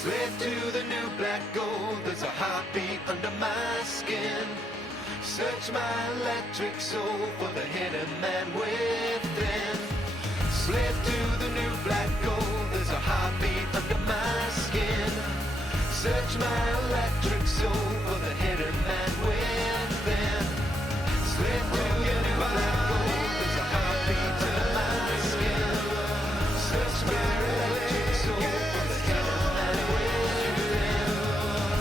Slave to the new black gold, there's a heartbeat under my skin. Search my electric soul for the hidden man within. Slave to the new black gold, there's a heartbeat under my skin. Search my electric soul for the hidden man within. Slave to the new black gold, there's a heartbeat under my skin. Search my electric soul for the hidden man within.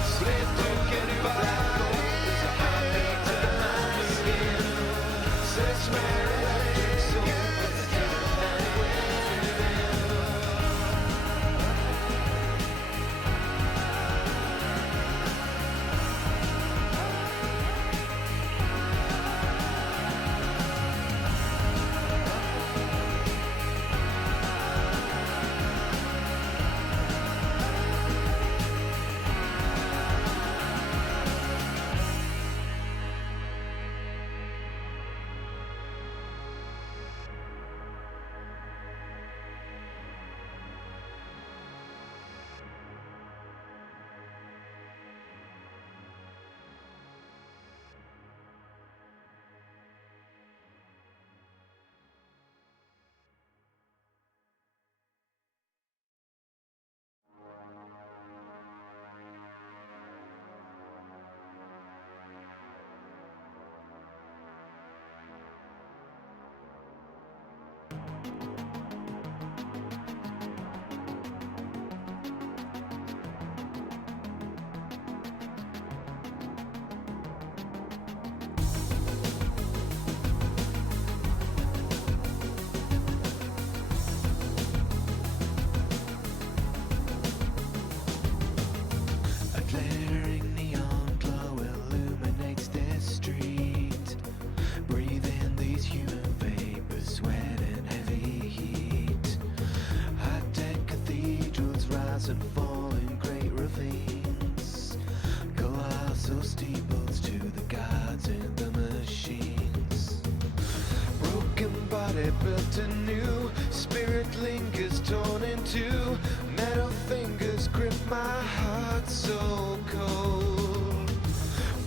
Slave to the new black gold, there's a heartbeat under my skin. Search my electric soul for the hidden man within. And fall in great ravines. Colossal steeples to the gods and the machines. Broken body built anew. Spirit lingers torn in two. Metal fingers grip my heart so cold.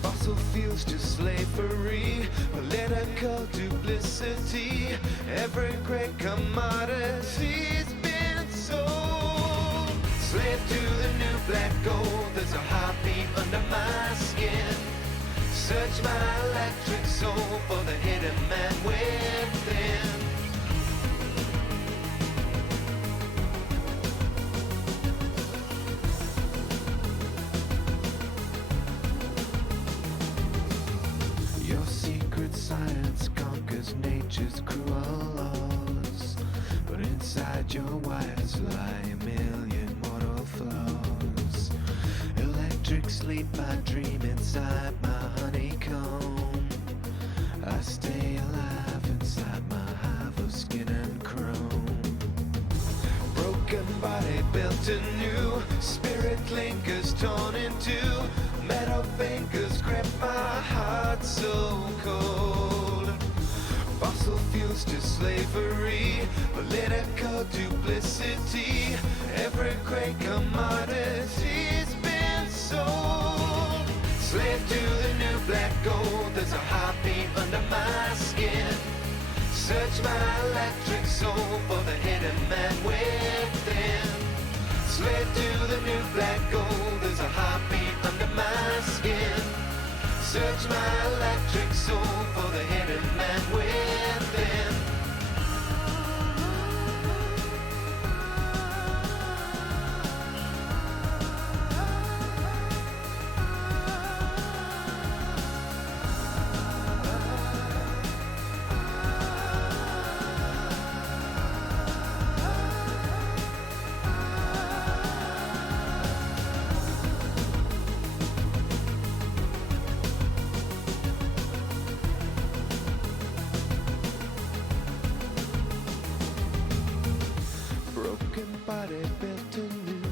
Fossil fuels to slavery. Political duplicity. Every great commodity's been sold. Slave to the new black gold, there's a heartbeat under my skin. Search my electric soul for the hidden man within. Your secret science conquers nature's cruel laws, but inside your wires lie a million flows. Electric sleep, I dream inside my honeycomb. I stay alive inside my hive of skin and chrome. Broken body built anew. Spirit lingers torn in two. Metal fingers grip my heart so cold. Fossil fuels to slavery. Political duplicity. Every great commodity's been sold. Slave to the new black gold, there's a heartbeat under my skin. Search my electric soul for the hidden man within. Slave to the new black gold, there's a heartbeat under my skin. Search my electric soul for the hidden man within. Body built anew.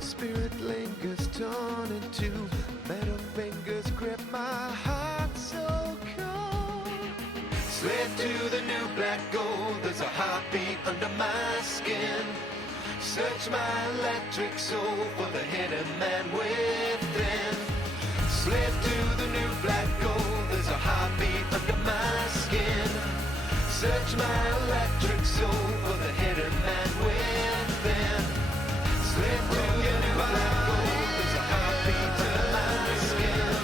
Spirit lingers torn in two. Metal fingers grip my heart so cold. Slave to the new black gold, there's a heartbeat under my skin. Search my electric soul for the hidden man within. Slip to the new black gold, there's a heartbeat under my skin. Search my electric soul for the hidden man within. Slip to the new black gold, there's a heartbeat under my skin.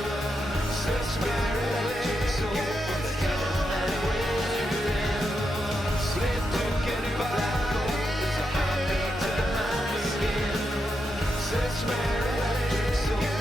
Search my electric soul for the hidden man within. Slip to the new black gold, there's a heartbeat under my skin. Search my electric soul for the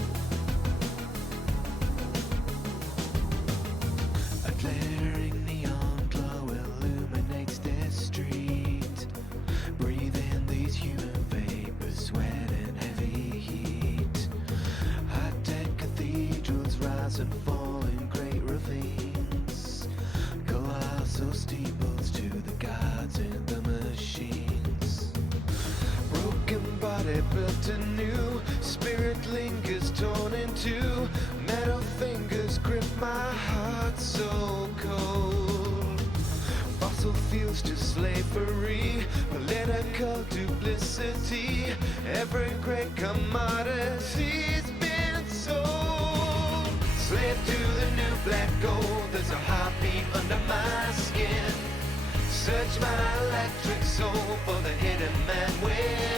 hidden man within. A glaring neon glow illuminates this street. Breathe in these human vapors, sweat and heavy heat. High-tech cathedrals rise and fall in great ravines. Colossal steeples to the gods and the machines. Broken body built anew, spirit lingers torn in two. Metal fingers grip my heart so cold. Fossil fuels to slavery, political duplicity. Every great commodity's been sold. Slave to the new black gold, there's a heartbeat under my skin. Search my electric soul for the hidden man within.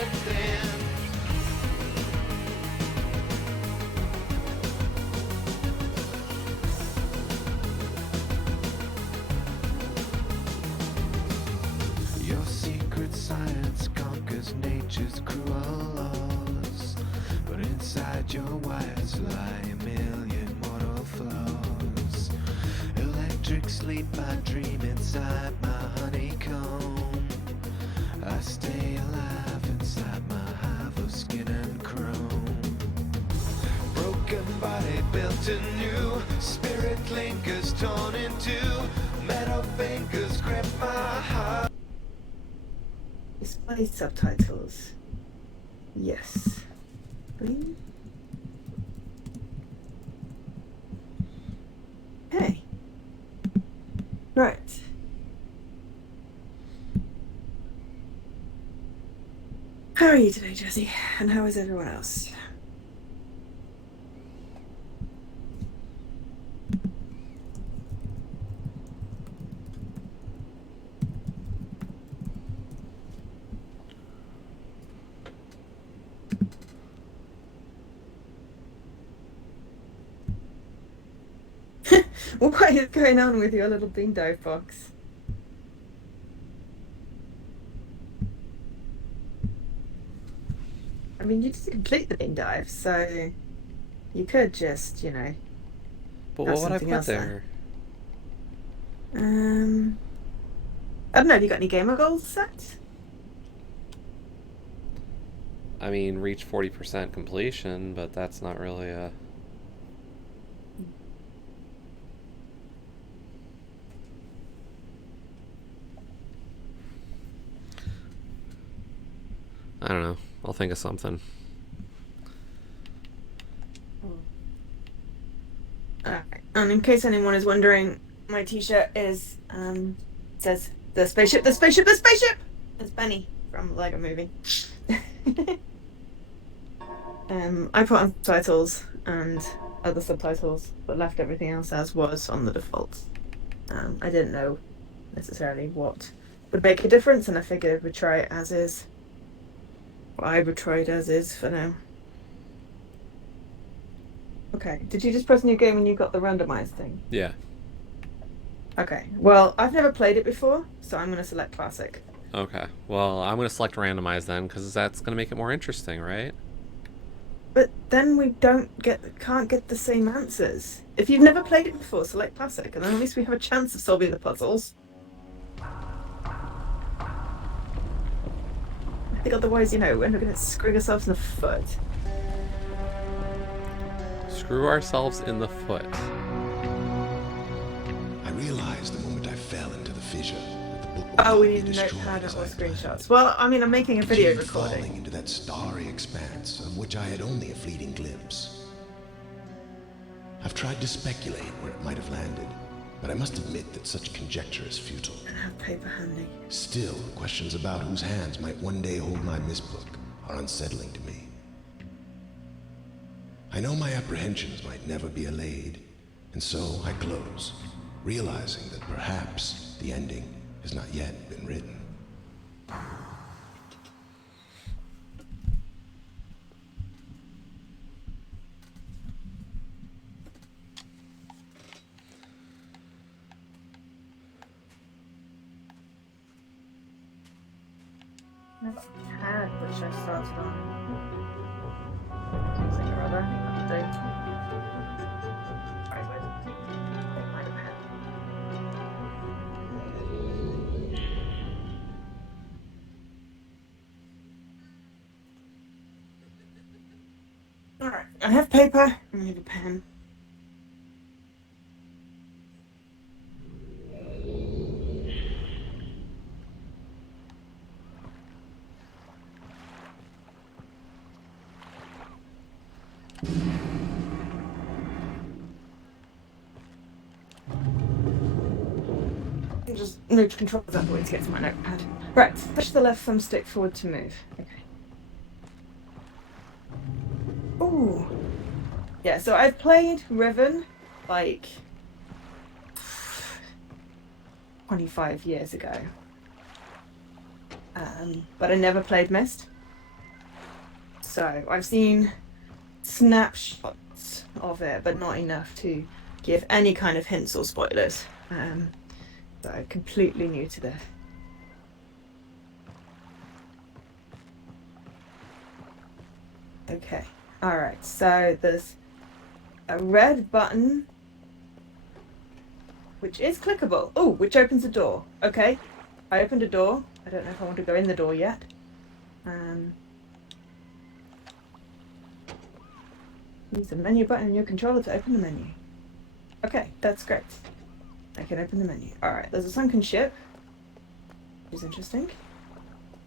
Your secret science conquers nature's cruel laws, but inside your wires lie a million mortal flaws. Electric sleep, I dream inside my honeycomb. I stay alive inside my hive of skin and chrome. Broken body built anew, spirit lingers torn in two. Metal fingers grip my heart. Display subtitles. Yes. Green. Hey. Right. How are you today, Jesse? And how is everyone else? What is going on with your little bean dive box? I mean, you didn't complete the bean dive, so you could just, But have what would I something put else there? I don't know, have you got any gamer goals set? I mean, reach 40% completion, but that's not really a... I don't know. I'll think of something. Alright. And in case anyone is wondering, my t-shirt is says The spaceship, the spaceship, the spaceship! It's Benny from Lego Movie. I put on titles and other subtitles, but left everything else as was on the defaults. I didn't know necessarily what would make a difference, and I figured I would try it as is. Well, I would try it as is for now. Okay, did you just press new game when you got the randomized thing? Yeah. Okay, well, I've never played it before, so I'm going to select classic. Okay. Well, I'm going to select randomize then, because that's going to make it more interesting, right? But then we can't get the same answers. If you've never played it before, select classic, and then at least we have a chance of solving the puzzles. I think otherwise, we're going to screw ourselves in the foot. Screw ourselves in the foot. I realized the moment I fell into the fissure that the book would Oh, we not need be a destroyed notepad as or I planned. screenshots. Well, I mean, I'm making a video Achieved falling recording. into that starry expanse of which I had only a fleeting glimpse. I've tried to speculate where it might have landed, but I must admit that such conjecture is futile. And have paper handy. Still, questions about whose hands might one day hold my Myst book are unsettling to me. I know my apprehensions might never be allayed, and so I close, realizing that perhaps the ending has not yet been written. Pad, which I started on. Something or other. Update. Right, where's it? Find a pad. Alright, I have paper and I have a pen. Just move to control that way to get to my notepad. Right, push the left thumbstick forward to move. Okay. Ooh. Yeah, so I've played Riven like 25 years ago. But I never played Myst. So I've seen snapshots of it, but not enough to give any kind of hints or spoilers. So I'm completely new to this. Okay, alright, so there's a red button which is clickable. Oh, which opens a door. Okay, I opened a door. I don't know if I want to go in the door yet. Use the menu button on your controller to open the menu. Okay, that's great. I can open the menu. Alright, there's a sunken ship, which is interesting.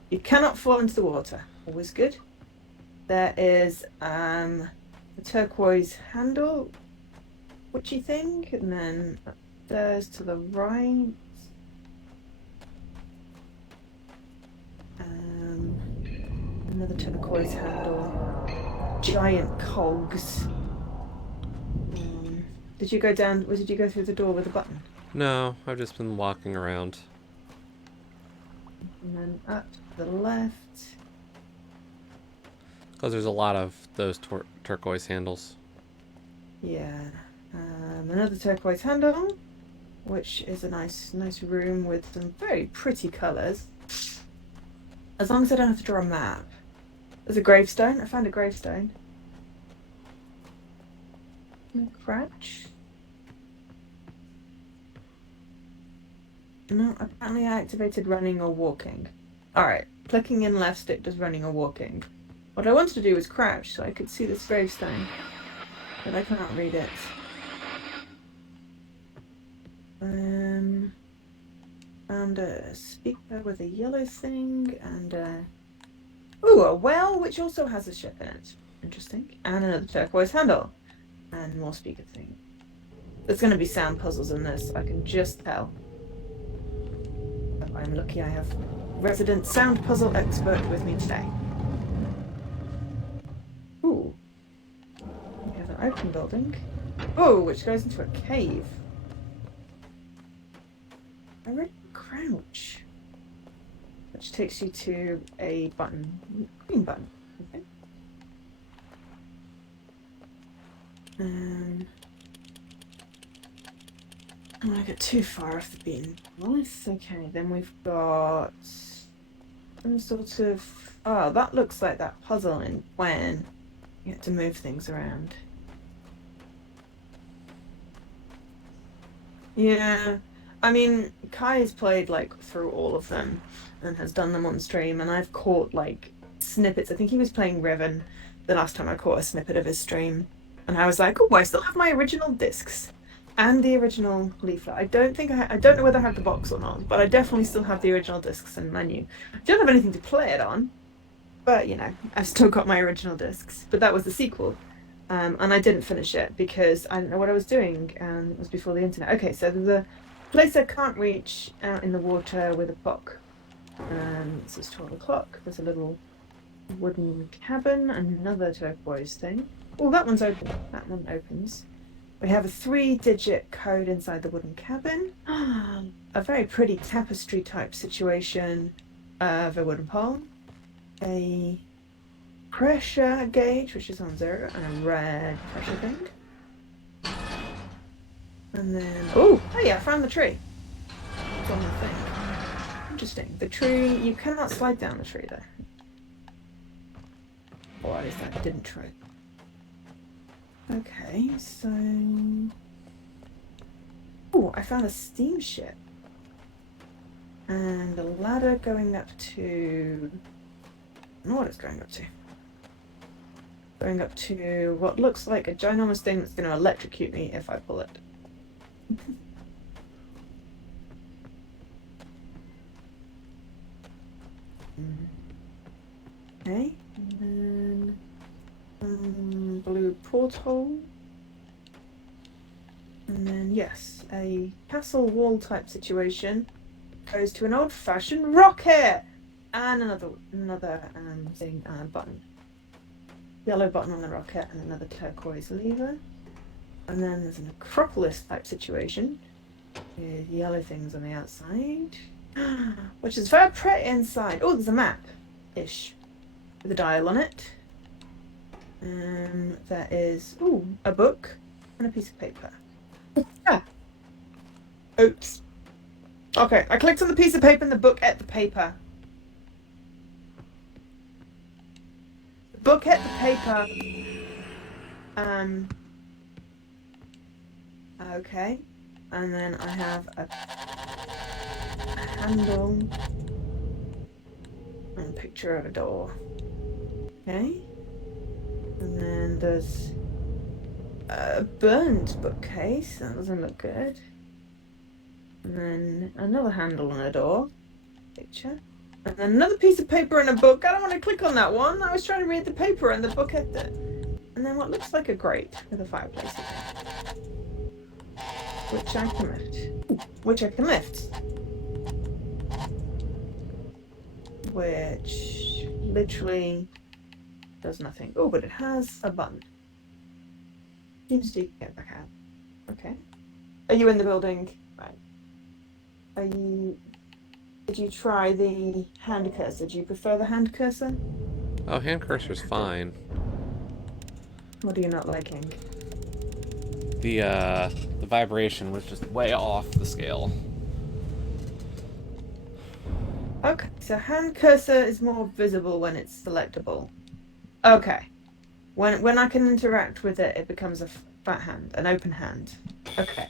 You cannot fall into the water. Always good. There is a turquoise handle, witchy thing, and then upstairs to the right. Another turquoise handle. Giant cogs. Did you go down, or did you go through the door with a button? No, I've just been walking around. And then up to the left. Because there's a lot of those turquoise handles. Yeah. Another turquoise handle, which is a nice room with some very pretty colours. As long as I don't have to draw a map. There's a gravestone. I found a gravestone. Crouch. No, apparently I activated running or walking. Alright, clicking in left stick does running or walking. What I wanted to do was crouch so I could see this gravestone, but I can't read it. Found a speaker with a yellow thing and ooh, a well which also has a ship in it. Interesting. And another turquoise handle. And more speaker thing. There's going to be sound puzzles in this, I can just tell. I'm lucky I have resident sound puzzle expert with me today. Ooh. We have an open building. Oh, which goes into a cave. I read crouch. Which takes you to a button. Green button. Okay. I don't want to get too far off the beaten path. Okay, then we've got some sort of... Oh, that looks like that puzzle in when you have to move things around. Yeah. I mean, Kai has played, like, through all of them and has done them on stream, and I've caught, like, snippets. I think he was playing Riven the last time I caught a snippet of his stream. And I was like, oh, I still have my original discs and the original leaflet. I don't think I don't know whether I have the box or not, but I definitely still have the original discs and menu. I don't have anything to play it on, but, you know, I've still got my original discs. But that was the sequel. And I didn't finish it because I didn't know what I was doing, and it was before the internet. Okay, so there's a place I can't reach out in the water with a puck. It says 12 o'clock. There's a little wooden cabin, another turquoise thing. Oh, that one's open. That one opens. We have a 3-digit code inside the wooden cabin. A very pretty tapestry type situation of a wooden pole. A pressure gauge, which is on 0, and a red pressure thing. And then, oh, hey, I found the tree. It's on the thing. Interesting. The tree, you cannot slide down the tree there. Or at least I didn't try. Okay, so... Oh, I found a steamship. And a ladder going up to... I don't know what it's going up to. Going up to what looks like a ginormous thing that's going to electrocute me if I pull it. Okay, and then blue porthole. And then, yes, a castle wall type situation goes to an old-fashioned rocket! And another thing, button. Yellow button on the rocket and another turquoise lever. And then there's an Acropolis type situation with yellow things on the outside, which is very pretty inside. Oh, there's a map-ish with a dial on it. There is, a book and a piece of paper. Ah. Oops. Okay, I clicked on the piece of paper and the book ate the paper. The book ate the paper. Okay. And then I have a handle and a picture of a door. Okay. And then there's a burned bookcase. That doesn't look good. And then another handle on a door. Picture. And then another piece of paper and a book. I don't want to click on that one. I was trying to read the paper and the book had it. And then what looks like a grate with a fireplace in it. Which I can lift. Ooh, which I can lift. Which literally does nothing. Oh, but it has a button. Seems to get back out. Okay. Are you in the building? Right. Did you try the hand cursor? Do you prefer the hand cursor? Oh, hand cursor's fine. What are you not liking? The vibration was just way off the scale. Okay, so hand cursor is more visible when it's selectable. Okay. When I can interact with it, it becomes a fat hand, an open hand. Okay.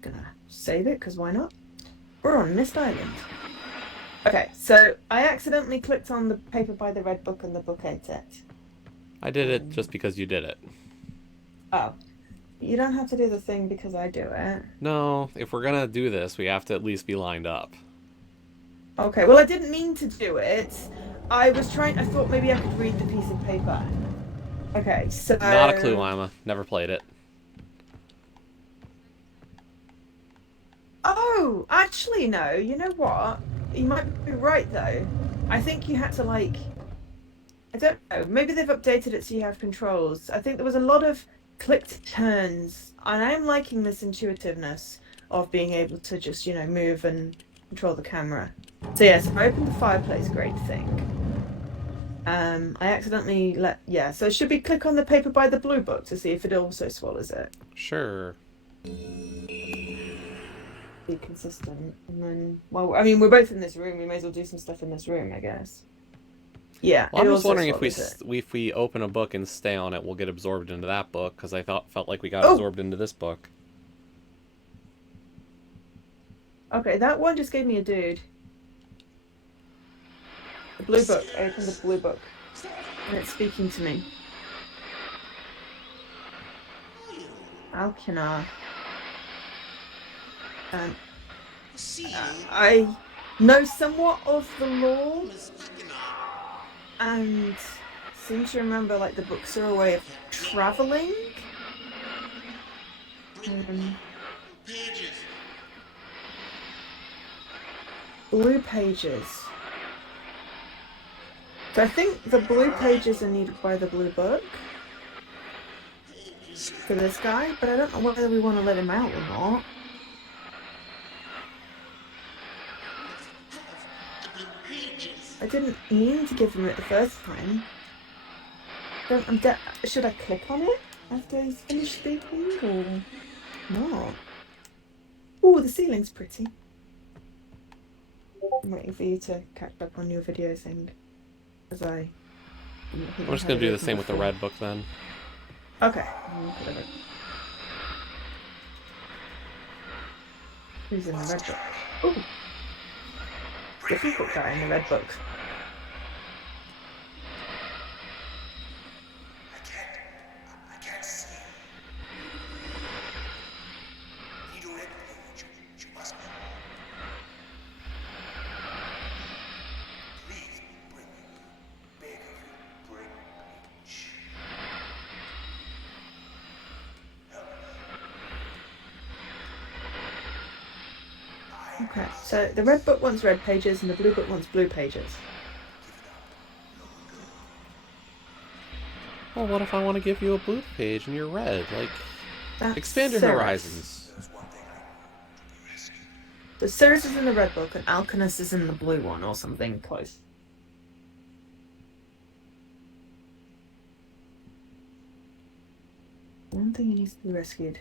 Gonna save it, because why not? We're on Myst Island. Okay, so I accidentally clicked on the paper by the red book and the book ate it. I did it just because you did it. Oh. You don't have to do the thing because I do it. No, if we're gonna do this, we have to at least be lined up. Okay, well I didn't mean to do it. I thought maybe I could read the piece of paper. Okay, so... Not a clue, Lima. Never played it. Actually, no. You know what? You might be right though. I think you had to like. I don't know. Maybe they've updated it so you have controls. I think there was a lot of clicked turns, and I am liking this intuitiveness of being able to just, move and control the camera. So yes, if I open the fireplace grate thing, I accidentally so should we click on the paper by the blue book to see if it also swallows it? Sure. Be consistent, and then, well, I mean, we're both in this room. We may as well do some stuff in this room, I guess. Yeah, Well, it I'm just also wondering if swallows it. if we open a book and stay on it, we'll get absorbed into that book, because I felt like we got Oh! absorbed into this book. Okay, that one just gave me a dude. The blue book. I opened the blue book, and it's speaking to me. Alkina. I know somewhat of the lore, and seem to remember like the books are a way of traveling. Blue pages. So I think the blue pages are needed by the blue book for this guy, but I don't know whether we want to let him out or not. I didn't mean to give him it the first time. Should I click on it after he's finished speaking or not? Oh, the ceiling's pretty. I'm waiting for you to catch up on your video thing. As I. I'm just going to do the same with the red book then. Okay. Who's in the red book? Oh! Difficult guy in the red book. I can't see. You do it, you must. Please bring me. Beg of you, bring peach. Okay, so the red book wants red pages and the blue book wants blue pages. Well, what if I want to give you a blue page and you're red? Like, That's expand your Ceres. horizons. So Ceres is in the red book and Alcinous is in the blue one or something close. One thing needs to be rescued,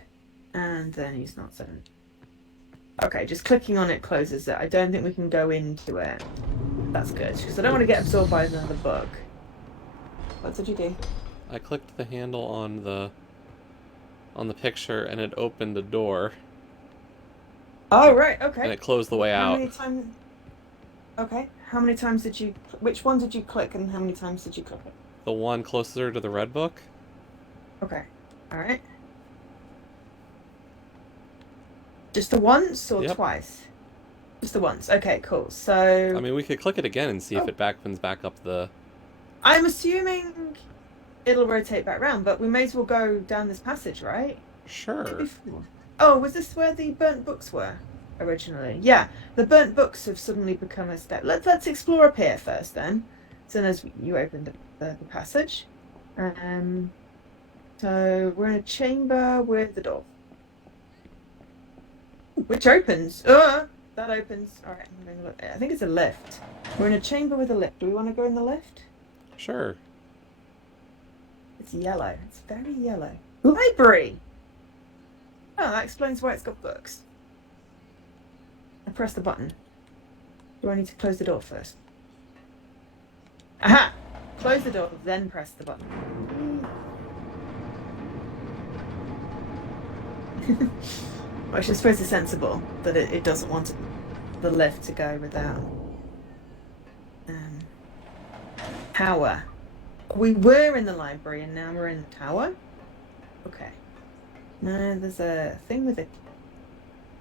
and then he's not seven. Okay, just clicking on it closes it. I don't think we can go into it. That's good, because I don't want to get absorbed by another book. What did you do? I clicked the handle on the picture and it opened the door. Oh, right, okay. And it closed the way How out. many times? Okay, how many times did you? Which one did you click, and how many times did you click it? The one closer to the red book? Okay, all right. Just the once or Yep. twice? Just the once. Okay, cool. So I mean, we could click it again and see if it opens back up the... I'm assuming it'll rotate back round, but we may as well go down this passage, right? Sure. Oh, was this where the burnt books were originally? Yeah, the burnt books have suddenly become a step. Let's explore up here first, then. As soon as you opened the passage. So we're in a chamber with the door, which opens. That opens. All right, I'm going to look. I think it's a lift. We're in a chamber with a lift. Do we want to go in the lift? Sure. It's yellow. It's very yellow. Library! Oh, that explains why it's got books. I press the button. Do I need to close the door first? Aha! Close the door, then press the button. Well, I suppose it's sensible that it doesn't want the lift to go without power. We were in the library and now we're in the tower? Okay. No, there's a thing with a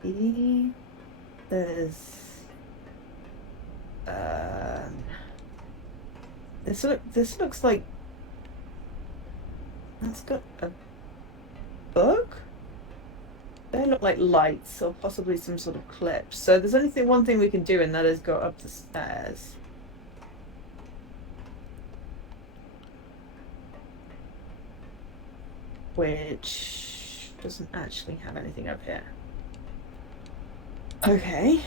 key. There's this looks like that's got a book? They look like lights or possibly some sort of clips. So there's only one thing we can do, and that is go up the stairs. Which doesn't actually have anything up here. Okay.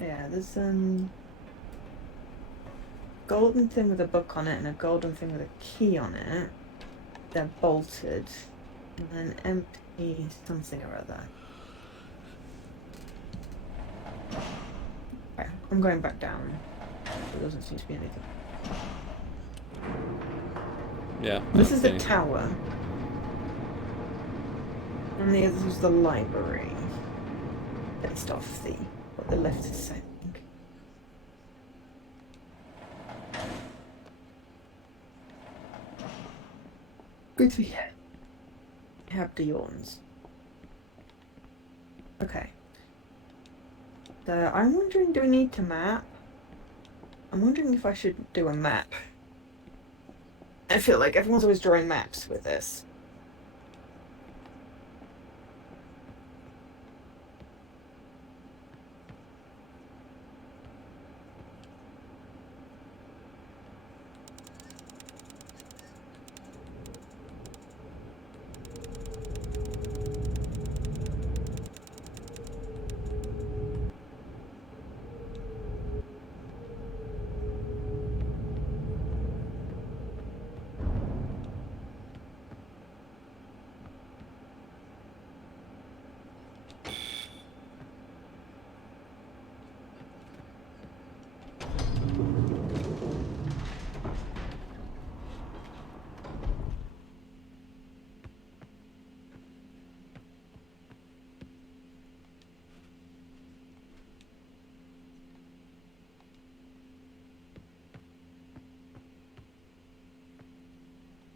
Yeah, there's golden thing with a book on it and a golden thing with a key on it. They're bolted. And then empty something or other. Okay, I'm going back down. There doesn't seem to be anything. Yeah. This is the tower. And the other is the library. Based off what the left is saying. Good to have the yawns. Okay. So I'm wondering, do we need to map? I'm wondering if I should do a map. I feel like everyone's always drawing maps with this.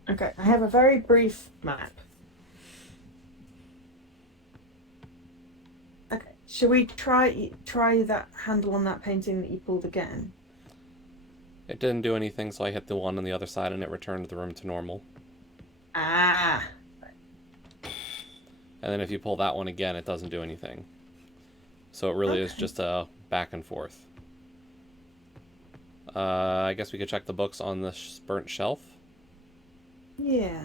Okay, I have a very brief map. Okay, shall we try that handle on that painting that you pulled again? It didn't do anything, so I hit the one on the other side and it returned the room to normal. Ah. And then if you pull that one again, it doesn't do anything. So it really is just a back and forth. I guess we could check the books on the burnt shelf. Yeah.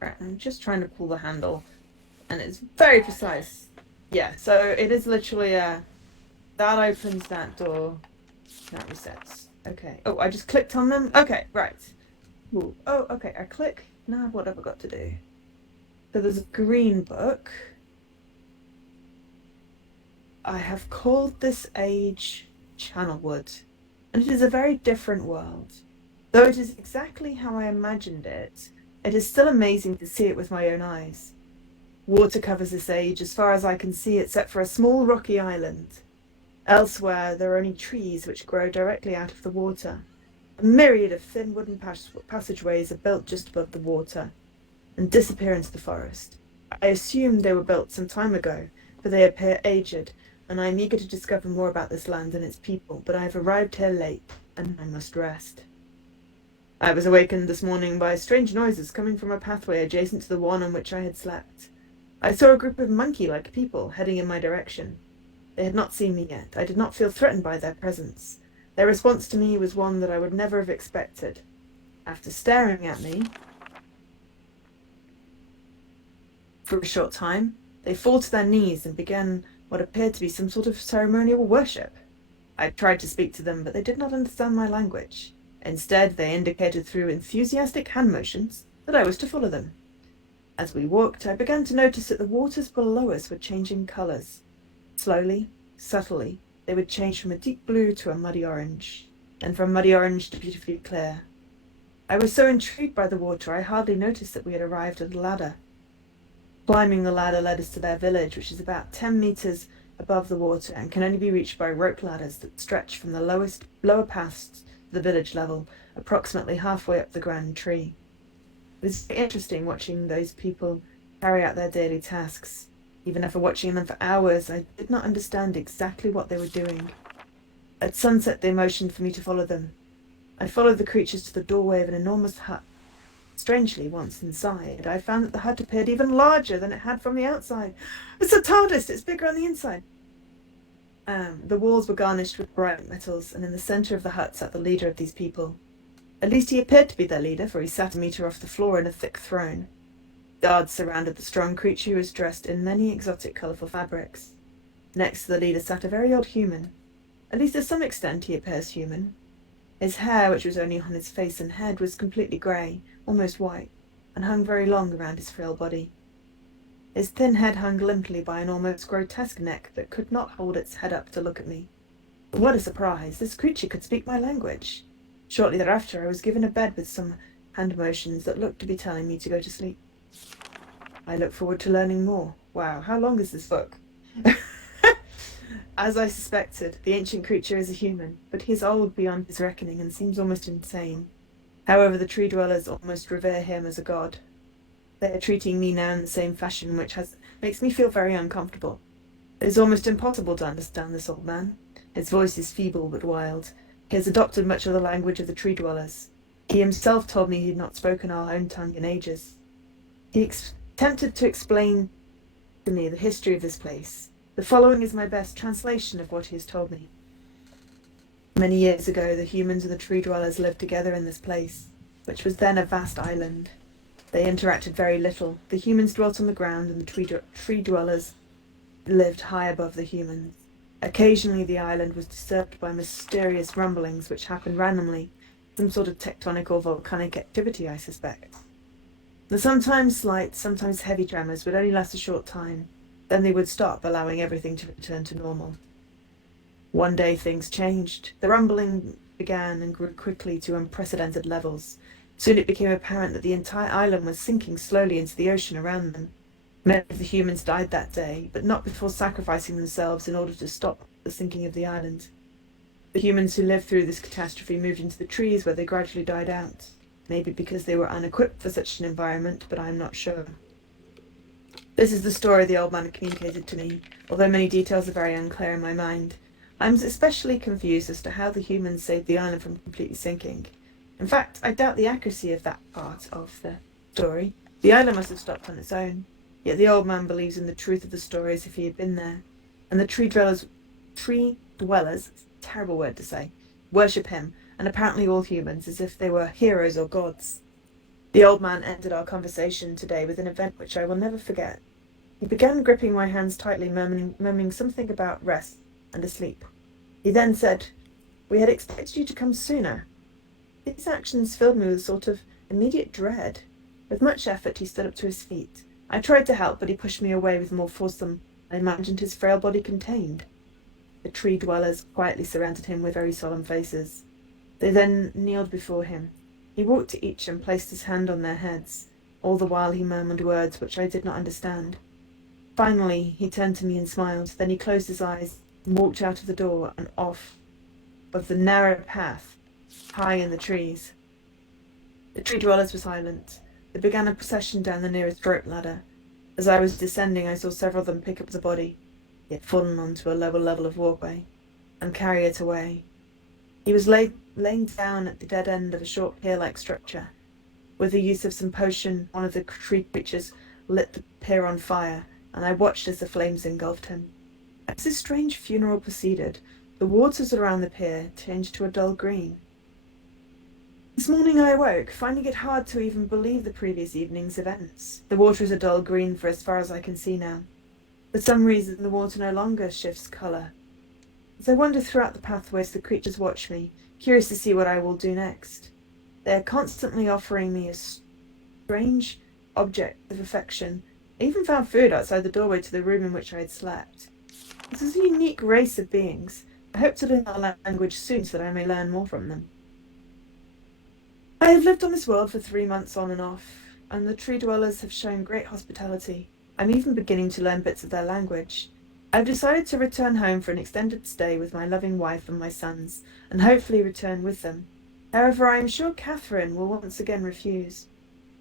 Right, I'm just trying to pull the handle, and it's very precise. Yeah, so it is literally that opens that door, that resets. Okay. Oh, I just clicked on them. Okay, right. Ooh. Oh, okay. I click. Now what have I got to do? So there's a green book. I have called this age Channelwood, and it is a very different world. Though it is exactly how I imagined it, it is still amazing to see it with my own eyes. Water covers this age as far as I can see, except for a small rocky island. Elsewhere, there are only trees which grow directly out of the water. A myriad of thin wooden passageways are built just above the water and disappear into the forest. I assume they were built some time ago, for they appear aged, and I am eager to discover more about this land and its people, but I have arrived here late, and I must rest. I was awakened this morning by strange noises coming from a pathway adjacent to the one on which I had slept. I saw a group of monkey-like people heading in my direction. They had not seen me yet. I did not feel threatened by their presence. Their response to me was one that I would never have expected. After staring at me for a short time, they fall to their knees and began what appeared to be some sort of ceremonial worship. I tried to speak to them, but they did not understand my language. Instead, they indicated through enthusiastic hand motions that I was to follow them. As we walked, I began to notice that the waters below us were changing colours. Slowly, subtly, they would change from a deep blue to a muddy orange, then from muddy orange to beautifully clear. I was so intrigued by the water, I hardly noticed that we had arrived at a ladder. Climbing the ladder led us to their village, which is about 10 metres above the water and can only be reached by rope ladders that stretch from the lower paths to the village level, approximately halfway up the grand tree. It was interesting watching those people carry out their daily tasks. Even after watching them for hours, I did not understand exactly what they were doing. At sunset, they motioned for me to follow them. I followed the creatures to the doorway of an enormous hut. Strangely, once inside, I found that the hut appeared even larger than it had from the outside. It's a TARDIS! It's bigger on the inside! The walls were garnished with bright metals, and in the centre of the hut sat the leader of these people. At least he appeared to be their leader, for he sat a metre off the floor in a thick throne. Guards surrounded the strong creature, who was dressed in many exotic, colourful fabrics. Next to the leader sat a very old human. At least to some extent he appears human. His hair, which was only on his face and head, was completely grey, almost white, and hung very long around his frail body. His thin head hung limply by an almost grotesque neck that could not hold its head up to look at me. But what a surprise! This creature could speak my language. Shortly thereafter, I was given a bed with some hand motions that looked to be telling me to go to sleep. I look forward to learning more. Wow, how long is this book? As I suspected, the ancient creature is a human, but he is old beyond his reckoning and seems almost insane. However, the tree dwellers almost revere him as a god. They are treating me now in the same fashion, which makes me feel very uncomfortable. It is almost impossible to understand this old man. His voice is feeble but wild. He has adopted much of the language of the tree dwellers. He himself told me he had not spoken our own tongue in ages. He attempted to explain to me the history of this place. The following is my best translation of what he has told me. Many years ago, the humans and the tree dwellers lived together in this place, which was then a vast island. They interacted very little. The humans dwelt on the ground, and the tree dwellers lived high above the humans. Occasionally, the island was disturbed by mysterious rumblings which happened randomly, some sort of tectonic or volcanic activity, I suspect. The sometimes slight, sometimes heavy tremors would only last a short time. Then they would stop, allowing everything to return to normal. One day things changed. The rumbling began and grew quickly to unprecedented levels. Soon it became apparent that the entire island was sinking slowly into the ocean around them. Many of the humans died that day, but not before sacrificing themselves in order to stop the sinking of the island. The humans who lived through this catastrophe moved into the trees, where they gradually died out. Maybe because they were unequipped for such an environment, but I am not sure. This is the story the old man communicated to me, although many details are very unclear in my mind. I am especially confused as to how the humans saved the island from completely sinking. In fact, I doubt the accuracy of that part of the story. The island must have stopped on its own. Yet the old man believes in the truth of the story as if he had been there. And the tree dwellers, terrible word to say, worship him, and apparently all humans, as if they were heroes or gods. The old man ended our conversation today with an event which I will never forget. He began gripping my hands tightly, murmuring something about rest and asleep. He then said, "We had expected you to come sooner." These actions filled me with a sort of immediate dread. With much effort, he stood up to his feet. I tried to help, but he pushed me away with more force than I imagined his frail body contained. The tree dwellers quietly surrounded him with very solemn faces. They then kneeled before him. He walked to each and placed his hand on their heads. All the while he murmured words which I did not understand. Finally, he turned to me and smiled. Then he closed his eyes and walked out of the door and off of the narrow path high in the trees. The tree dwellers were silent. They began a procession down the nearest rope ladder. As I was descending, I saw several of them pick up the body. He had fallen onto a lower level of walkway, and carry it away. He was laying down at the dead end of a short pier-like structure. With the use of some potion, one of the tree creatures lit the pier on fire, and I watched as the flames engulfed him. As this strange funeral proceeded, the waters around the pier changed to a dull green. This morning I awoke, finding it hard to even believe the previous evening's events. The water is a dull green for as far as I can see now. For some reason, the water no longer shifts colour. As I wander throughout the pathways, the creatures watch me, curious to see what I will do next. They are constantly offering me a strange object of affection. I even found food outside the doorway to the room in which I had slept. This is a unique race of beings. I hope to learn their language soon so that I may learn more from them. I have lived on this world for 3 months on and off, and the tree dwellers have shown great hospitality. I'm even beginning to learn bits of their language. I've decided to return home for an extended stay with my loving wife and my sons, and hopefully return with them. However, I am sure Catherine will once again refuse.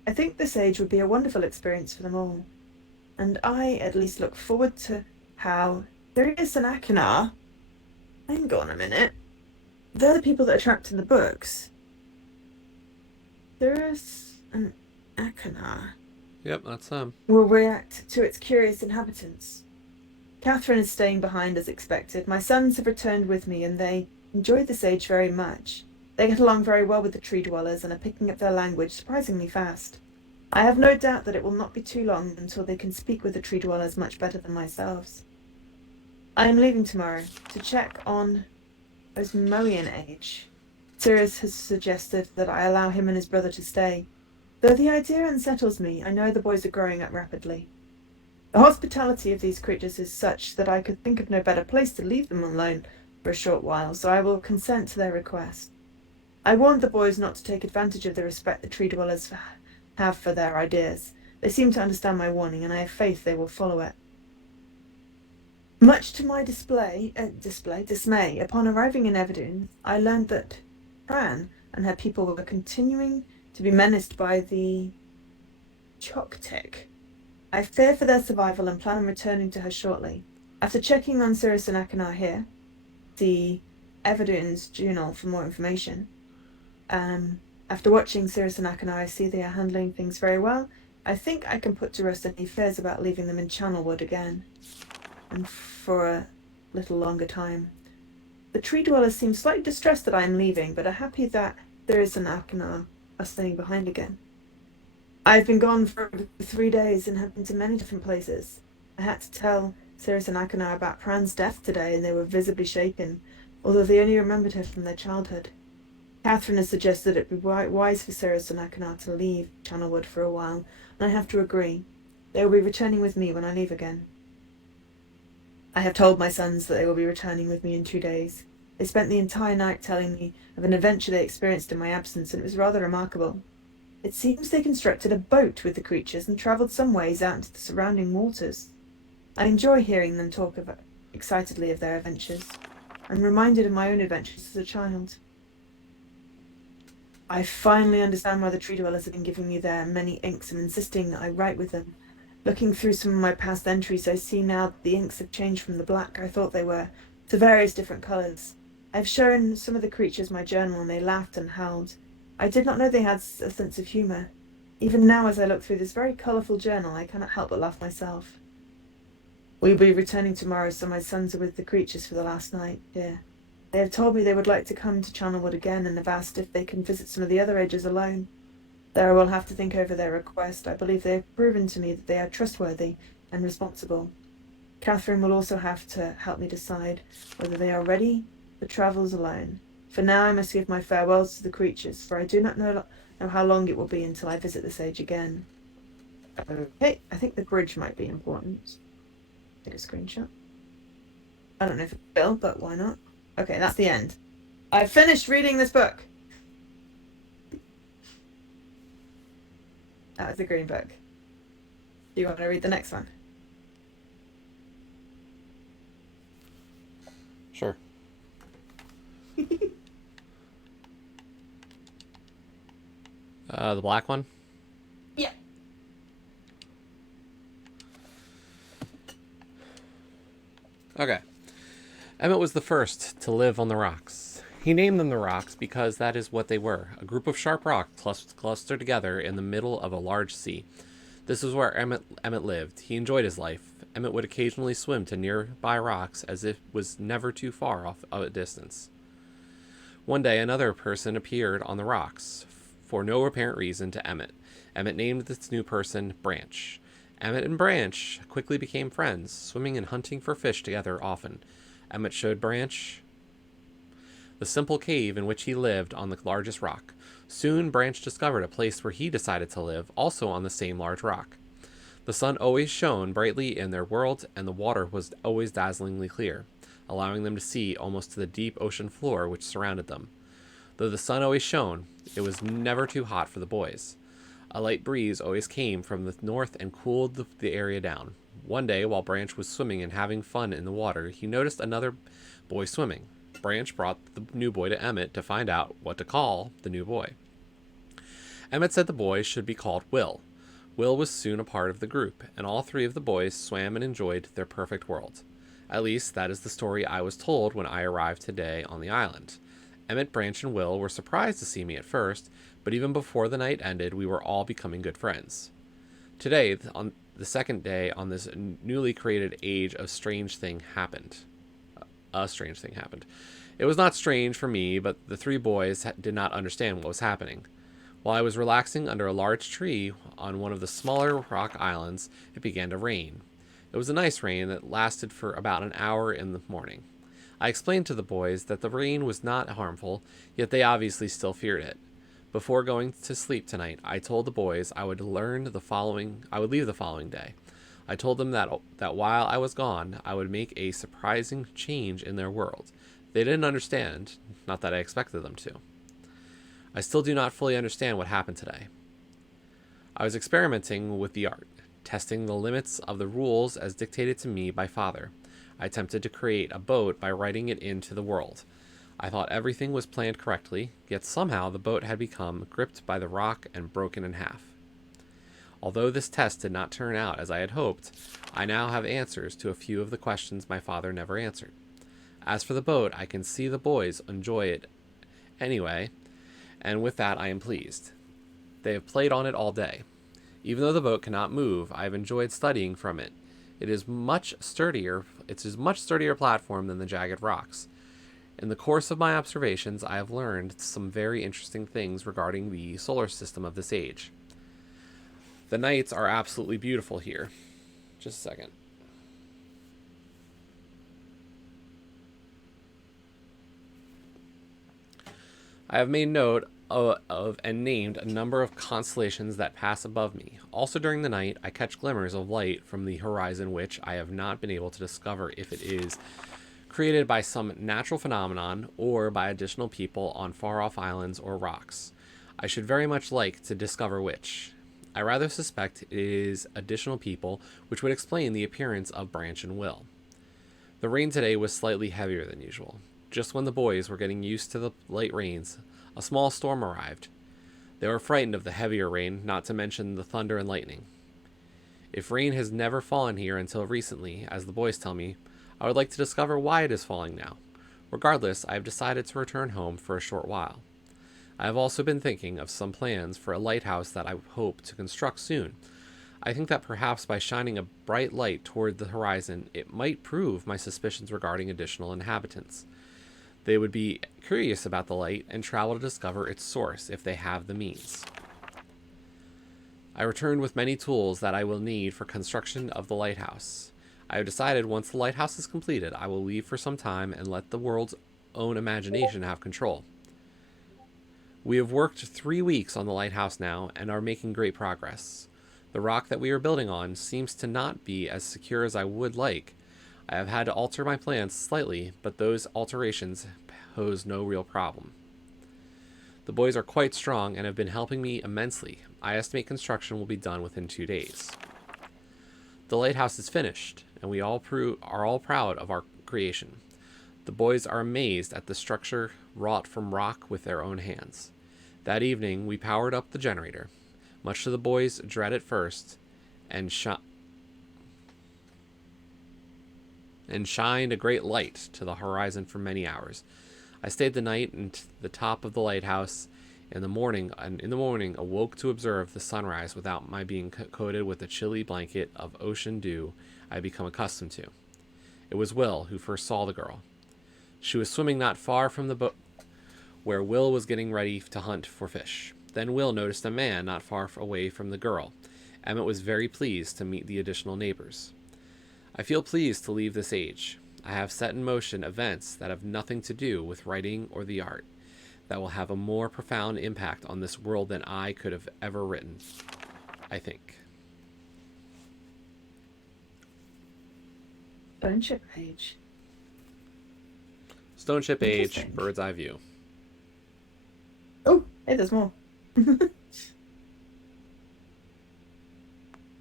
I think this age would be a wonderful experience for them all, and I at least look forward to how... There is an Akinar. Hang on a minute. they're the people that are trapped in the books. Cirrus and Achenar Yep, that's them. will react to its curious inhabitants. Catherine is staying behind as expected. My sons have returned with me, and they enjoy this age very much. They get along very well with the tree dwellers and are picking up their language surprisingly fast. I have no doubt that it will not be too long until they can speak with the tree dwellers much better than myself. I am leaving tomorrow to check on Osmoian age. Cirrus has suggested that I allow him and his brother to stay. Though the idea unsettles me, I know the boys are growing up rapidly. The hospitality of these creatures is such that I could think of no better place to leave them alone for a short while, so I will consent to their request. I warned the boys not to take advantage of the respect the tree dwellers have for their ideas. They seem to understand my warning, and I have faith they will follow it. Much to my dismay, upon arriving in Everdoon, I learned that Fran and her people were continuing to be menaced by the Choctic. I fear for their survival and plan on returning to her shortly. After checking on Cirrus and Achenar here, see Everdoon's journal for more information. After watching Cirrus and Achenar, I see they are handling things very well. I think I can put to rest any fears about leaving them in Channelwood again, and for a little longer time. The tree dwellers seem slightly distressed that I am leaving, but are happy that Cirrus and Achenar are staying behind again. I've been gone for 3 days and have been to many different places. I had to tell Cirrus and Achenar about Pran's death today, and they were visibly shaken, although they only remembered her from their childhood. Catherine has suggested it would be wise for Cirrus and Achenar to leave Channelwood for a while, and I have to agree. They will be returning with me when I leave again. I have told my sons that they will be returning with me in 2 days. They spent the entire night telling me of an adventure they experienced in my absence, and it was rather remarkable. It seems they constructed a boat with the creatures and travelled some ways out into the surrounding waters. I enjoy hearing them talk excitedly of their adventures. I'm reminded of my own adventures as a child. I finally understand why the tree dwellers have been giving me their many inks and insisting that I write with them. Looking through some of my past entries, I see now that the inks have changed from the black I thought they were to various different colours. I've shown some of the creatures my journal, and they laughed and howled. I did not know they had a sense of humour. Even now, as I look through this very colourful journal, I cannot help but laugh myself. We will be returning tomorrow, so my sons are with the creatures for the last night, dear. They have told me they would like to come to Channelwood again, and have asked if they can visit some of the other ages alone. There I will have to think over their request. I believe they have proven to me that they are trustworthy and responsible. Catherine will also have to help me decide whether they are ready for travels alone. For now I must give my farewells to the creatures, for I do not know how long it will be until I visit this age again. Okay, I think the bridge might be important. Take a screenshot. I don't know if it will, but why not? Okay, that's the end. I've finished reading this book. That was the green book. Do you want to read the next one? Sure. The black one? Yeah. Okay. Emmett was the first to live on the rocks. He named them the rocks because that is what they were, a group of sharp rocks clustered together in the middle of a large sea. This is where Emmett lived. He enjoyed his life. Emmett would occasionally swim to nearby rocks as if it was never too far off a distance. One day, another person appeared on the rocks, for no apparent reason to Emmett. Emmett named this new person Branch. Emmett and Branch quickly became friends, swimming and hunting for fish together often. Emmett showed Branch the simple cave in which he lived on the largest rock. Soon, Branch discovered a place where he decided to live, also on the same large rock. The sun always shone brightly in their world, and the water was always dazzlingly clear, allowing them to see almost to the deep ocean floor which surrounded them. Though the sun always shone, it was never too hot for the boys. A light breeze always came from the north and cooled the area down. One day, while Branch was swimming and having fun in the water, he noticed another boy swimming. Branch brought the new boy to Emmett to find out what to call the new boy. Emmett said the boy should be called Will. Will was soon a part of the group, and all three of the boys swam and enjoyed their perfect world. At least, that is the story I was told when I arrived today on the island. Emmett, Branch, and Will were surprised to see me at first, but even before the night ended, we were all becoming good friends. Today, on the second day on this newly created age, a strange thing happened. It was not strange for me, but the three boys did not understand what was happening. While I was relaxing under a large tree on one of the smaller rock islands, it began to rain. It was a nice rain that lasted for about an hour in the morning. I explained to the boys that the rain was not harmful, yet they obviously still feared it. Before going to sleep tonight, I told the boys I would leave the following day. I told them that while I was gone, I would make a surprising change in their world. They didn't understand, not that I expected them to. I still do not fully understand what happened today. I was experimenting with the art, testing the limits of the rules as dictated to me by Father. I attempted to create a boat by writing it into the world. I thought everything was planned correctly, yet somehow the boat had become gripped by the rock and broken in half. Although this test did not turn out as I had hoped, I now have answers to a few of the questions my father never answered. As for the boat, I can see the boys enjoy it anyway, and with that I am pleased. They have played on it all day. Even though the boat cannot move, I have enjoyed studying from it. It's a much sturdier platform than the jagged rocks. In the course of my observations, I have learned some very interesting things regarding the solar system of this age. The nights are absolutely beautiful here. Just a second. I have made note of and named a number of constellations that pass above me. Also during the night, I catch glimmers of light from the horizon which I have not been able to discover if it is created by some natural phenomenon or by additional people on far-off islands or rocks. I should very much like to discover which. I rather suspect it is additional people, which would explain the appearance of Branch and Will. The rain today was slightly heavier than usual. Just when the boys were getting used to the light rains, a small storm arrived. They were frightened of the heavier rain, not to mention the thunder and lightning. If rain has never fallen here until recently, as the boys tell me, I would like to discover why it is falling now. Regardless, I have decided to return home for a short while. I have also been thinking of some plans for a lighthouse that I hope to construct soon. I think that perhaps by shining a bright light toward the horizon, it might prove my suspicions regarding additional inhabitants. They would be curious about the light and travel to discover its source if they have the means. I returned with many tools that I will need for construction of the lighthouse. I have decided once the lighthouse is completed, I will leave for some time and let the world's own imagination have control. We have worked 3 weeks on the lighthouse now and are making great progress. The rock that we are building on seems to not be as secure as I would like. I have had to alter my plans slightly, but those alterations pose no real problem. The boys are quite strong and have been helping me immensely. I estimate construction will be done within 2 days. The lighthouse is finished, and we are all proud of our creation. The boys are amazed at the structure wrought from rock with their own hands. That evening, we powered up the generator, much to the boys' dread at first, and shined a great light to the horizon for many hours. I stayed the night at the top of the lighthouse. In the morning, awoke to observe the sunrise without my being coated with the chilly blanket of ocean dew I had become accustomed to. It was Will who first saw the girl. She was swimming not far from the boat where Will was getting ready to hunt for fish. Then Will noticed a man not far away from the girl. Emmett was very pleased to meet the additional neighbors. I feel pleased to leave this age. I have set in motion events that have nothing to do with writing or the art, that will have a more profound impact on this world than I could have ever written, I think. Stone ship age. Stone ship age, Interesting. bird's eye view. Oh, hey, there's more. Thought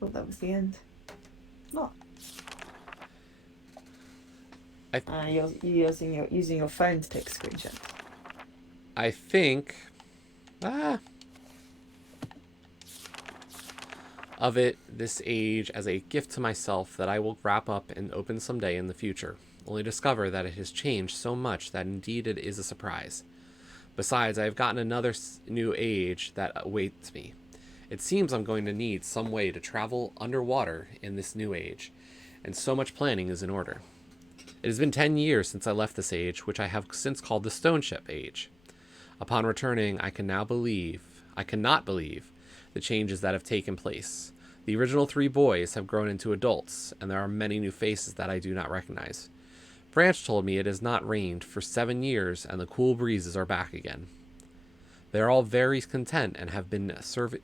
that was the end. Not. You're using your phone to take screenshots. I think of it this age as a gift to myself that I will wrap up and open someday in the future, only discover that it has changed so much that indeed it is a surprise. Besides, I have gotten another new age that awaits me. It seems I'm going to need some way to travel underwater in this new age, and so much planning is in order. It has been 10 years since I left this age, which I have since called the Stone Ship Age. Upon returning, I cannot believe the changes that have taken place. The original 3 boys have grown into adults, and there are many new faces that I do not recognize. Branch told me it has not rained for 7 years, and the cool breezes are back again. They are all very content and have been serving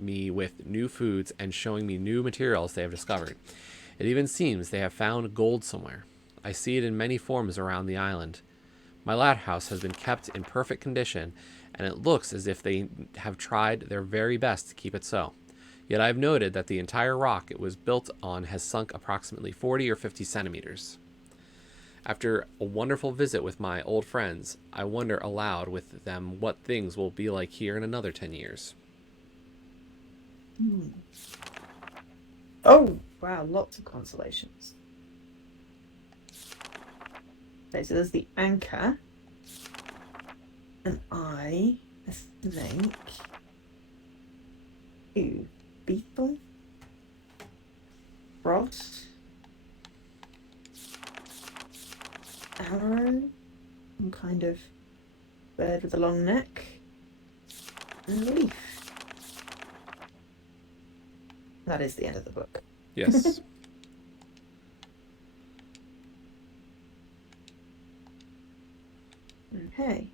me with new foods and showing me new materials they have discovered. It even seems they have found gold somewhere. I see it in many forms around the island. My lighthouse has been kept in perfect condition, and it looks as if they have tried their very best to keep it so. Yet I have noted that the entire rock it was built on has sunk approximately 40 or 50 centimeters. After a wonderful visit with my old friends, I wonder aloud with them what things will be like here in another 10 years. Oh, wow, lots of consolations. Okay, so there's the anchor. And I think... Ooh, beetle? Cross? Arrow? Some kind of bird with a long neck? And a leaf. That is the end of the book. Yes. Okay.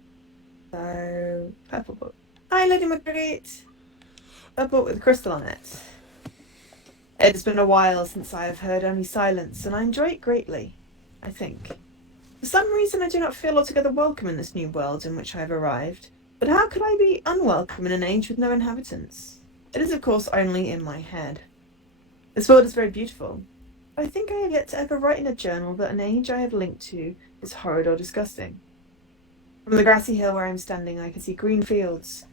So, purple book. Hi, Lady Marguerite! A book with a crystal on it. It has been a while since I have heard only silence, and I enjoy it greatly, I think. For some reason, I do not feel altogether welcome in this new world in which I have arrived. But how could I be unwelcome in an age with no inhabitants? It is, of course, only in my head. This world is very beautiful. But I think I have yet to ever write in a journal that an age I have linked to is horrid or disgusting. From the grassy hill where I am standing, I can see green fields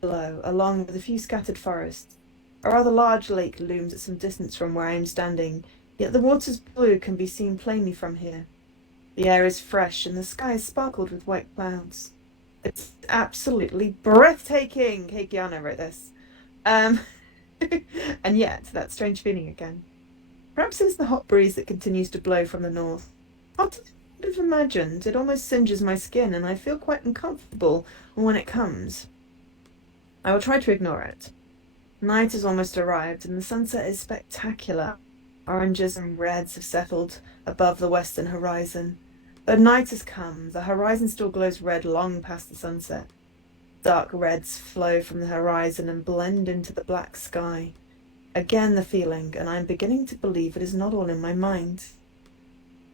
below, along with a few scattered forests. A rather large lake looms at some distance from where I am standing, yet the water's blue can be seen plainly from here. The air is fresh, and the sky is sparkled with white clouds. It's absolutely breathtaking! Heikiana wrote this. And yet, that strange feeling again. Perhaps it's the hot breeze that continues to blow from the north. Hotter than I would have imagined. It almost singes my skin, and I feel quite uncomfortable when it comes. I will try to ignore it. Night has almost arrived, and the sunset is spectacular. Oranges and reds have settled above the western horizon. Though night has come, the horizon still glows red long past the sunset. Dark reds flow from the horizon and blend into the black sky. Again the feeling, and I am beginning to believe it is not all in my mind.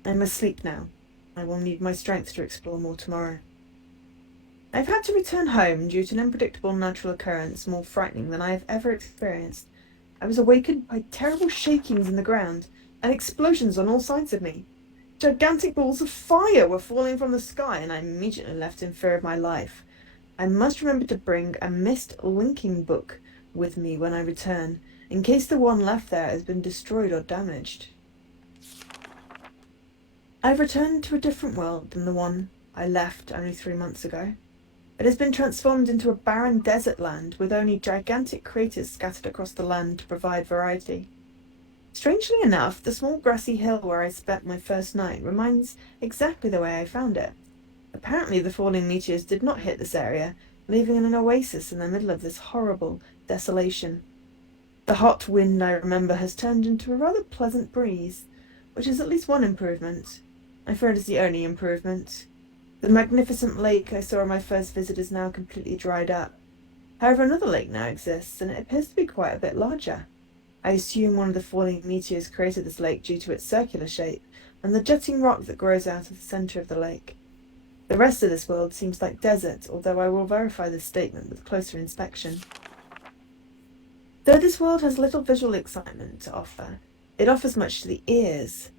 I must sleep now. I will need my strength to explore more tomorrow. I have had to return home due to an unpredictable natural occurrence more frightening than I have ever experienced. I was awakened by terrible shakings in the ground and explosions on all sides of me. Gigantic balls of fire were falling from the sky, and I immediately left in fear of my life. I must remember to bring a Myst linking book with me when I return, in case the one left there has been destroyed or damaged. I have returned to a different world than the one I left only 3 months ago. It has been transformed into a barren desert land with only gigantic craters scattered across the land to provide variety. Strangely enough, the small grassy hill where I spent my first night reminds exactly the way I found it. Apparently the falling meteors did not hit this area, leaving an oasis in the middle of this horrible desolation. The hot wind, I remember, has turned into a rather pleasant breeze, which is at least one improvement. I fear it is the only improvement. The magnificent lake I saw on my first visit is now completely dried up. However, another lake now exists, and it appears to be quite a bit larger. I assume one of the falling meteors created this lake due to its circular shape and the jutting rock that grows out of the centre of the lake. The rest of this world seems like desert, although I will verify this statement with closer inspection. Though this world has little visual excitement to offer, it offers much to the ears.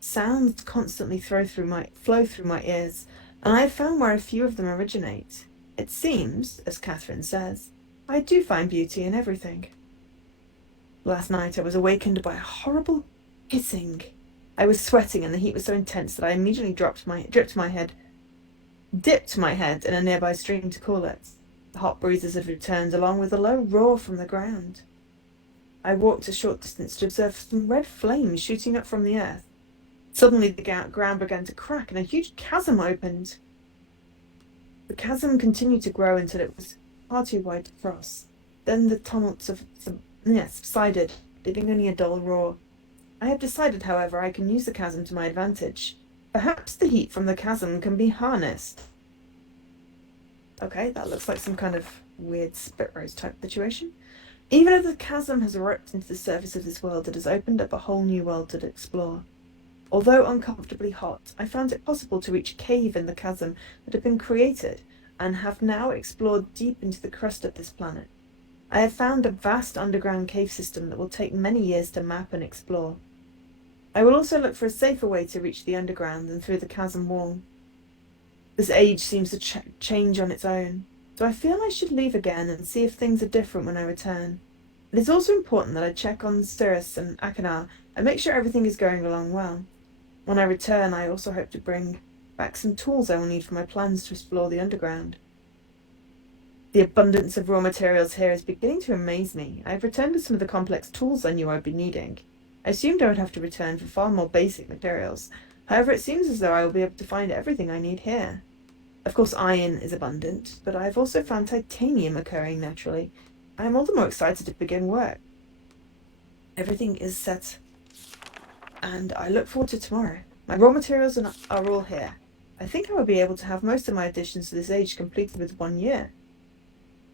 Sounds constantly flow through my ears, and I have found where a few of them originate. It seems, as Catherine says, I do find beauty in everything. Last night I was awakened by a horrible hissing. I was sweating, and the heat was so intense that I immediately dripped my head. dipped my head in a nearby stream to cool it. The hot breezes had returned along with a low roar from the ground. I walked a short distance to observe some red flames shooting up from the earth. Suddenly the ground began to crack and a huge chasm opened. The chasm continued to grow until it was far too wide to cross. Then the tumult subsided, leaving only a dull roar. I have decided, however, I can use the chasm to my advantage. Perhaps the heat from the chasm can be harnessed. Okay, that looks like some kind of weird spit rose type situation. Even if the chasm has erupted into the surface of this world, it has opened up a whole new world to explore. Although uncomfortably hot, I found it possible to reach a cave in the chasm that had been created, and have now explored deep into the crust of this planet. I have found a vast underground cave system that will take many years to map and explore. I will also look for a safer way to reach the underground than through the chasm wall. This age seems to change on its own, so I feel I should leave again and see if things are different when I return. It is also important that I check on Cirrus and Akanar and make sure everything is going along well. When I return, I also hope to bring back some tools I will need for my plans to explore the underground. The abundance of raw materials here is beginning to amaze me. I have returned with some of the complex tools I knew I'd be needing. I assumed I would have to return for far more basic materials. However, it seems as though I will be able to find everything I need here. Of course, iron is abundant, but I have also found titanium occurring naturally. I am all the more excited to begin work. Everything is set, and I look forward to tomorrow. My raw materials are all here. I think I will be able to have most of my additions to this age completed with 1 year.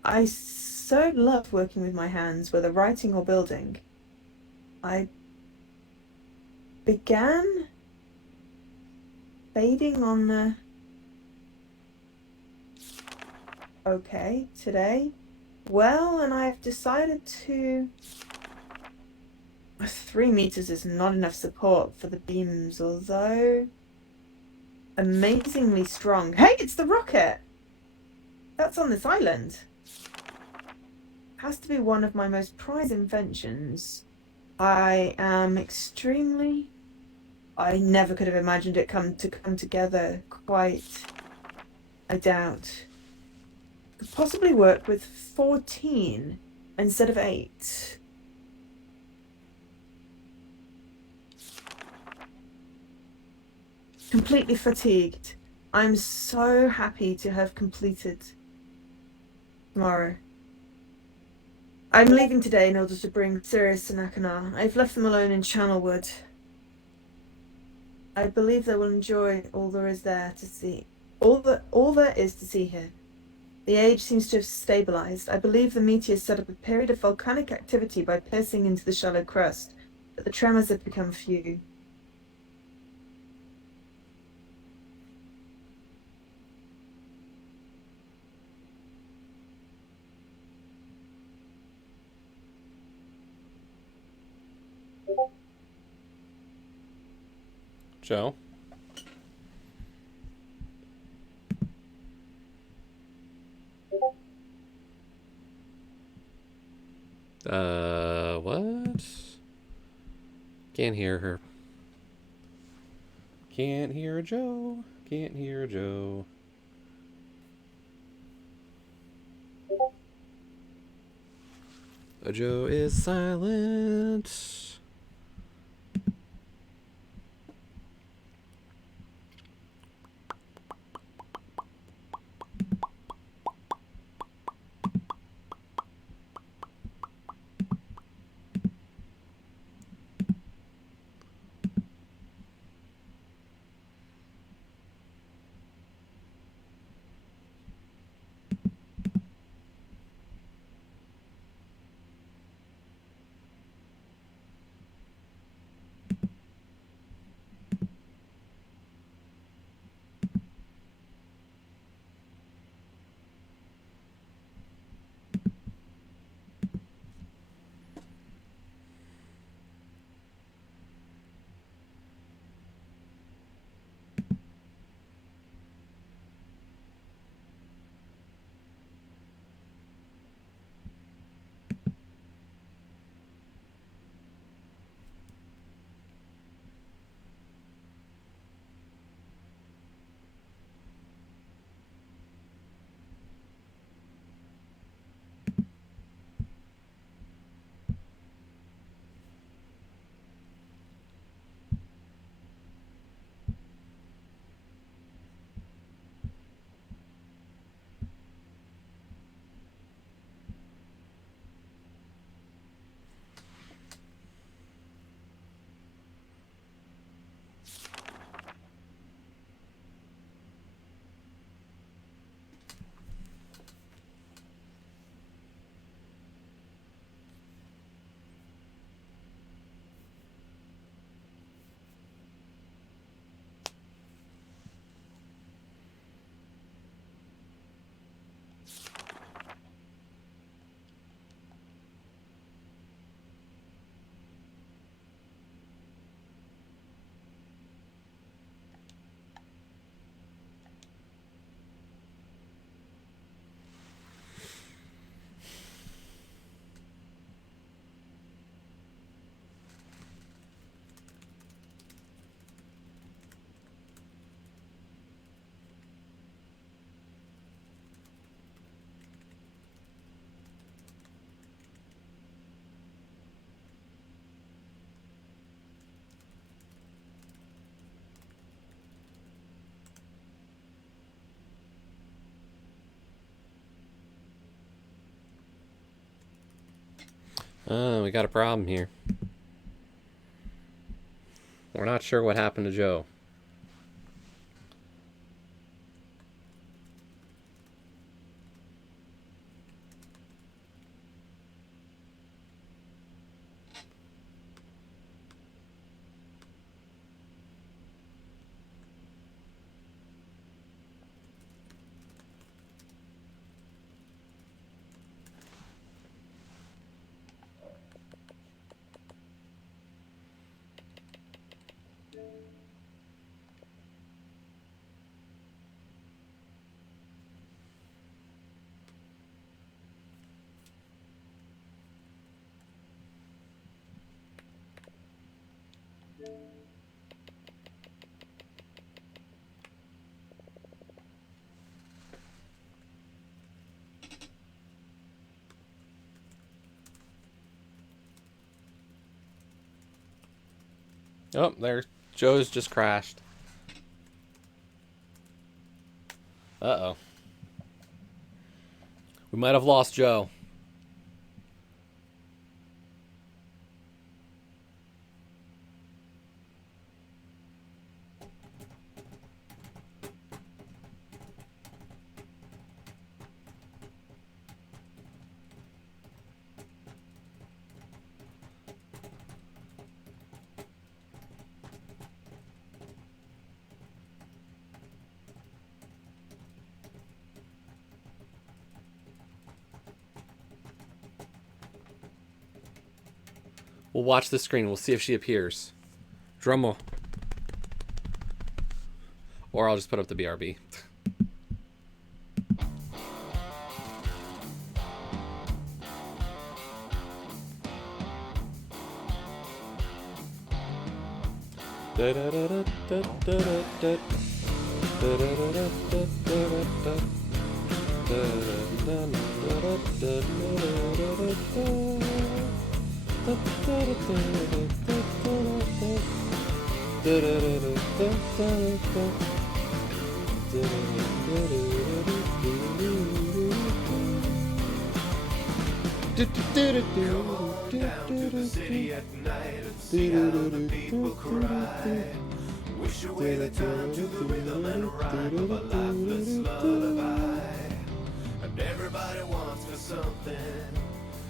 I so love working with my hands, whether writing or building. I began fading on the... Okay, today. Well, and I've decided to... 3 meters is not enough support for the beams, although... amazingly strong. Hey, it's the rocket! That's on this island. Has to be one of my most prized inventions. I am extremely... I never could have imagined it come together quite. I doubt. Could possibly work with 14 instead of 8. Completely fatigued. I'm so happy to have completed tomorrow. I'm leaving today in order to bring Sirius and Akanar. I've left them alone in Channelwood. I believe they will enjoy all there is there to see. All there is to see here. The age seems to have stabilized. I believe the meteor set up a period of volcanic activity by piercing into the shallow crust, but the tremors have become few. Joe? What? Can't hear her. Can't hear Joe. Can't hear Joe. Joe is silent. We got a problem here. We're not sure what happened to Joe. Oh, there. Joe's just crashed. Uh-oh. We might have lost Joe. We'll watch the screen. We'll see if she appears. Drum roll. Or I'll just put up the BRB. Down to the city at night and see how the people cry. Wish away the time to the rhythm and rhyme of a lifeless lullaby. And everybody wants for something.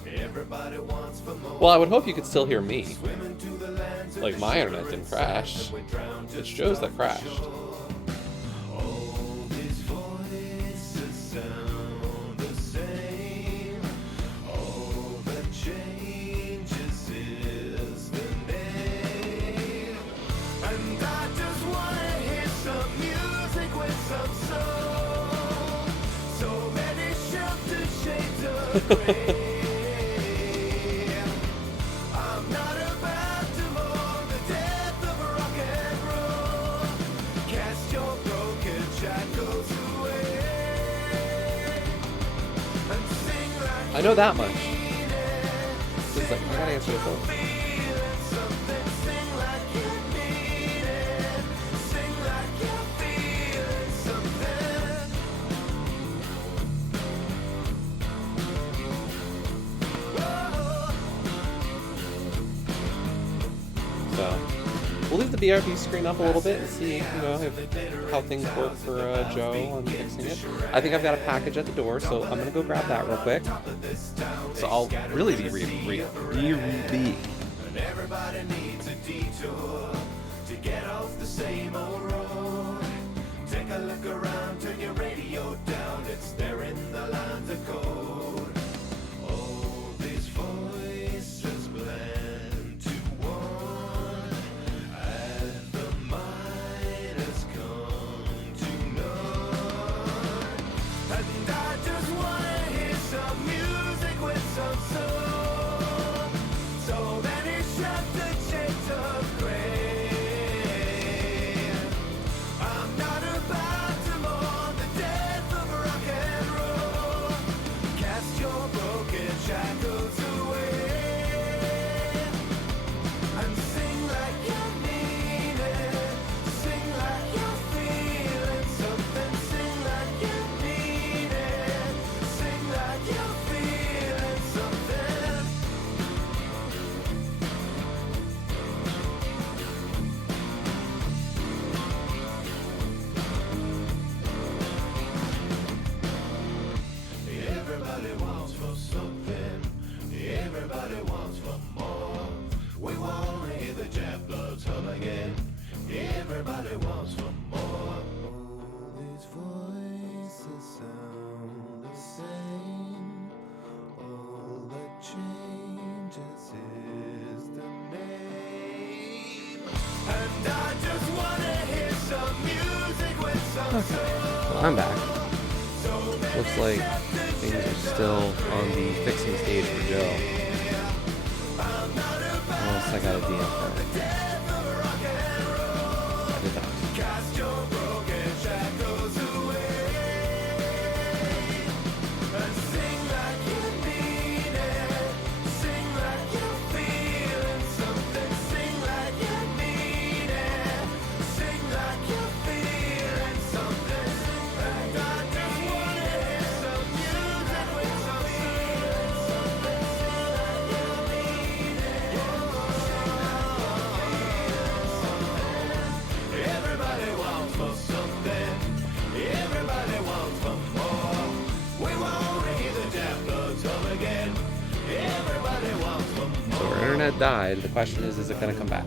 Everybody wants for more. Well, I would hope you could still hear me. Swimming to the lands of Like, my internet didn't crash. It's Joe's that crashed. All these voices sound the same. All that changes is the name. And I just wanna hear some music with some soul. So many sheltered shades of gray. I'm not about to mourn the death of rock and roll. Cast your broken shackles away and sing like I know that much. mean it. It's like, I gotta answer the phone. Feeling something, sing like you mean it. Sing like you're feeling something. Whoa. So we'll leave the BRB screen up a little bit and see, how things work for Joe on fixing it. I think I've got a package at the door, so I'm gonna go grab that real quick. So I'll really be And everybody needs a detour to get off the same old road. Take a look around, turn your radio down. It's there in the lines of code. All these voices blend to one as the mind has come to none. And I just wanna hear some music with some soul. So many sheltered shades of gray. I'm not about to mourn the death of rock and roll. Cast your broken shackles away and sing like you mean it. Sing like you're feeling something. Sing like you mean it. Sing like you're feeling something. Well, I'm back. Looks like things are still on the fixing stage for Joe. Unless I got a DM for her. I did not. So our internet died. The question is it going to come back?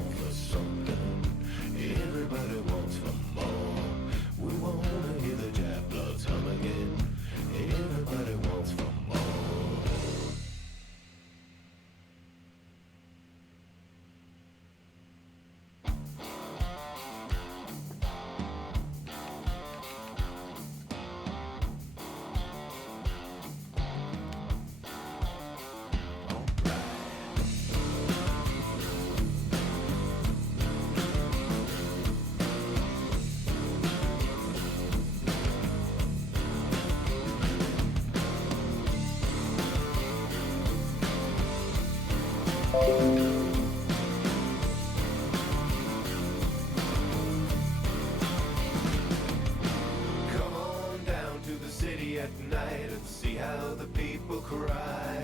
Come on down to the city at night and see how the people cry.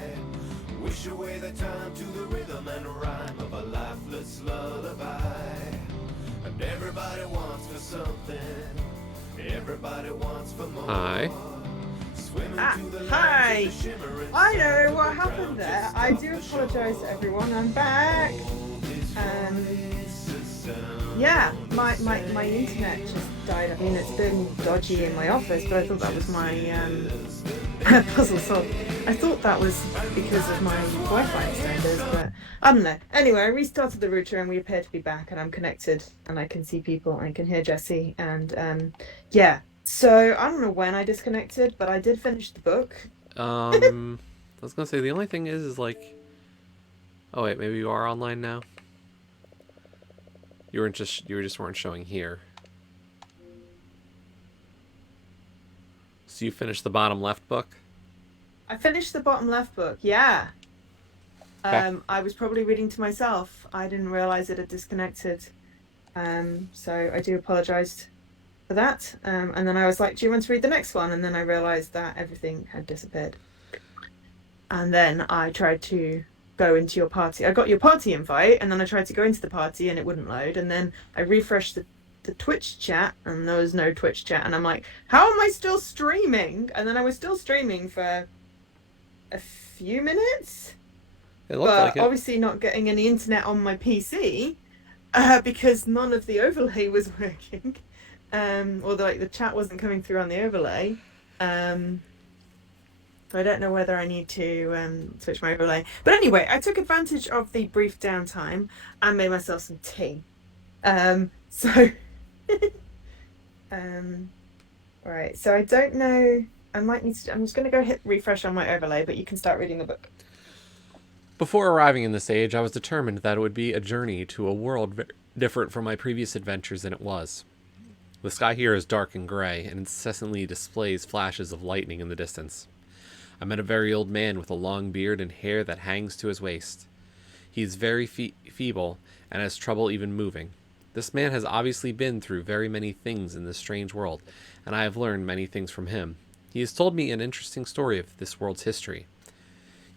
Wish away the time to the rhythm and rhyme of a lifeless lullaby. And everybody wants for something. Everybody wants for more. Hi. Hi! I know what happened there. I do apologise to everyone. I'm back. Yeah, my internet just died. I mean, it's been dodgy in my office, but I thought that was my puzzle solved. I thought that was because of my Wi-Fi extenders, but I don't know. Anyway, I restarted the router and we appear to be back, and I'm connected, and I can see people, and I can hear Jesse, and yeah. So I don't know when I disconnected, but I did finish the book. I was going to say, the only thing is like... Oh, wait, maybe you are online now? You just weren't showing here. So you finished the bottom left book? I finished the bottom left book, yeah. Okay. I was probably reading to myself. I didn't realize it had disconnected. So I do apologize for that. And then I was like, do you want to read the next one? And then I realized that everything had disappeared. And then I tried to go into your party. I got your party invite, and then I tried to go into the party and it wouldn't load. And then I refreshed the Twitch chat and there was no Twitch chat. And I'm like, how am I still streaming? And then I was still streaming for a few minutes. It looked But like it. obviously not getting any internet on my PC because none of the overlay was working. Or the chat wasn't coming through on the overlay. So I don't know whether I need to switch my overlay. But anyway, I took advantage of the brief downtime and made myself some tea. Right. So I don't know. I might need to. I'm just going to go hit refresh on my overlay, but you can start reading the book. Before arriving in this age, I was determined that it would be a journey to a world very different from my previous adventures than it was. The sky here is dark and gray, and incessantly displays flashes of lightning in the distance. I met a very old man with a long beard and hair that hangs to his waist. He is very feeble and has trouble even moving. This man has obviously been through very many things in this strange world, and I have learned many things from him. He has told me an interesting story of this world's history.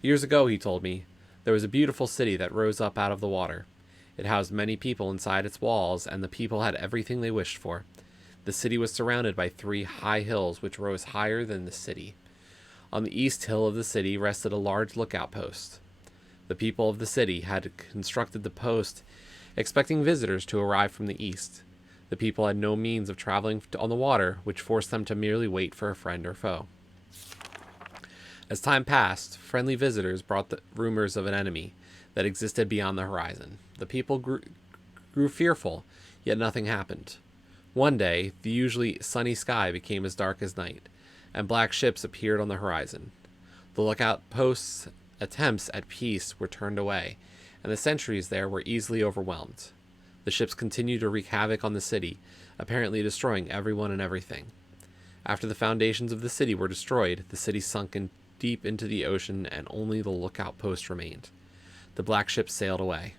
Years ago, he told me, there was a beautiful city that rose up out of the water. It housed many people inside its walls, and the people had everything they wished for. The city was surrounded by 3 high hills which rose higher than the city. On the east hill of the city rested a large lookout post. The people of the city had constructed the post expecting visitors to arrive from the east. The people had no means of traveling on the water, which forced them to merely wait for a friend or foe. As time passed, friendly visitors brought the rumors of an enemy that existed beyond the horizon. The people grew fearful, yet nothing happened. One day, the usually sunny sky became as dark as night, and black ships appeared on the horizon. The lookout post's attempts at peace were turned away, and the sentries there were easily overwhelmed. The ships continued to wreak havoc on the city, apparently destroying everyone and everything. After the foundations of the city were destroyed, the city sunk deep into the ocean, and only the lookout post remained. The black ships sailed away.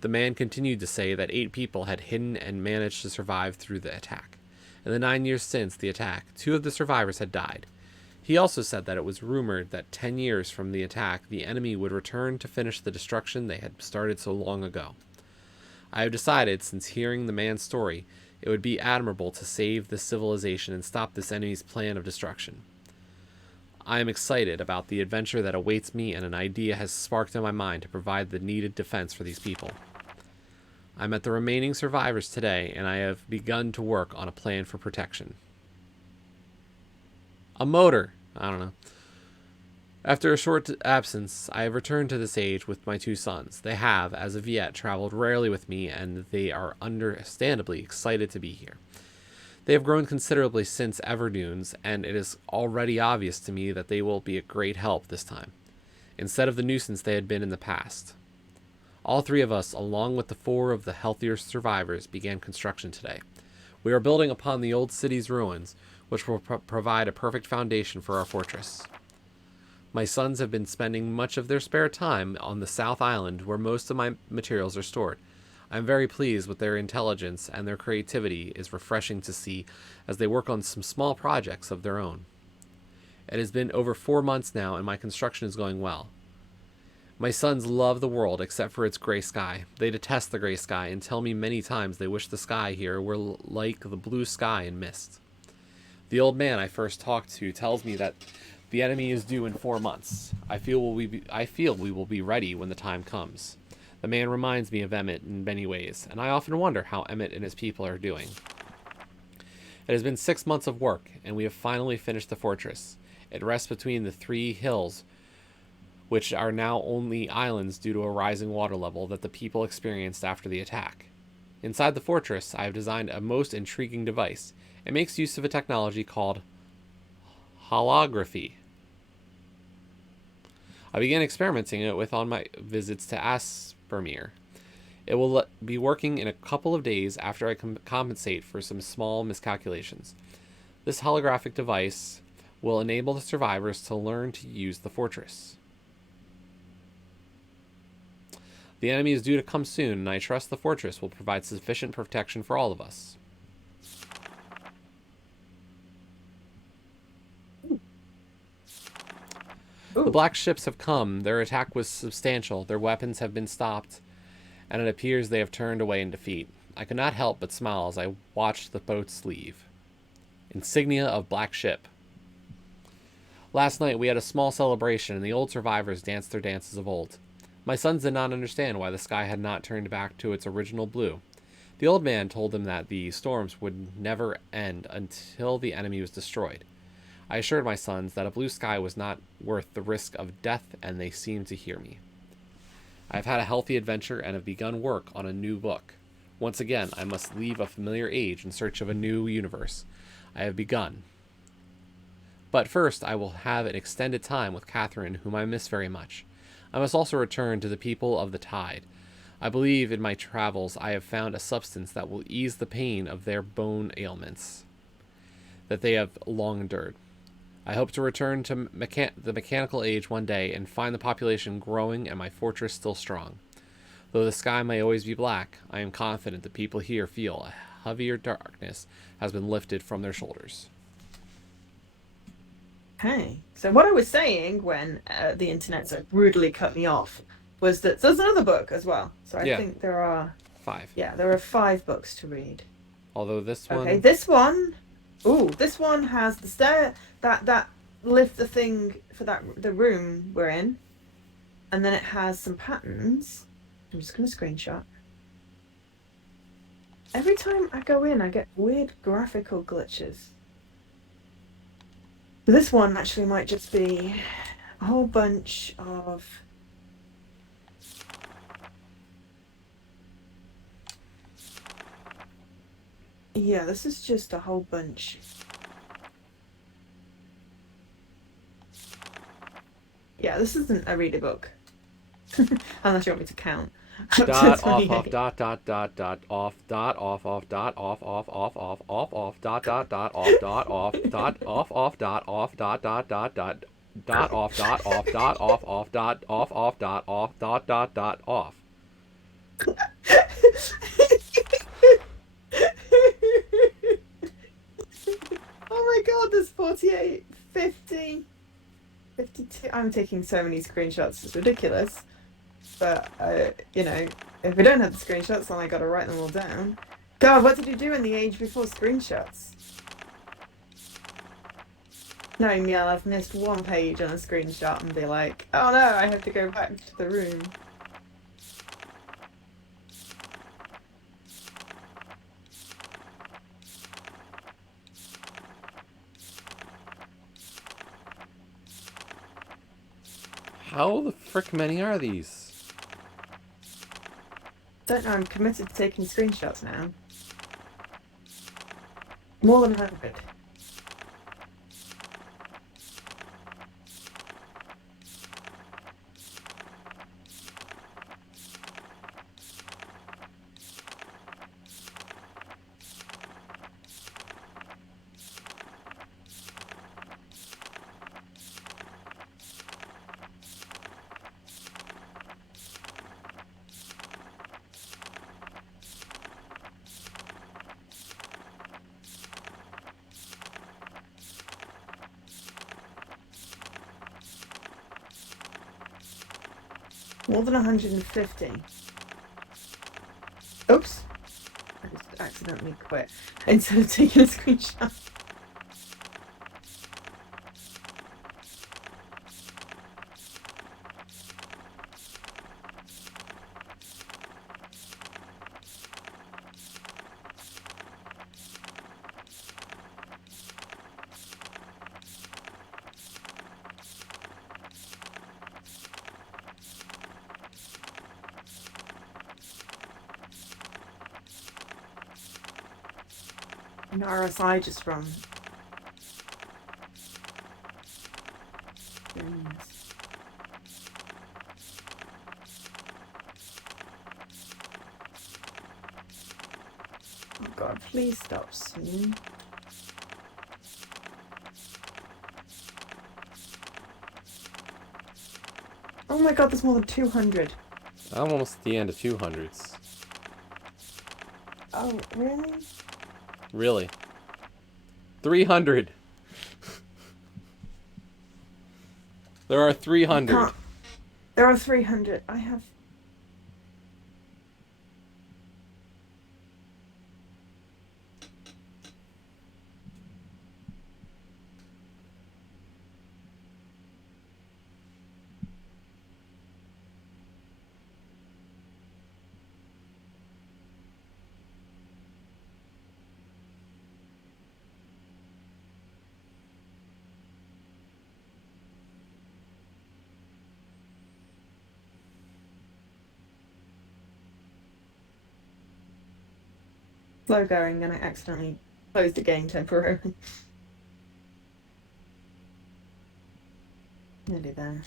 The man continued to say that 8 people had hidden and managed to survive through the attack. In the 9 years since the attack, 2 of the survivors had died. He also said that it was rumored that 10 years from the attack, the enemy would return to finish the destruction they had started so long ago. I have decided, since hearing the man's story, it would be admirable to save this civilization and stop this enemy's plan of destruction. I am excited about the adventure that awaits me, and an idea has sparked in my mind to provide the needed defense for these people. I met the remaining survivors today, and I have begun to work on a plan for protection. A motor. I don't know. After a short absence, I have returned to this age with my 2 sons. They have, as of yet, traveled rarely with me, and they are understandably excited to be here. They have grown considerably since Everdunes, and it is already obvious to me that they will be a great help this time, instead of the nuisance they had been in the past. All 3 of us, along with the 4 of the healthier survivors, began construction today. We are building upon the old city's ruins, which will provide a perfect foundation for our fortress. My sons have been spending much of their spare time on the South Island, where most of my materials are stored. I am very pleased with their intelligence, and their creativity is refreshing to see as they work on some small projects of their own. It has been over 4 months now, and my construction is going well. My sons love the world except for its gray sky. They detest the gray sky and tell me many times they wish the sky here were like the blue sky in Myst. The old man I first talked to tells me that the enemy is due in 4 months. I feel we will be ready when the time comes. The man reminds me of Emmett in many ways, and I often wonder how Emmett and his people are doing. It has been 6 months of work, and we have finally finished the fortress. It rests between the 3 hills, which are now only islands due to a rising water level that the people experienced after the attack. Inside the fortress, I have designed a most intriguing device. It makes use of a technology called holography. I began experimenting it with on my visits to Aspermere. It will be working in a couple of days after I compensate for some small miscalculations. This holographic device will enable the survivors to learn to use the fortress. The enemy is due to come soon, and I trust the fortress will provide sufficient protection for all of us. The black ships have come. Their attack was substantial. Their weapons have been stopped, and it appears they have turned away in defeat. I could not help but smile as I watched the boats leave. Insignia of black ship. Last night we had a small celebration, and the old survivors danced their dances of old. My sons did not understand why the sky had not turned back to its original blue. The old man told them that the storms would never end until the enemy was destroyed. I assured my sons that a blue sky was not worth the risk of death, and they seemed to hear me. I have had a healthy adventure and have begun work on a new book. Once again, I must leave a familiar age in search of a new universe. I have begun. But first, I will have an extended time with Catherine, whom I miss very much. I must also return to the people of the tide. I believe in my travels I have found a substance that will ease the pain of their bone ailments that they have long endured. I hope to return to the mechanical age one day and find the population growing and my fortress still strong. Though the sky may always be black, I am confident the people here feel a heavier darkness has been lifted from their shoulders. Okay, so what I was saying when the internet so brutally cut me off was that there's another book as well. So I think there are 5. Yeah, there are 5 books to read. Although this one. Okay, this one. Ooh, this one has the stair that lift the thing for the room we're in, and then it has some patterns. I'm just gonna screenshot. Every time I go in, I get weird graphical glitches. This one actually might just be a whole bunch of Yeah, this is just a whole bunch. Yeah, this isn't a reader book. Unless you want me to count. Up to Dot off 28. dot off dot off dot off dot off dot off dot off dot off dot off. Oh my god, there's 48, 50, 52. I'm taking so many screenshots, it's ridiculous. But, you know, if we don't have the screenshots, then I gotta write them all down. God, what did you do in the age before screenshots? Knowing me, I'll have missed one page on a screenshot and be like, oh no, I have to go back to the room. How the frick many are these? Don't know, I'm committed to taking screenshots now. More than 100. More than 150. Oops. I just accidentally quit instead of taking a screenshot. An RSI just from doing this. Oh god, please stop soon. Oh my god, there's more than 200. I'm almost at the end of 200s. Oh, really? Really? 300. There are 300. Can't. There are 300. I have. Slow going and I accidentally closed the game temporarily. Nearly there.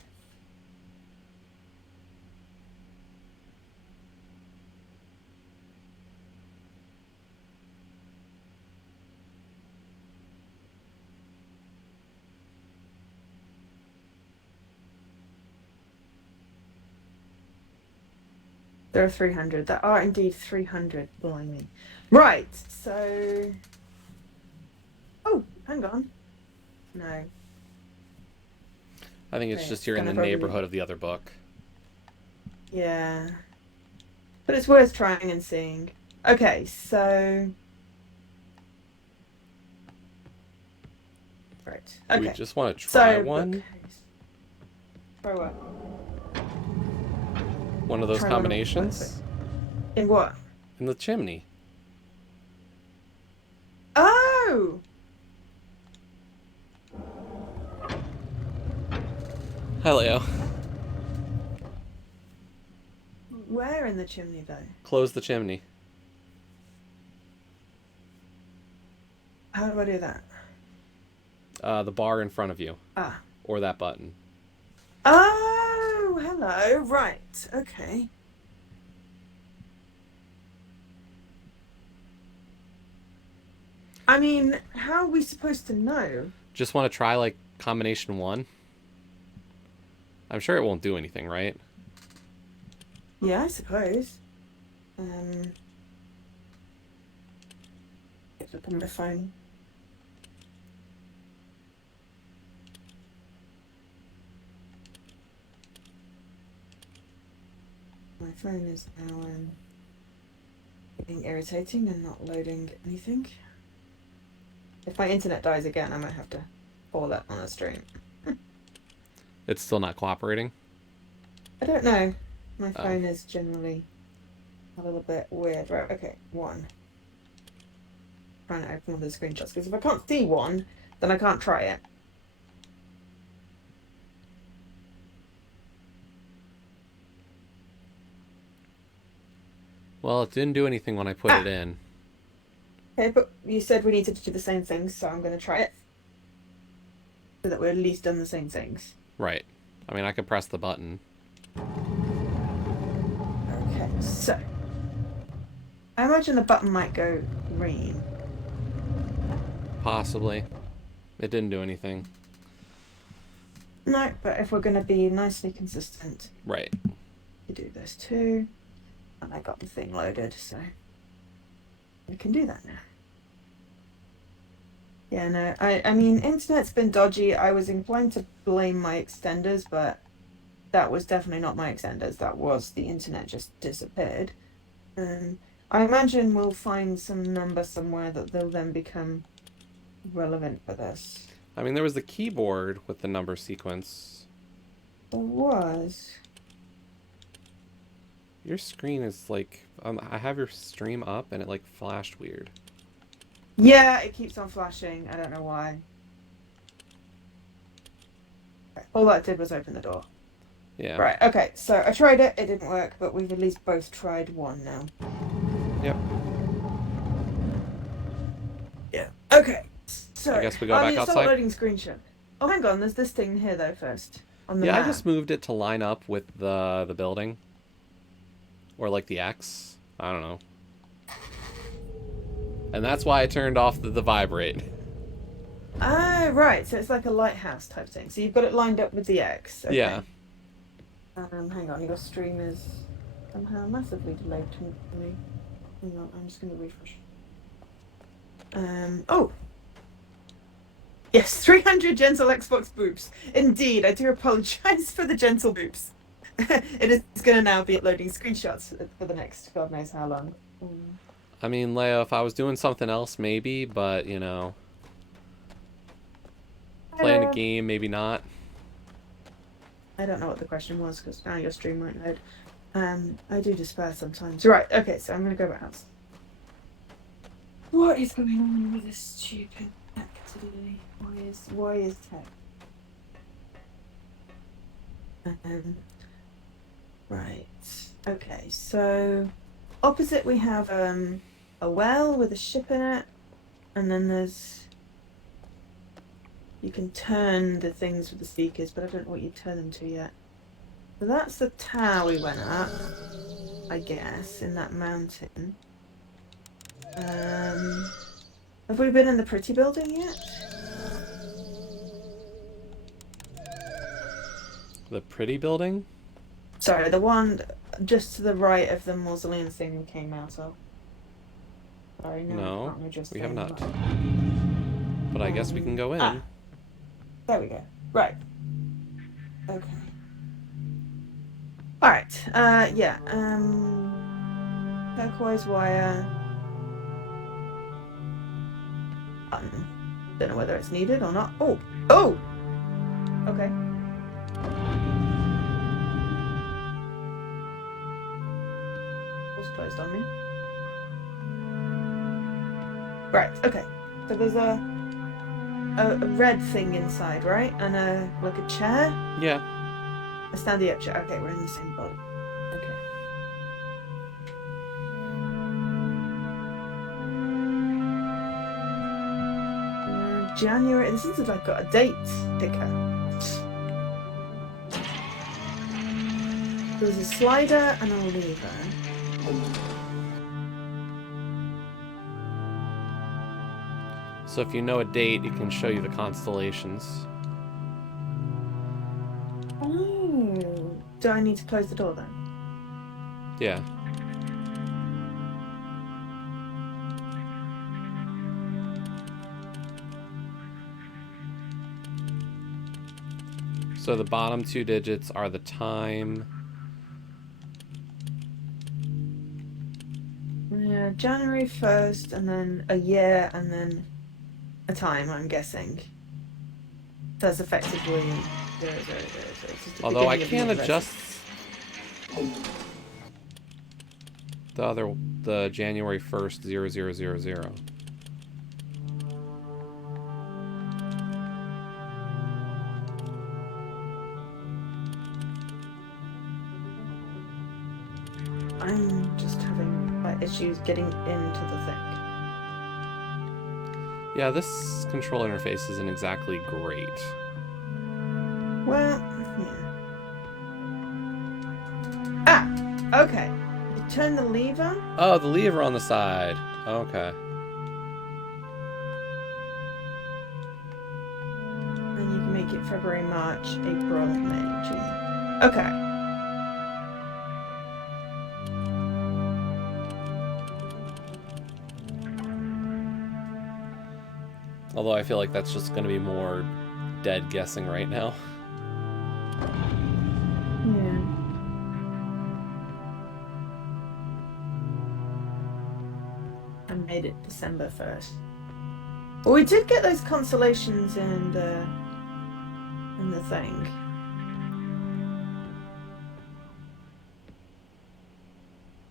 There are 300. There are indeed 300. Blimey. Right, so... Oh, hang on. No. I think it's Okay, just you're in the gonna probably- neighborhood of the other book. Yeah. But it's worth trying and seeing. Okay, so... Right. Do Okay. we just want to try so, one? bookcase. Try what? One of those Try one of- combinations? In what? In the chimney. Oh! Hi, Leo. Where in the chimney, though? Close the chimney. How do I do that? The bar in front of you. Ah. Or that button. Oh, hello. Right. Okay. I mean, how are we supposed to know? Just want to try, like, combination 1? I'm sure it won't do anything, right? Yeah, I suppose. It's up on my phone. My phone is now getting irritating and not loading anything. If my internet dies again, I might have to call that on a stream. It's still not cooperating? I don't know. My Oh. phone is generally a little bit weird. Right, okay, 1. Trying to open all the screenshots, because if I can't see 1, then I can't try it. Well, it didn't do anything when I put it in. Okay, but you said we needed to do the same things, so I'm going to try it. So that we're at least done the same things. Right. I mean, I could press the button. Okay, so I imagine the button might go green. Possibly. It didn't do anything. No, but if we're going to be nicely consistent, Right. we do this too. And I got the thing loaded, so we can do that now. Yeah, no, I mean, internet's been dodgy. I was inclined to blame my extenders, but that was definitely not my extenders. That was the internet just disappeared. I imagine we'll find some number somewhere that they'll then become relevant for this. I mean, there was the keyboard with the number sequence. There was. Your screen is like... I have your stream up and it like flashed weird. Yeah, it keeps on flashing. I don't know why. All that did was open the door. Yeah. Right, okay, so I tried it, it didn't work, but we've at least both tried 1 now. Yep. Yeah. Okay, so I guess we go back it's outside? not loading screenshot. Oh, hang on, there's this thing here though first. On the Yeah, map. I just moved it to line up with the building. Or like the X. I don't know. And that's why I turned off the vibrate. Ah, right, so it's like a lighthouse type thing. So you've got it lined up with the X. Okay. Yeah. Hang on, your stream is somehow massively delayed to me. Hang on, I'm just going to refresh. Oh! Yes, 300 gentle Xbox boobs. Indeed, I do apologise for the gentle boobs. It is going to now be uploading screenshots for the next God knows how long. I mean, Leo, if I was doing something else, maybe, but, you know... Playing a game, maybe not. I don't know what the question was, because now your stream won't load. I do despair sometimes. Right, okay, so I'm going to go back. What is going on with this stupid tech today? Why is tech? Right, okay, so opposite we have a well with a ship in it, and then there's... You can turn the things with the speakers, but I don't know what you turn them to yet. So that's the tower we went up, I guess, in that mountain. Have we been in the pretty building yet? The pretty building? Sorry, the one just to the right of the mausoleum thing we came out of. Sorry, No, just we have not. right. But I guess we can go in. Ah, there we go. Right. Okay. Alright, yeah, turquoise wire button. Don't know whether it's needed or not. Oh! Oh! Okay. Was closed on me. Right, okay. So there's a red thing inside, right? And like a chair? Yeah. A standy up chair. Okay, we're in the same boat. Okay. January. This is like got a date sticker. There's a slider and a lever. So if you know a date, it can show you the constellations. Oh. Do I need to close the door then? Yeah. So the bottom two digits are the time. Yeah, January 1st, and then a year, and then a time, I'm guessing. That's effectively 0, 0, 0, 0. It's just the Although I beginning can of the universe. adjust the January 1st 0000. I'm just having like issues getting into the thing. Yeah, this control interface isn't exactly great. Well, yeah. Ah, okay. You turn the lever. Oh, the lever on the side. Okay. And you can make it February, March, April, May, June. Okay. Although I feel like that's just going to be more dead guessing right now. Yeah. I made it December 1st. Well, we did get those constellations in the thing.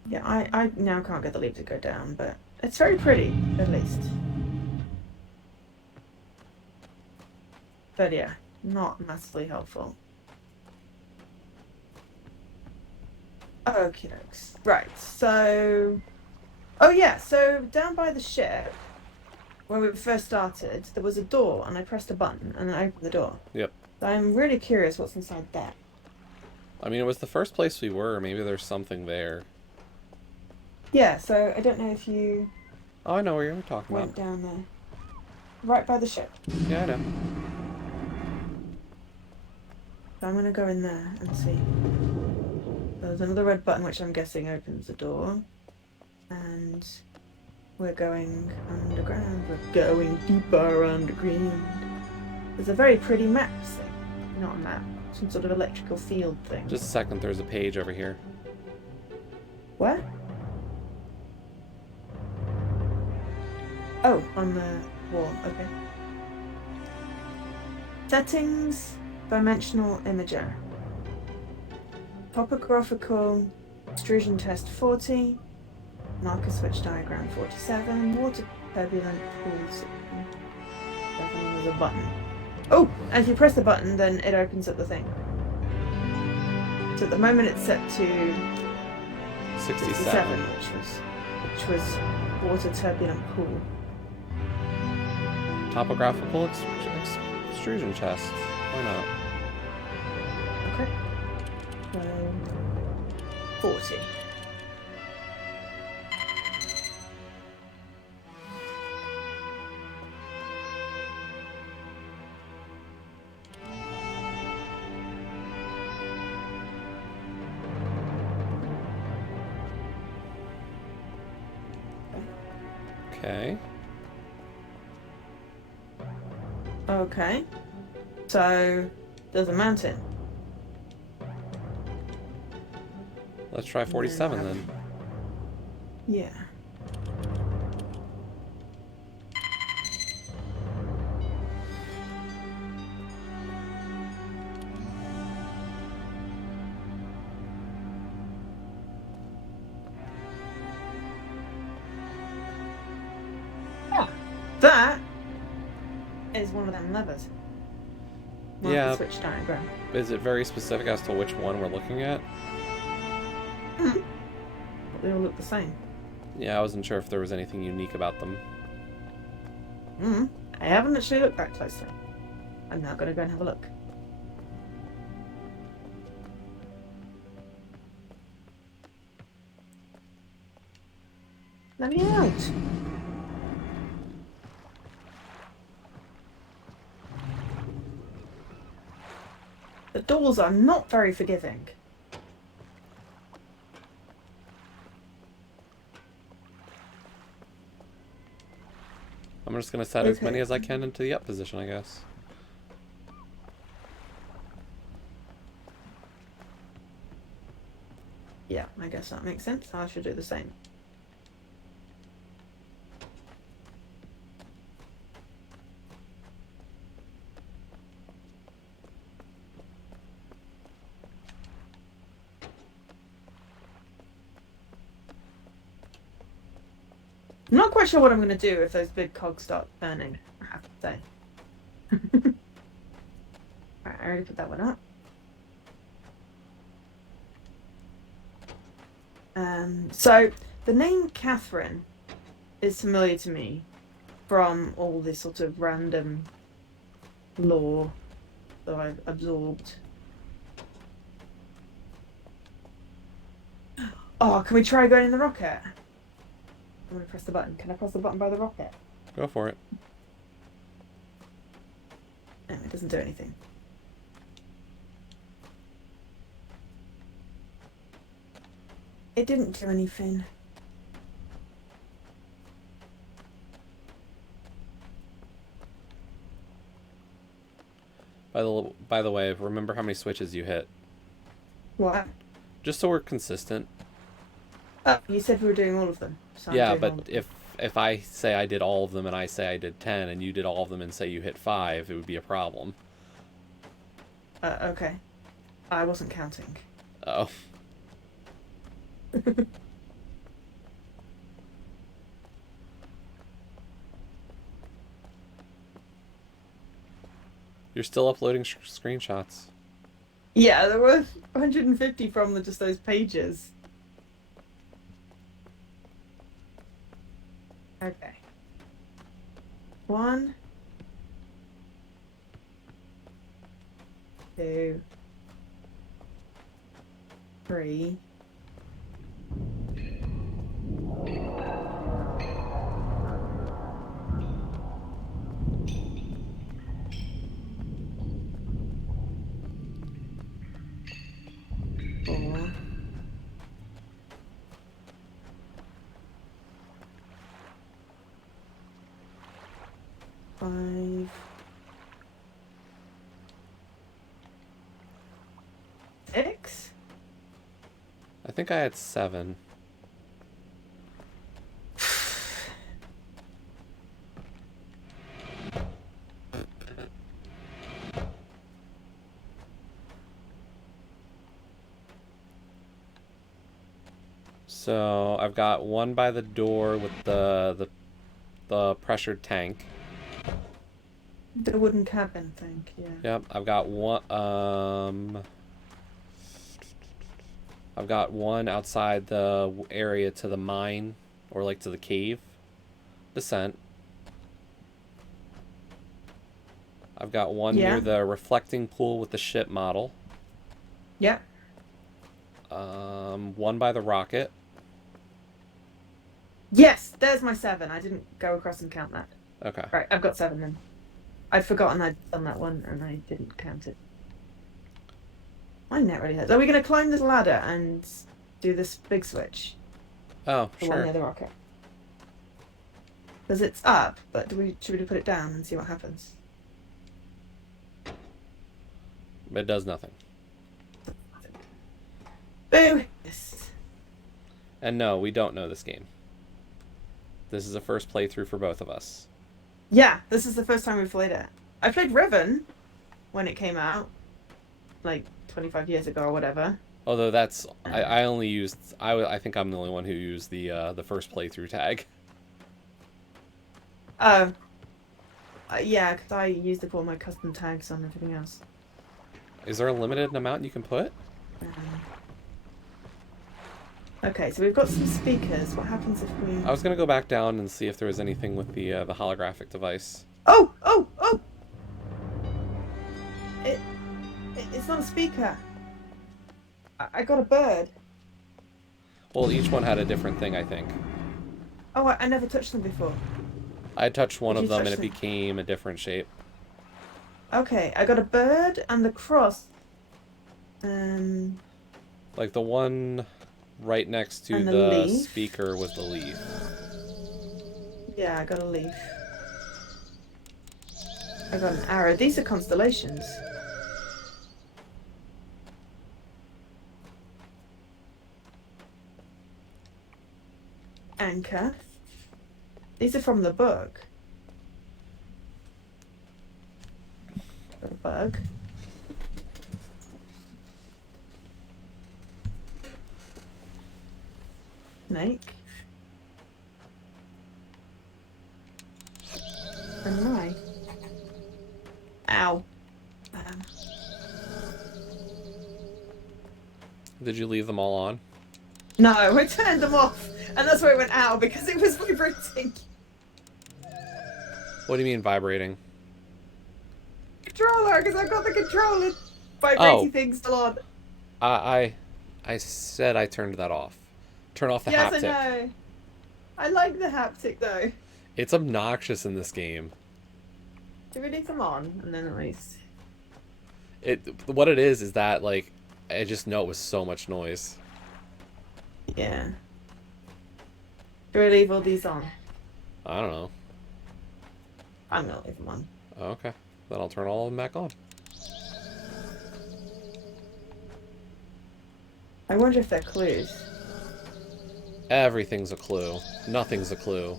Yeah, I now can't get the leaf to go down, but it's very pretty, at least. But yeah, not massively helpful. Okie dokes. Right, so... Oh yeah, so down by the ship, when we first started, there was a door, and I pressed a button, and I opened the door. Yep. So I'm really curious what's inside there. I mean, it was the first place we were. Maybe there's something there. Yeah, so I don't know if you Oh, I know what you're talking went about. down there. Right by the ship. Yeah, I know. So I'm gonna go in there and see. There's another red button which I'm guessing opens the door. And we're going underground. We're going deeper underground. There's a very pretty map thing. Not a map. Some sort of electrical field thing. Just a second, there's a page over here. Where? Oh, on the wall. Okay. Settings. Dimensional imager. Topographical extrusion test 40. Marker switch diagram 47. Water turbulent pools. There's a button. Oh! As you press the button, then it opens up the thing. So at the moment it's set to 67. which was water turbulent pool. Topographical extrusion chest. Why not? Okay. So 40. Okay. Okay. So there's a mountain. Let's try 47 then. Yeah. That is one of them levers. Marker Yeah. switch diagram. Is it very specific as to which one we're looking at? But they all look the same. Yeah, I wasn't sure if there was anything unique about them. I haven't actually looked that closely. I'm now going to go and have a look. Let me out. The doors are not very forgiving. I'm just gonna set as Okay. many as I can into the up position, I guess. Yeah, I guess that makes sense. I should do the same. I'm not quite sure what I'm going to do if those big cogs start burning, I have to say. Right, I already put that one up. So the name Catherine is familiar to me from all this sort of random lore that I've absorbed. Oh, can we try going in the rocket? I'm gonna press the button. Can I press the button by the rocket? Go for it. No, it doesn't do anything. It didn't do anything. By the way, remember how many switches you hit, What? just so we're consistent. Oh, you said we were doing all of them. So Yeah, I'm doing all but of them. if I say I did all of them and I say I did 10 and you did all of them and say you hit 5, it would be a problem. Okay. I wasn't counting. Oh. You're still uploading screenshots. Yeah, there were 150 from just those pages. Okay. 1, 2, 3. Four. 5. 6. I think I had 7. So I've got one by the door with the pressured tank. The wooden cabin thing, yeah. Yep, I've got one. I've got one outside the area to the mine, or like to the cave descent. I've got one Yeah. near the reflecting pool with the ship model. Yeah. One by the rocket. Yes, there's my 7. I didn't go across and count that. Okay. Right, I've got 7 then. I'd forgotten I'd done that one and I didn't count it. My neck really hurts. Are we going to climb this ladder and do this big switch? Oh, The one near sure. the rocket. Because it's up, but should we put it down and see what happens? It does nothing. Boo! Yes. And no, we don't know this game. This is a first playthrough for both of us. Yeah, this is the first time we've played it. I played Riven when it came out, like 25 years ago or whatever. Although that's I only used I think I'm the only one who used the first playthrough tag. Oh. Yeah, because I used up all my custom tags on everything else. Is there a limited amount you can put? Okay, so we've got some speakers. What happens if we... I was gonna go back down and see if there was anything with the holographic device. Oh! Oh! Oh! It's not a speaker. I got a bird. Well, each one had a different thing, I think. Oh, I never touched them before. I touched one Did of you them touch and it them? became a different shape. Okay, I got a bird and the cross. Um, Like the one right next to and the the leaf. speaker was the leaf. Yeah, I got a leaf. I got an arrow. These are constellations. Anchor. These are from the book. A bug. Snake. A knife. Ow. Did you leave them all on? No, I turned them off. And that's why it went ow, because it was vibrating. What do you mean vibrating? Controller, because I've got the controller Oh, vibrating thing still on. I, I said I turned that off. Turn off the Yes, I haptic. know. I like the haptic though. It's obnoxious in this game. Do we leave them on and then at least? What it is that like I just know it was so much noise. Yeah. Do we leave all these on? I don't know. I'm gonna leave them on. Okay, then I'll turn all of them back on. I wonder if they're clues. Everything's a clue. Nothing's a clue.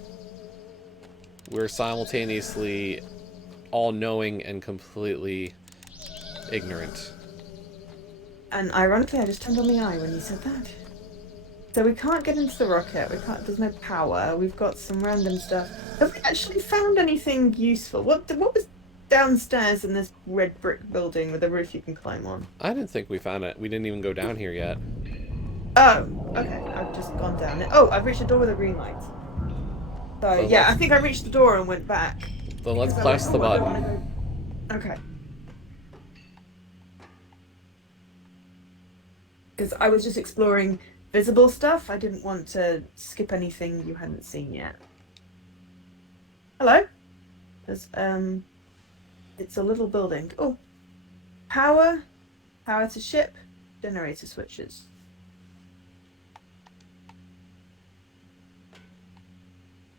We're simultaneously all knowing and completely ignorant. And ironically, I just turned on the eye when you said that. So we can't get into the rocket. We can't. There's no power. We've got some random stuff. Have we actually found anything useful? What was downstairs in this red brick building with a roof you can climb on? I didn't think we found it. We didn't even go down here yet. Oh, okay. I've just gone down it. Oh, I've reached the door with a green light. So Well, yeah, I let's- think I reached the door and went back. Then let's Because I press went, the "Oh, I don't button. wanna go." Okay. Because I was just exploring visible stuff. I didn't want to skip anything you hadn't seen yet. Hello? There's it's a little building. Oh. Power to ship, generator switches.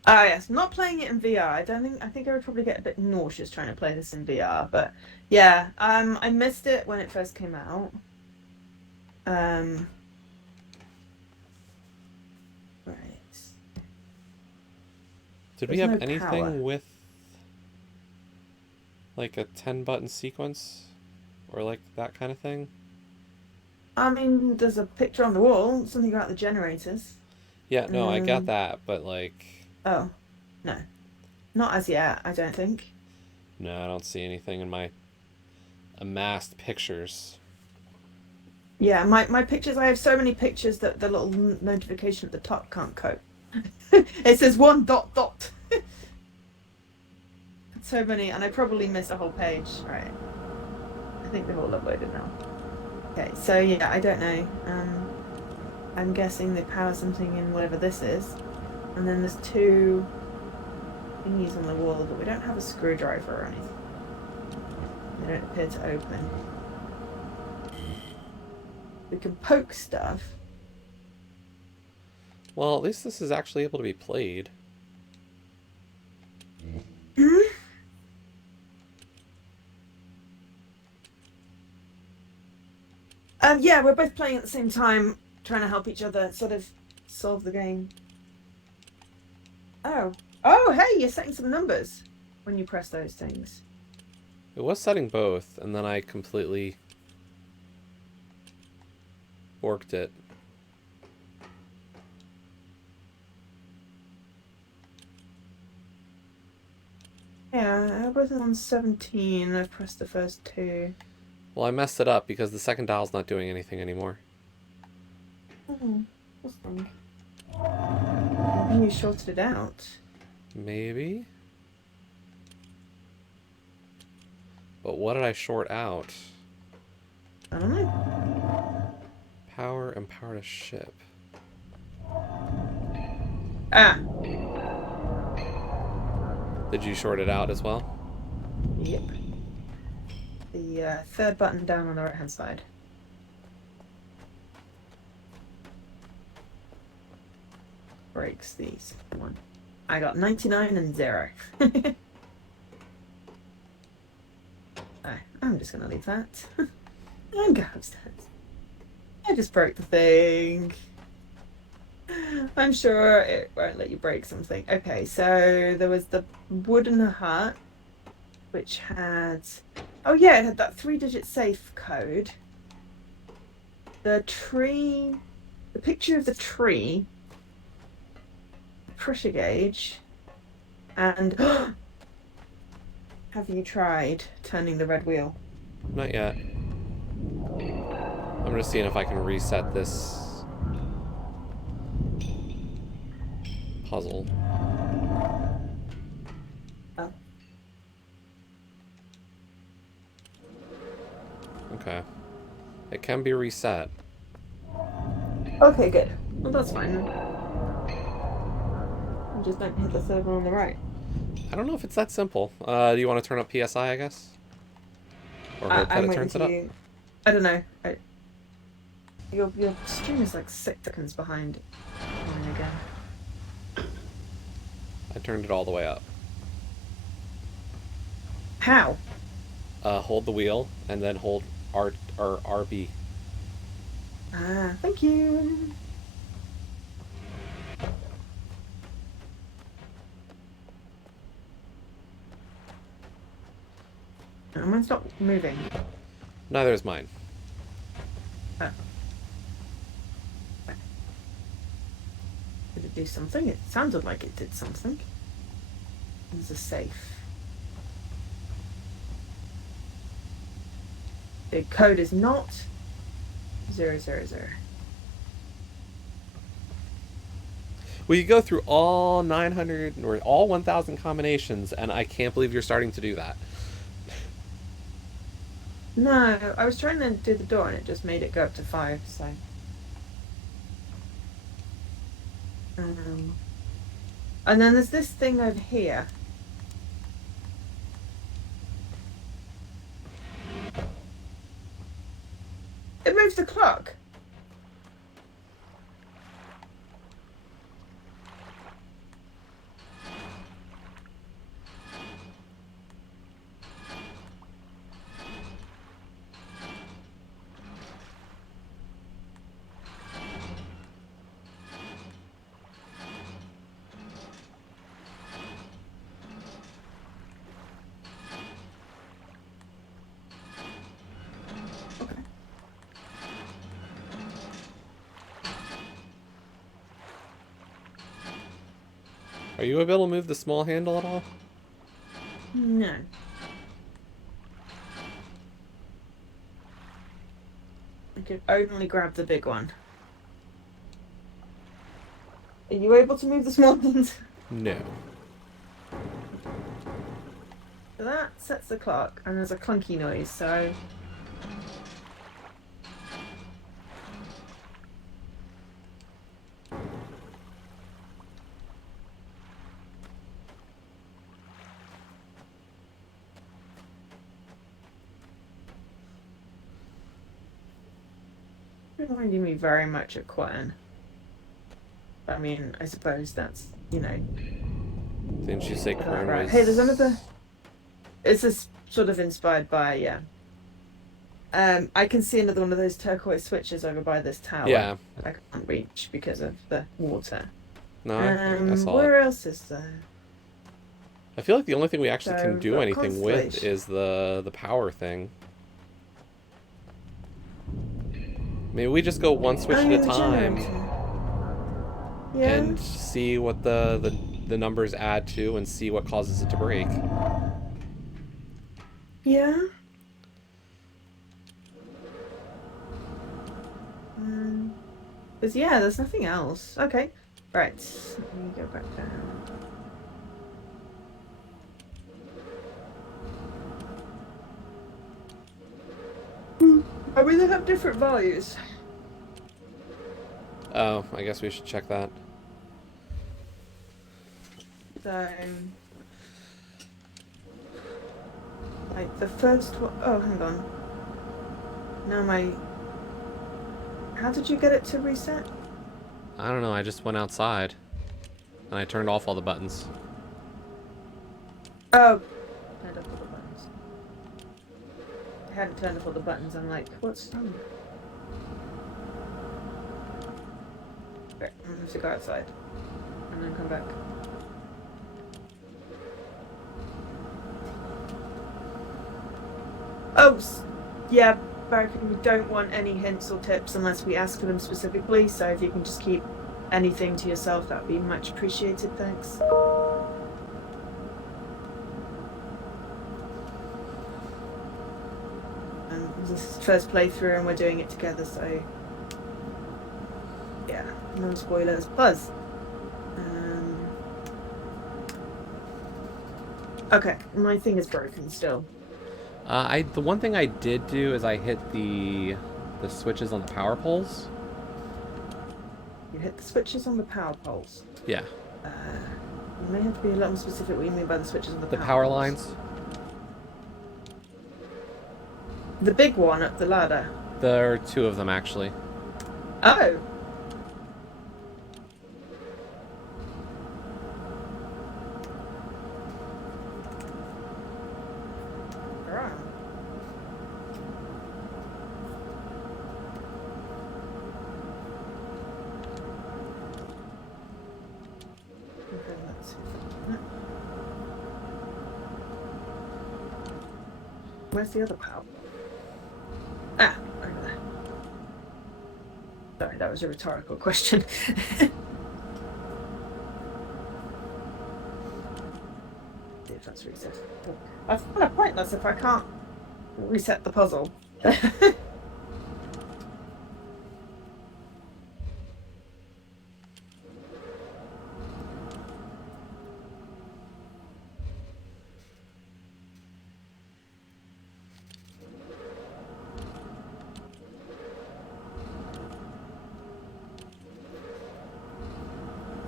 Ah yes, not playing it in VR. I think I would probably get a bit nauseous trying to play this in VR, but yeah, I missed it when it first came out. Right. Did we There's have no anything power. with like a 10-button sequence or like that kind of thing? I mean, there's a picture on the wall, something about the generators. Yeah, no, I got Um, that, but like oh, no. Not as yet, I don't think. no, I don't see anything in my amassed pictures. Yeah, my pictures, I have so many pictures that the little notification at the top can't cope. It says one dot dot. So many, and I probably missed a whole page. Right. I think they've all uploaded now. Okay, so yeah, I don't know. I'm guessing they power something in whatever this is. And then there's two thingies on the wall, but we don't have a screwdriver or anything. They don't appear to open. We can poke stuff. Well, at least this is actually able to be played. Yeah, we're both playing at the same time, trying to help each other sort of solve the game. Oh. Oh, hey, you're setting some numbers when you press those things. It was setting both, and then I completely borked it. Yeah, I was on 17. I've pressed the first two. Well, I messed it up because the second dial's not doing anything anymore. Oh, what's wrong? And you shorted it out. Maybe? But what did I short out? I don't know. Power and power to ship. Ah! Did you short it out as well? Yep. The third button down on the right-hand side. Breaks these. One. I got 99 and 0. I'm just gonna leave that. And go upstairs. I just broke the thing. I'm sure it won't let you break something. Okay, so there was the wooden hut, which had... Oh yeah, it had that 3-digit safe code. The tree... The picture of the tree. Pressure gauge. And... Have you tried turning the red wheel? Not yet. I'm just seeing if I can reset this puzzle. Oh. Okay. It can be reset. Okay, good. Well, that's fine then. Just don't hit the third one on the right. I don't know if it's that simple. Do you want to turn up PSI, I guess? Or hope that I'm it waiting turns for it up? you. I don't know. Your stream is like 6 seconds behind mine again. I turned it all the way up. How? Hold the wheel and then hold R or RB. Ah, thank you. Oh, mine's not moving. Neither is mine. Oh. Did it do something? It sounded like it did something. There's a safe. The code is not 000. Well, you go through all 900 or all 1,000 combinations, and I can't believe you're starting to do that. No, I was trying to do the door and it just made it go up to 5, so. And then there's this thing over here. It moves the clock. Are you able to move the small handle at all? No. I could only grab the big one. Are you able to move the small ones? No. So that sets the clock, and there's a clunky noise, so... Reminding me very much of Quen. I mean, I suppose that's, you know... Didn't you say Kern right. was... Hey, there's another... It's just sort of inspired by, yeah. I can see another one of those turquoise switches over by this tower. Yeah. I can't reach because of the water. No, I saw where it. else is there? I feel like the only thing we actually So, can do got anything with Constellation. is the power thing. Maybe we just go one switch at a time Yeah. and see what the numbers add to and see what causes it to break. Yeah. Because yeah, there's nothing else. Okay. Right. Let me go back down. Maybe they have different values. Oh, I guess we should check that. So, like the first one, oh, hang on. Now how did you get it to reset? I don't know, I just went outside. And I turned off all the buttons. Oh, turned off all the buttons. I hadn't turned off all the buttons. I'm like, what's wrong? Okay, I'm gonna have to go outside and then come back. Oh, yeah, Barracuda, we don't want any hints or tips unless we ask for them specifically. So if you can just keep anything to yourself, that would be much appreciated. Thanks. This is first playthrough and we're doing it together, so yeah, no spoilers. Buzz. Okay, my thing is broken still. The one thing I did do is I hit the switches on the power poles. You hit the switches on the power poles. Yeah. You may have to be a little more specific what you mean by the switches on the power poles. lines. The big one up the ladder. There are two of them actually. Oh. Right. Okay, let's see. Where's the other power? Ah, over there. Sorry, that was a rhetorical question. See if that's reset. That's kind of pointless if I can't reset the puzzle.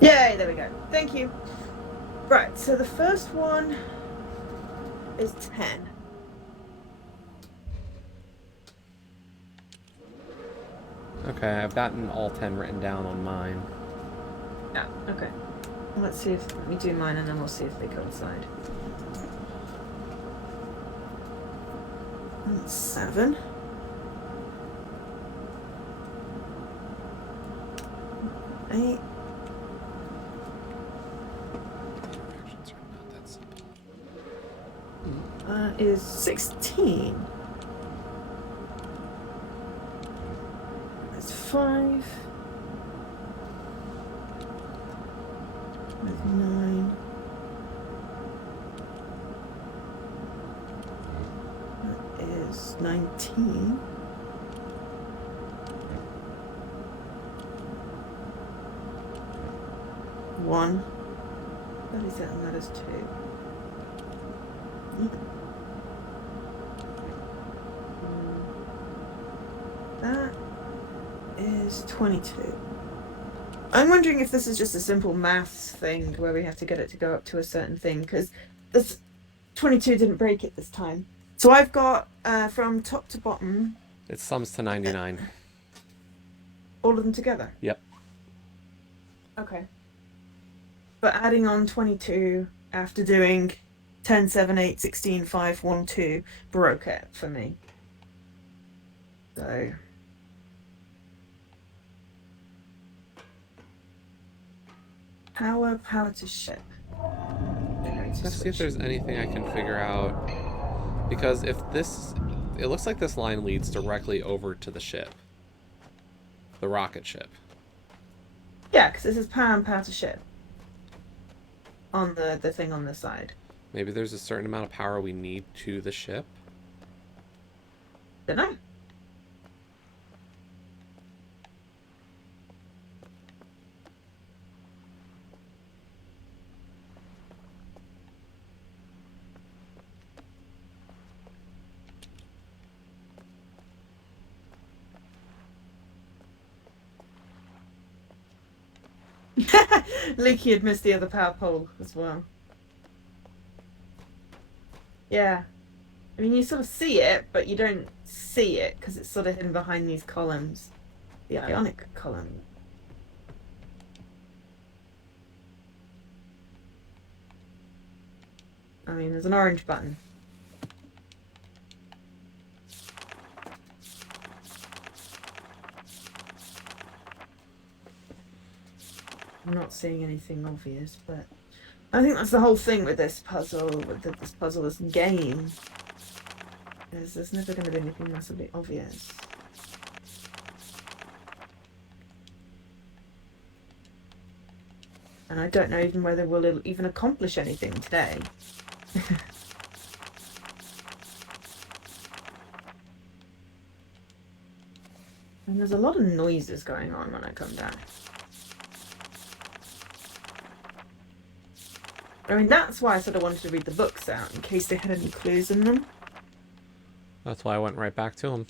Yay, there we go. Thank you. Right, so the first one is 10. Okay, I've gotten all 10 written down on mine. Yeah, okay. Let's see if, let me do mine and then we'll see if they coincide. 7. 8. Reactions are not that simple. Is 16. That's 5. That's 9. That is 19. One. That is it, and that is 2. That is 22. I'm wondering if this is just a simple maths thing where we have to get it to go up to a certain thing, because this 22 didn't break it this time. So I've got from top to bottom. It sums to 99. All of them together? Yep. Okay. But adding on 22 after doing 10, 7, 8, 16, 5, 1, 2 broke it for me. So... Power to ship. Let's see if there's anything I can figure out. Because if this... It looks like this line leads directly over to the ship. The rocket ship. Yeah, because this is power and power to ship. On the thing on the side. Maybe there's a certain amount of power we need to the ship. Don't know. Leaky had missed the other power pole as well. Yeah. I mean, you sort of see it, but you don't see it because it's sort of hidden behind these columns. The ionic column. I mean, there's an orange button. I'm not seeing anything obvious, but I think that's the whole thing with this puzzle, this game. Is there's never going to be anything massively obvious. And I don't know even whether we'll even accomplish anything today. And there's a lot of noises going on when I come down. I mean, that's why I sort of wanted to read the books out, in case they had any clues in them. That's why I went right back to him.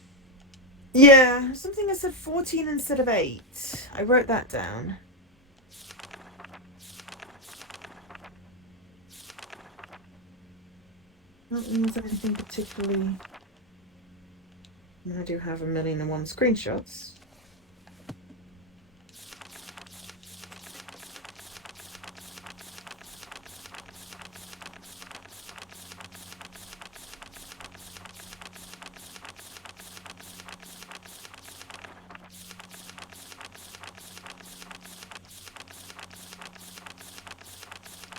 Yeah, something that said 14 instead of 8. I wrote that down. Not means anything particularly. I do have 1,000,001 screenshots.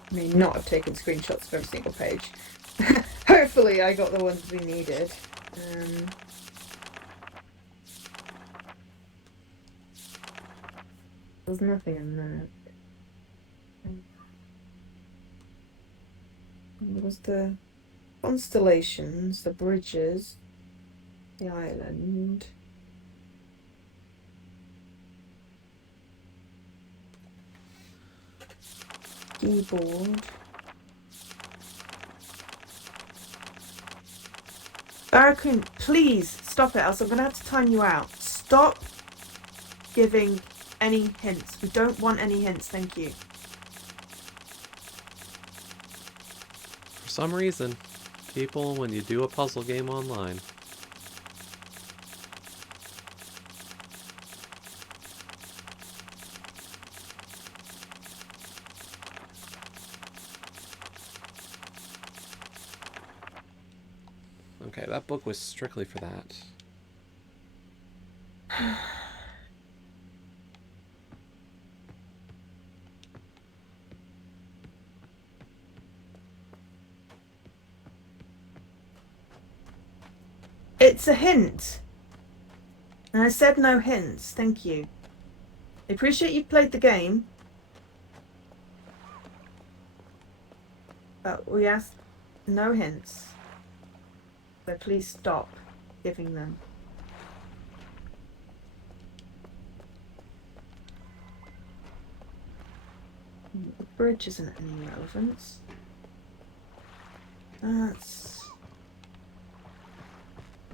I may not have taken screenshots of every single page. Hopefully I got the ones we needed. There's nothing in there. There was the constellations, the bridges, the island. Keyboard. Barracoon, please stop it, else I'm going to have to time you out. Stop giving any hints. We don't want any hints, thank you. For some reason, people, when you do a puzzle game online, okay, that book was strictly for that. It's a hint. And I said no hints, thank you. I appreciate you played the game. But we asked no hints. So please stop giving them. The bridge isn't any relevance. That's...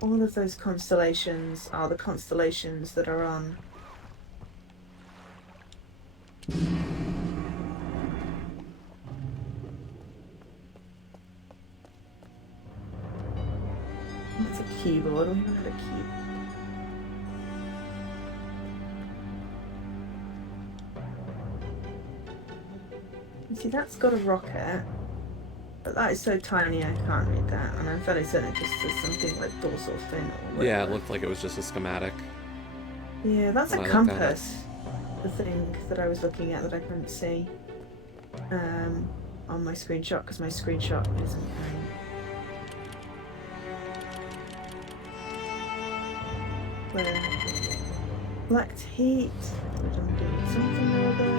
all of those constellations are the constellations that are on. It's a keyboard. We haven't had a key. You see, that's got a rocket, but that is so tiny I can't read that, and I'm fairly certain it just says something like dorsal fin or whatever. Yeah, it looked like it was just a schematic. Yeah, that's a when I looked at it. compass. The thing that I was looking at that I couldn't see on my screenshot, because my screenshot isn't where black heat. I'm doing something or other.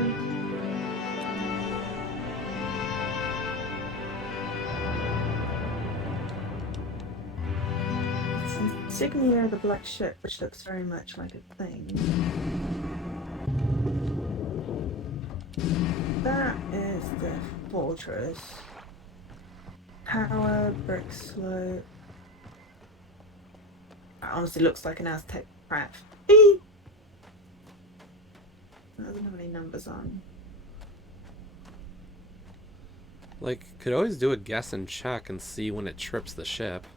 It's insignia of the black ship, which looks very much like a thing. That is the fortress. Tower, brick slope. That honestly looks like an Aztec crap. It doesn't have any numbers on. Like, could always do a guess and check and see when it trips the ship.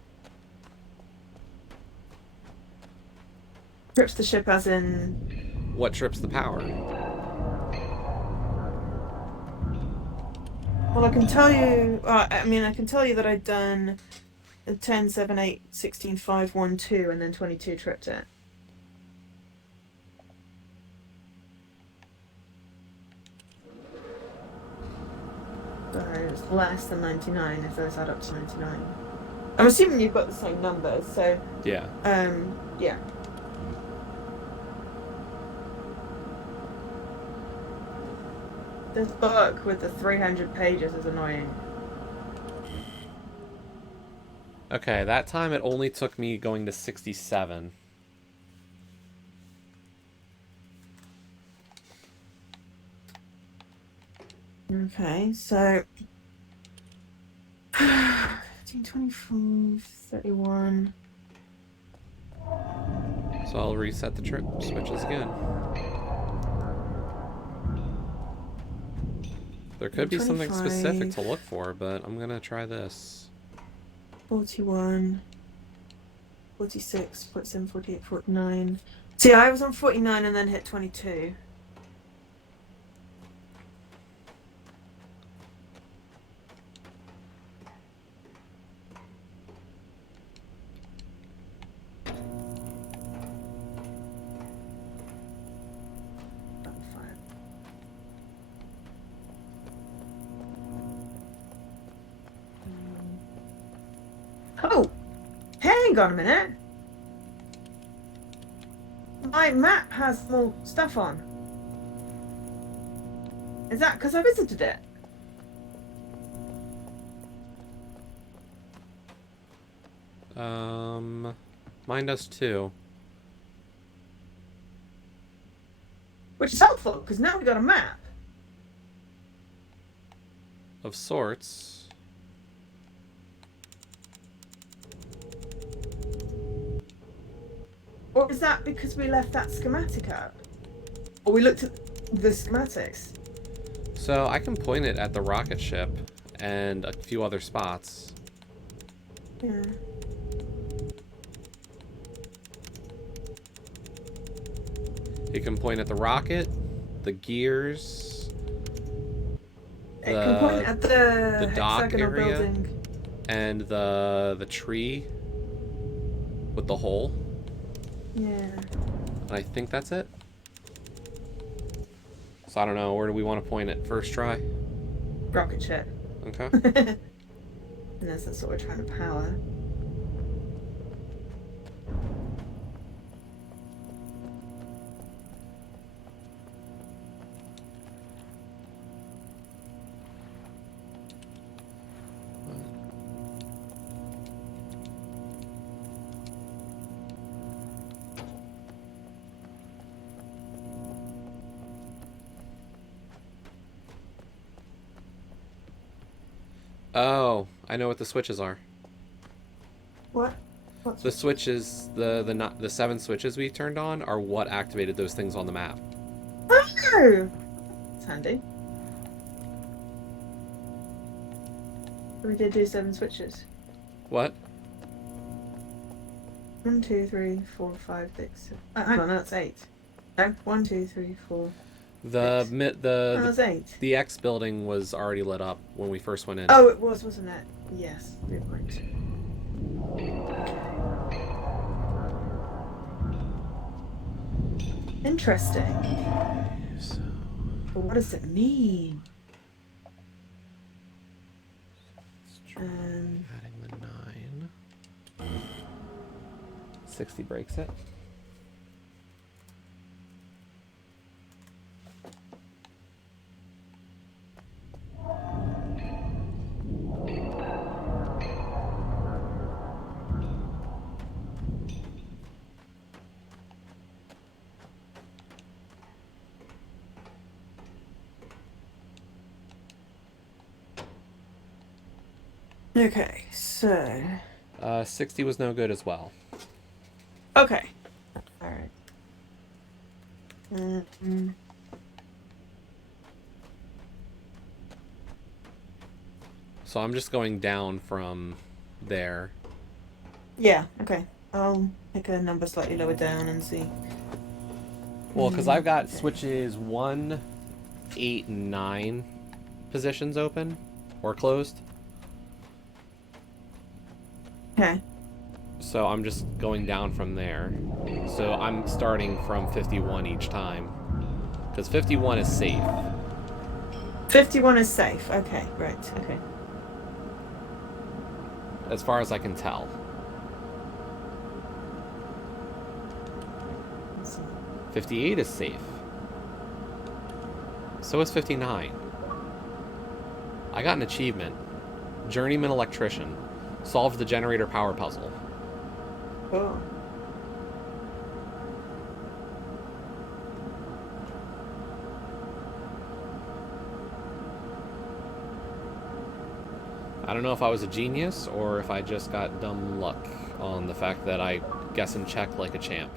Trips the ship as in... What trips the power? Well, I can tell you... I mean, I can tell you that I'd done 10, 7, 8, 16, 5, 1, 2, and then 22 tripped it. So it's less than 99 if those add up to 99. I'm assuming you've got the same numbers, so... Yeah. Yeah. This book with the 300 pages is annoying. Okay, that time it only took me going to 67. Okay, so 15, 25, 31. So I'll reset the trip switches again. There could be something 25. specific to look for, but I'm gonna try this. 41, 46, 47, 48, 49. See, I was on 49 and then hit 22. Oh, hang on a minute. My map has more stuff on. Is that because I visited it? Mine does too. Which is helpful, because now we've got a map. Of sorts. Or is that because we left that schematic up? Or we looked at the schematics? So I can point it at the rocket ship and a few other spots. Yeah. You can point at the rocket, the gears, It can point at the dock hexagonal area, building. and the tree with the hole. Yeah. And I think that's it. So I don't know, where do we want to point it first try? Rocket ship. Okay. And that's what we're trying to power. Oh, I know what the switches are. What? What's The switches, the 7 switches we turned on are what activated those things on the map. Oh! It's handy. We did do 7 switches. What? 1, 2, 3, 4, 5, 6, 7. Hang on, that's 8. No, 1, 2, 3, 4. The Oh, that's 8. the X building was already lit up when we first went in. Oh, it was, wasn't it? Yes, good point. Interesting. So, But what does it mean? adding the 9. 60 breaks it. Okay, so... 60 was no good as well. Okay. Alright. So I'm just going down from there. Yeah, okay. I'll pick a number slightly lower down and see. Well, because I've got switches 1, 8, and 9 positions open or closed. Okay. So I'm just going down from there. So I'm starting from 51 each time. Because 51 is safe. 51 is safe. Okay, right. Okay. As far as I can tell. Let's see. 58 is safe. So is 59. I got an achievement. Journeyman Electrician. Solved the generator power puzzle. Cool. I don't know if I was a genius or if I just got dumb luck on the fact that I guess and check like a champ.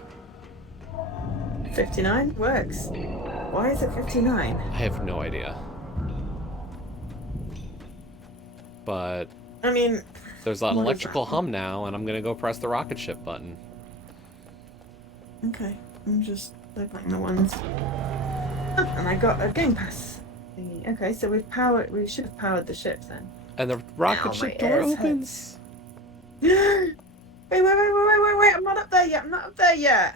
59 works. Why is it 59? I have no idea. But I mean, there's an what is electrical that? hum now, and I'm gonna go press the rocket ship button. Okay, I'm just opening the ones. Oh, and I got a game pass. Okay, so we should have powered the ship then. And the rocket Ow, ship my door ears opens. wait, I'm not up there yet, I'm not up there yet.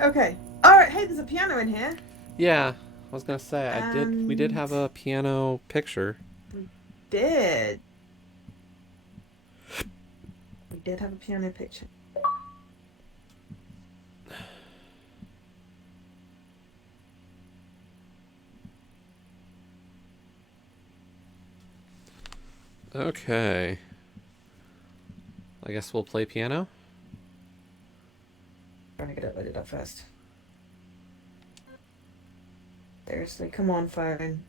Okay. Alright, hey, there's a piano in here. Yeah, I was gonna say we did And- have a piano picture. We did. We did have a piano picture. Okay. I guess we'll play piano. Trying to get it loaded up first. Seriously, come on, phone.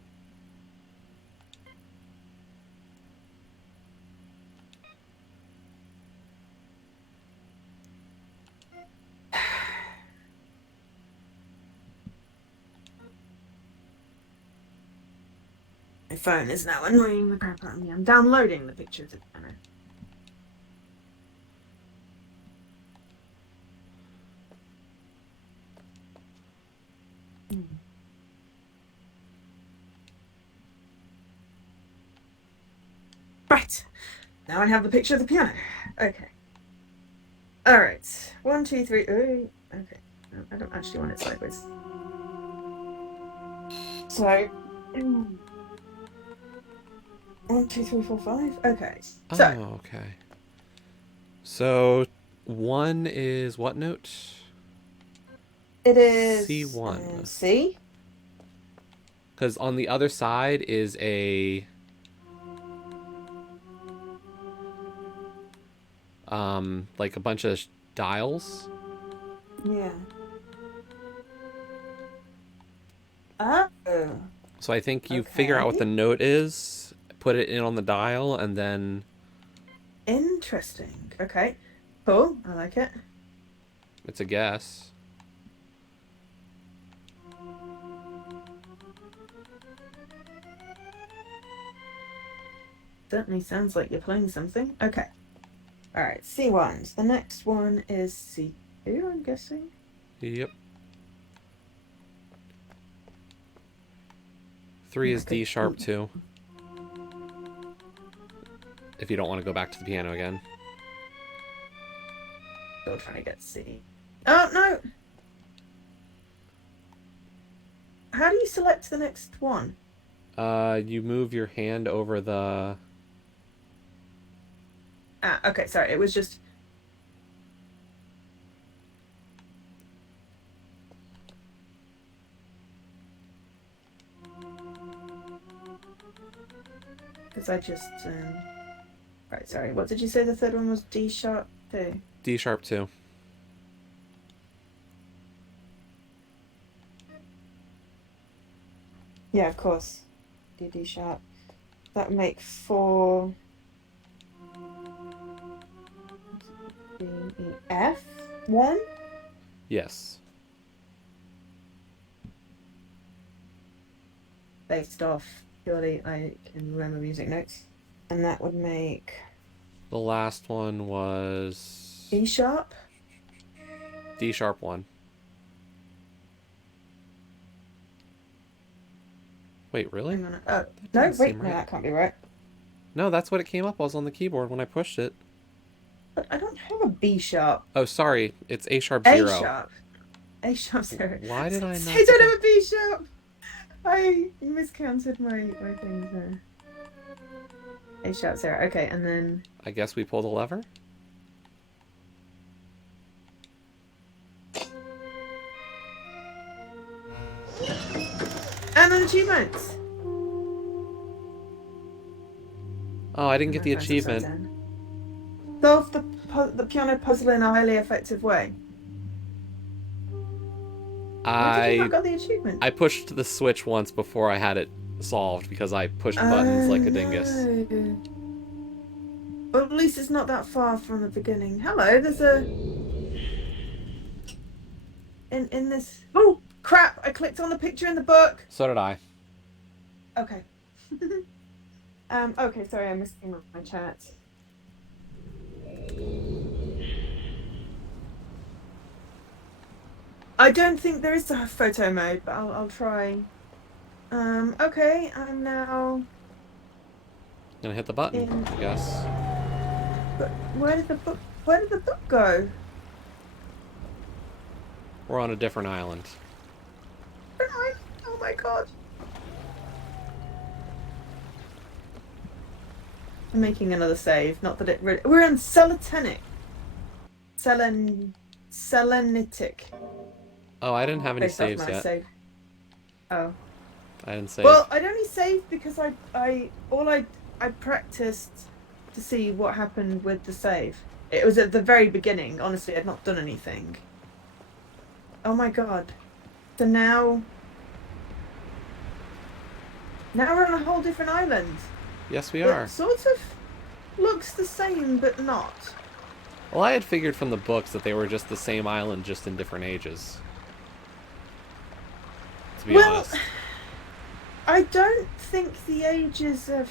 My phone is now annoying the crap out of me. I'm downloading the pictures of the piano. Right. Now I have the picture of the piano. Okay. Alright. 1, 2, 3. Okay. No, I don't actually want it sideways. So. 1, 2, 3, 4, 5. Okay. So. Oh, okay. So 1 is what note? It is. C1. C. Because on the other side is like a bunch of dials. Yeah. Oh. So I think you figure out what the Okay. note is, put it in on the dial, and then Interesting. Okay. Cool. I like it. it's a guess. Certainly sounds like you're playing something. Okay. Alright, C1s. The next one is C2, I'm guessing. Yep. 3 is Okay. D sharp 2. If you don't want to go back to the piano again. Still trying to get C. Oh, no! How do you select the next one? You move your hand over the... Ah, okay, sorry. It was just... Because I just... Right, sorry. What did you say the third one was? D sharp 2? D sharp 2. Yeah, of course. D sharp. That would make 4. D, E, F. 1. Yes. Based off purely I can remember music notes. And that would make The last one was E sharp. D sharp 1. Wait, really? Hang on. Oh, no, doesn't wait, seem no, right. that can't be right. No, that's what it came up as on the keyboard when I pushed it. But I don't have a B sharp. Oh, sorry. It's A sharp A 0. sharp. A sharp 0. Why did I not I don't get have a B sharp. I miscounted my things there. A sharp 0. Okay, and then I guess we pulled a lever? and an achievement. Oh, I didn't get the My phone's upside achievement. down. Solve the piano puzzle in a highly effective way. Why did you not got the achievement? I pushed the switch once before I had it solved because I pushed buttons like a dingus. No. Well, at least it's not that far from the beginning. Hello, there's a... In this... Oh, crap! I clicked on the picture in the book! So did I. Okay. Okay, sorry, I missed my chat. I don't think there is a photo mode, but I'll try. Okay, I'm now... Gonna hit the button, I guess. But where did the book go? We're on a different island. Oh my god. I'm making another save, not that it really... We're on Selenitic. Oh, I didn't have any Based off saves my yet. save. Oh. I didn't save. Well, I'd only saved because I practiced to see what happened with the save. It was at the very beginning. Honestly, I'd not done anything. Oh my god. So now we're on a whole different island. Yes, we It are. sort of looks the same, but not. Well, I had figured from the books that they were just the same island, just in different ages. To be honest. I don't think the ages of...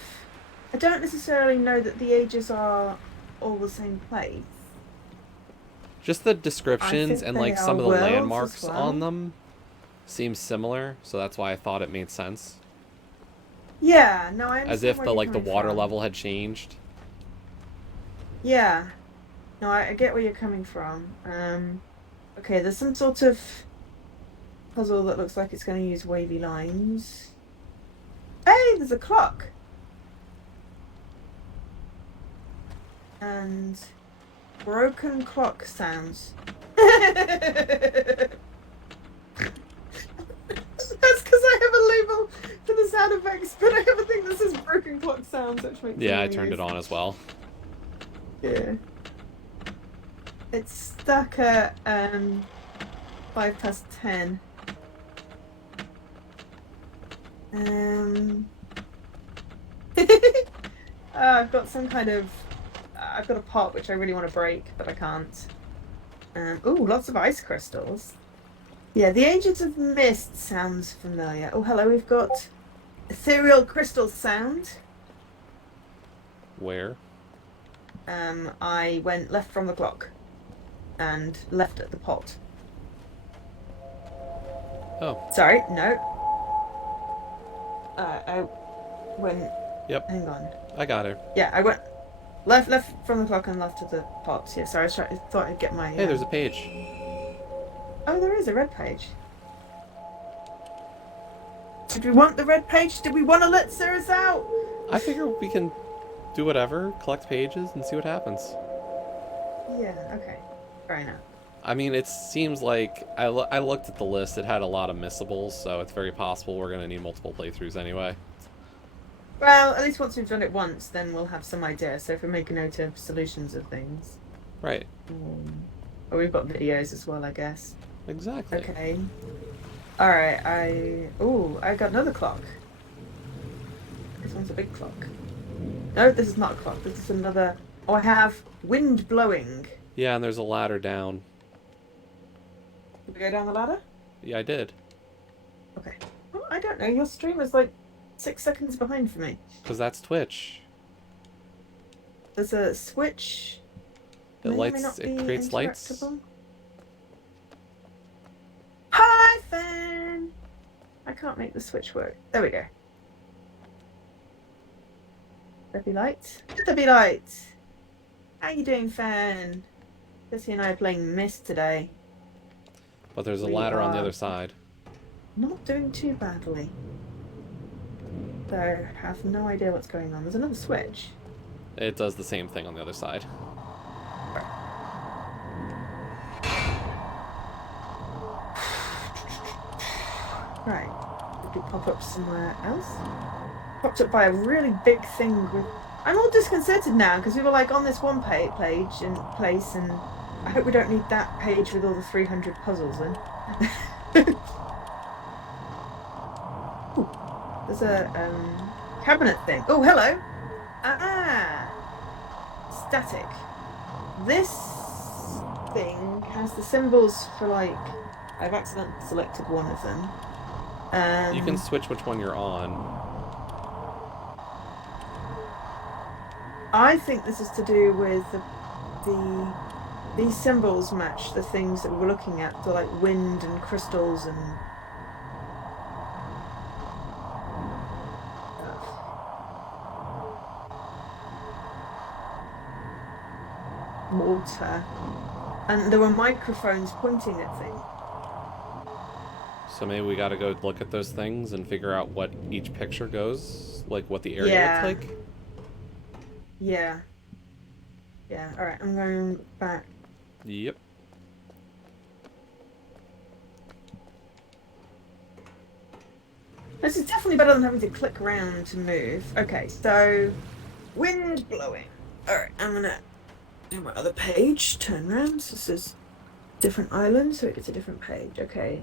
I don't necessarily know that the ages are all the same place. Just the descriptions think and they like some are of the worlds as landmarks well. on them seem similar, so that's why I thought it made sense. Yeah, no, I understand As if where the you're like the coming water from. level had changed. Yeah. No, I get where you're coming from. Okay, there's some sort of puzzle that looks like it's going to use wavy lines. Hey, there's a clock! And broken clock sounds. That's because I have a label for the sound effects, but I have a thing that says broken clock sounds, which makes Yeah, I me turned it on as well. Yeah. It's stuck at 10:05. I've got some kind of... I've got a pot which I really want to break, but I can't. Ooh, lots of ice crystals. Yeah, the Ages of Myst sounds familiar. Oh, hello, we've got ethereal crystal sound. Where? I went left from the clock and left at the pot. Oh. Sorry, no. I went... Yep. Hang on. I got her. Yeah, I went left from the clock and left to the pot. Yeah, sorry, I thought I'd get my... Hey, there's a page. Oh, there is a red page. Did we want the red page? Did we want to let Cirrus out? I figure we can do whatever, collect pages, and see what happens. Yeah, okay. Fair enough. I mean, it seems like I looked at the list. It had a lot of missables, so it's very possible we're going to need multiple playthroughs anyway. Well, at least once we've done it once, then we'll have some idea. So if we make a note of solutions of things. Right. Or we've got videos as well, I guess. Exactly. Okay. Alright, I got another clock. This There's a big clock. No, this is not a clock. This is another... Oh, I have wind blowing. Yeah, and there's a ladder down. Did we go down the ladder? Yeah, I did. Okay. Well, I don't know. Your stream is like 6 seconds behind for me. Because that's Twitch. There's a switch. It May or may lights. not It be creates lights. interactable. Hi, fan! I can't make the switch work. There we go. There be lights? There be lights! How you doing, fan? Jesse and I are playing Myst today. But there's a We ladder on the are- other side. Not doing too badly. So, I have no idea what's going on. There's another switch. It does the same thing on the other side. Right. Did we pop up somewhere else? Popped up by a really big thing with... I'm all disconcerted now because we were like on this one page and place, and I hope we don't need that page with all the 300 puzzles in. Ooh, there's a cabinet thing. Oh, hello. Ah, static. This thing has the symbols for like... I've accidentally selected one of them. You can switch which one you're on. I think this is to do with these symbols match the things that we were looking at, so like wind and crystals and water, and there were microphones pointing at things. So maybe we gotta go look at those things and figure out what each picture goes, like what the area Yeah. looks like. Yeah. Alright, I'm going back. Yep. This is definitely better than having to click around to move. Okay, so wind blowing. Alright, I'm gonna do my other page. Turn around. So this is different island, so it's a different page. Okay.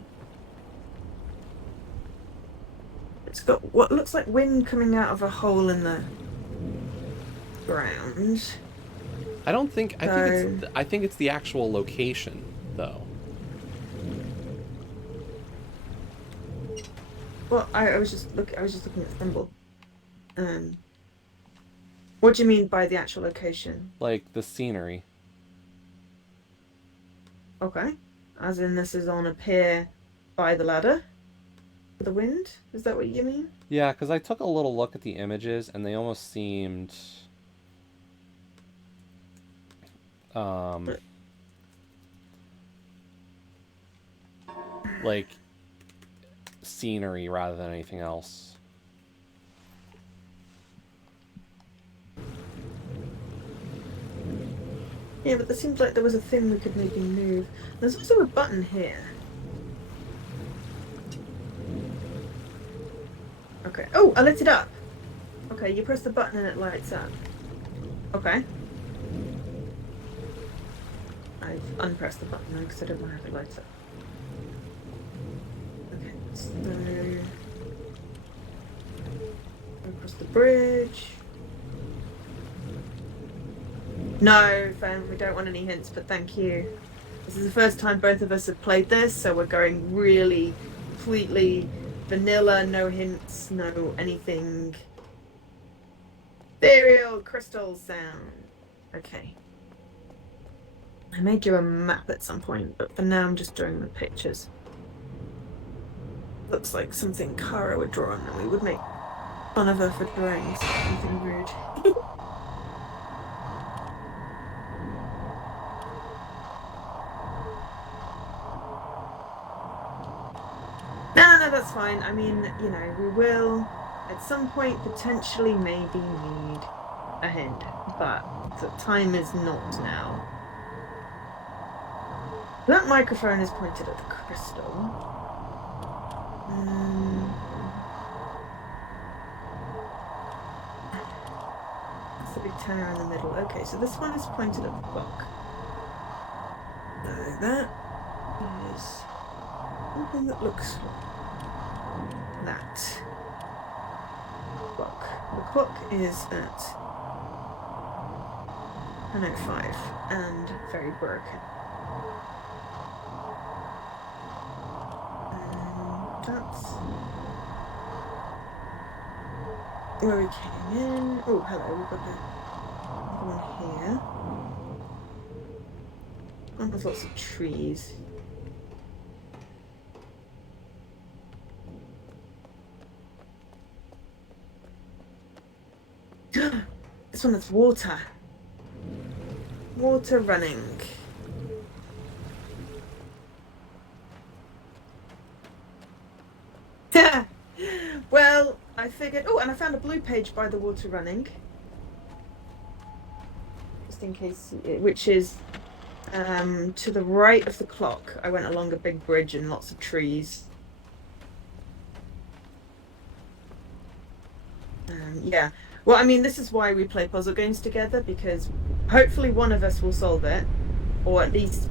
It's got what looks like wind coming out of a hole in the ground. I don't think. So- I think it's the actual location, though. Well, I was just looking at the symbol. What do you mean by the actual location? Like the scenery. Okay. As in this is on a pier by the ladder? The wind? Is that what you mean? Yeah, because I took a little look at the images and they almost seemed like scenery rather than anything else. Yeah, but there seems like there was a thing we could maybe move. There's also a button here. Okay. Oh, I lit it up. Okay, you press the button and it lights up. Okay. I've unpressed the button now because I don't want to have it light up. Okay, so... across the bridge. No, Fen, we don't want any hints, but thank you. This is the first time both of us have played this, so we're going really completely vanilla, no hints, no anything. Ethereal crystal sound. Okay. I may do a map at some point, but for now I'm just drawing the pictures. Looks like something Kara would draw, and we would make fun of her for drawing something rude. No, that's fine. I mean, you know, we will at some point potentially maybe need a hint, but the time is not now. That microphone is pointed at the crystal. That's the big tower in the middle. Okay, so this one is pointed at the book. So that is something that looks like that. Book. clock is at 10:05 and very broken. That's where we came in. Oh, hello, we've got another one here. Oh, there's lots of trees. This one has water. Water running. Well, I figured. Oh, and I found a blue page by the water running. Just in case, which is to the right of the clock. I went along a big bridge and lots of trees. Yeah. Well, I mean, this is why we play puzzle games together, because hopefully one of us will solve it, or at least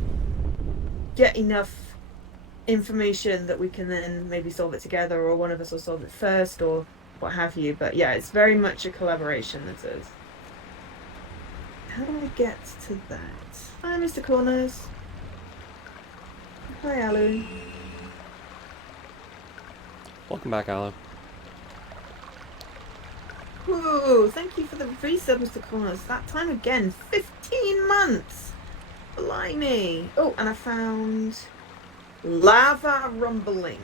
get enough information that we can then maybe solve it together, or one of us will solve it first, or what have you. But yeah, it's very much a collaboration, this is. How do I get to that? Hi, Mr. Corners. Hi, Alu. Welcome back, Alu. Whoa, thank you for the resub, Mr. Corners. That time again, 15 months! Blimey! Oh, and I found lava rumbling.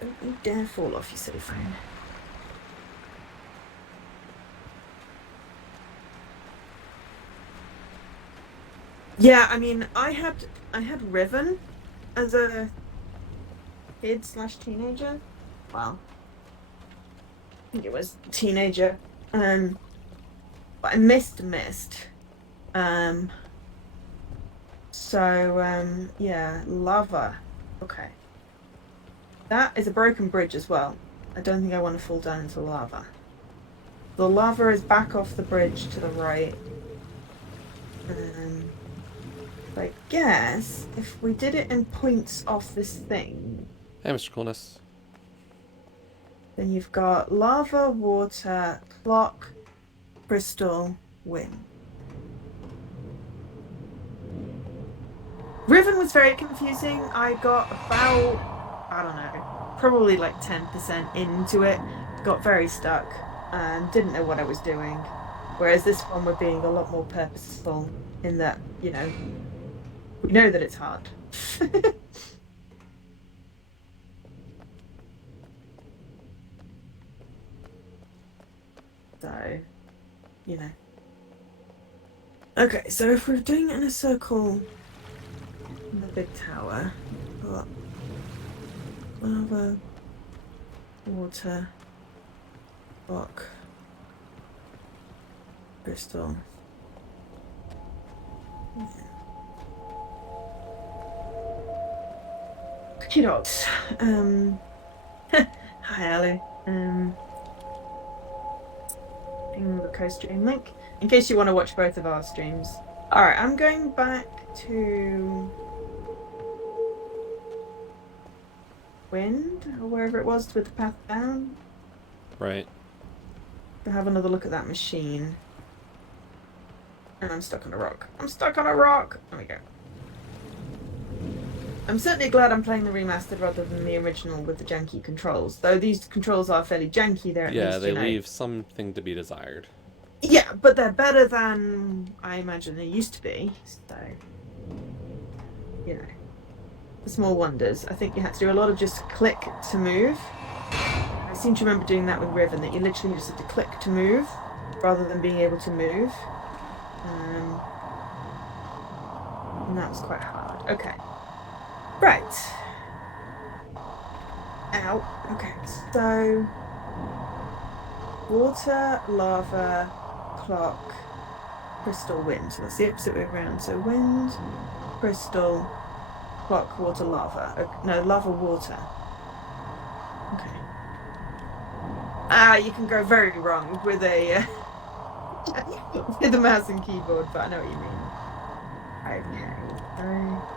Don't you dare fall off your silly phone. Yeah, I mean, I had Riven as a kid/teenager. Well, I think it was teenager. But I missed Myst. Yeah, lava. Okay. That is a broken bridge as well. I don't think I want to fall down into lava. The lava is back off the bridge to the right. I guess if we did it in points off this thing. Hey, Mr. Coolness. Then you've got lava, water, clock, crystal, wind. Riven was very confusing. I got about, I don't know, probably like 10% into it. Got very stuck and didn't know what I was doing. Whereas this one, we're being a lot more purposeful in that, you know, we know that it's hard. So, you know. Okay, so if we're doing it in a circle in the big tower, got lava, water, rock, crystal. Yeah. Kudos. Hi, Ali. The co-stream link in case you want to watch both of our streams. All right, I'm going back to wind or wherever it was with the path down. Right. To have another look at that machine. And I'm stuck on a rock. I'm stuck on a rock. There we go. I'm certainly glad I'm playing the remastered rather than the original with the janky controls. Though these controls are fairly janky, they're at least, they leave something to be desired. Yeah, but they're better than I imagine they used to be. So, you know, the small wonders. I think you had to do a lot of just click to move. I seem to remember doing that with Riven, that you literally just had to click to move rather than being able to move. And that was quite hard. Okay. Right. Ow. Okay, so water, lava, clock, crystal, wind. So that's the opposite way around. So wind, crystal, clock, water, lava. Okay, no, lava, water. Okay. You can go very wrong with a with a mouse and keyboard, but I know what you mean. Okay.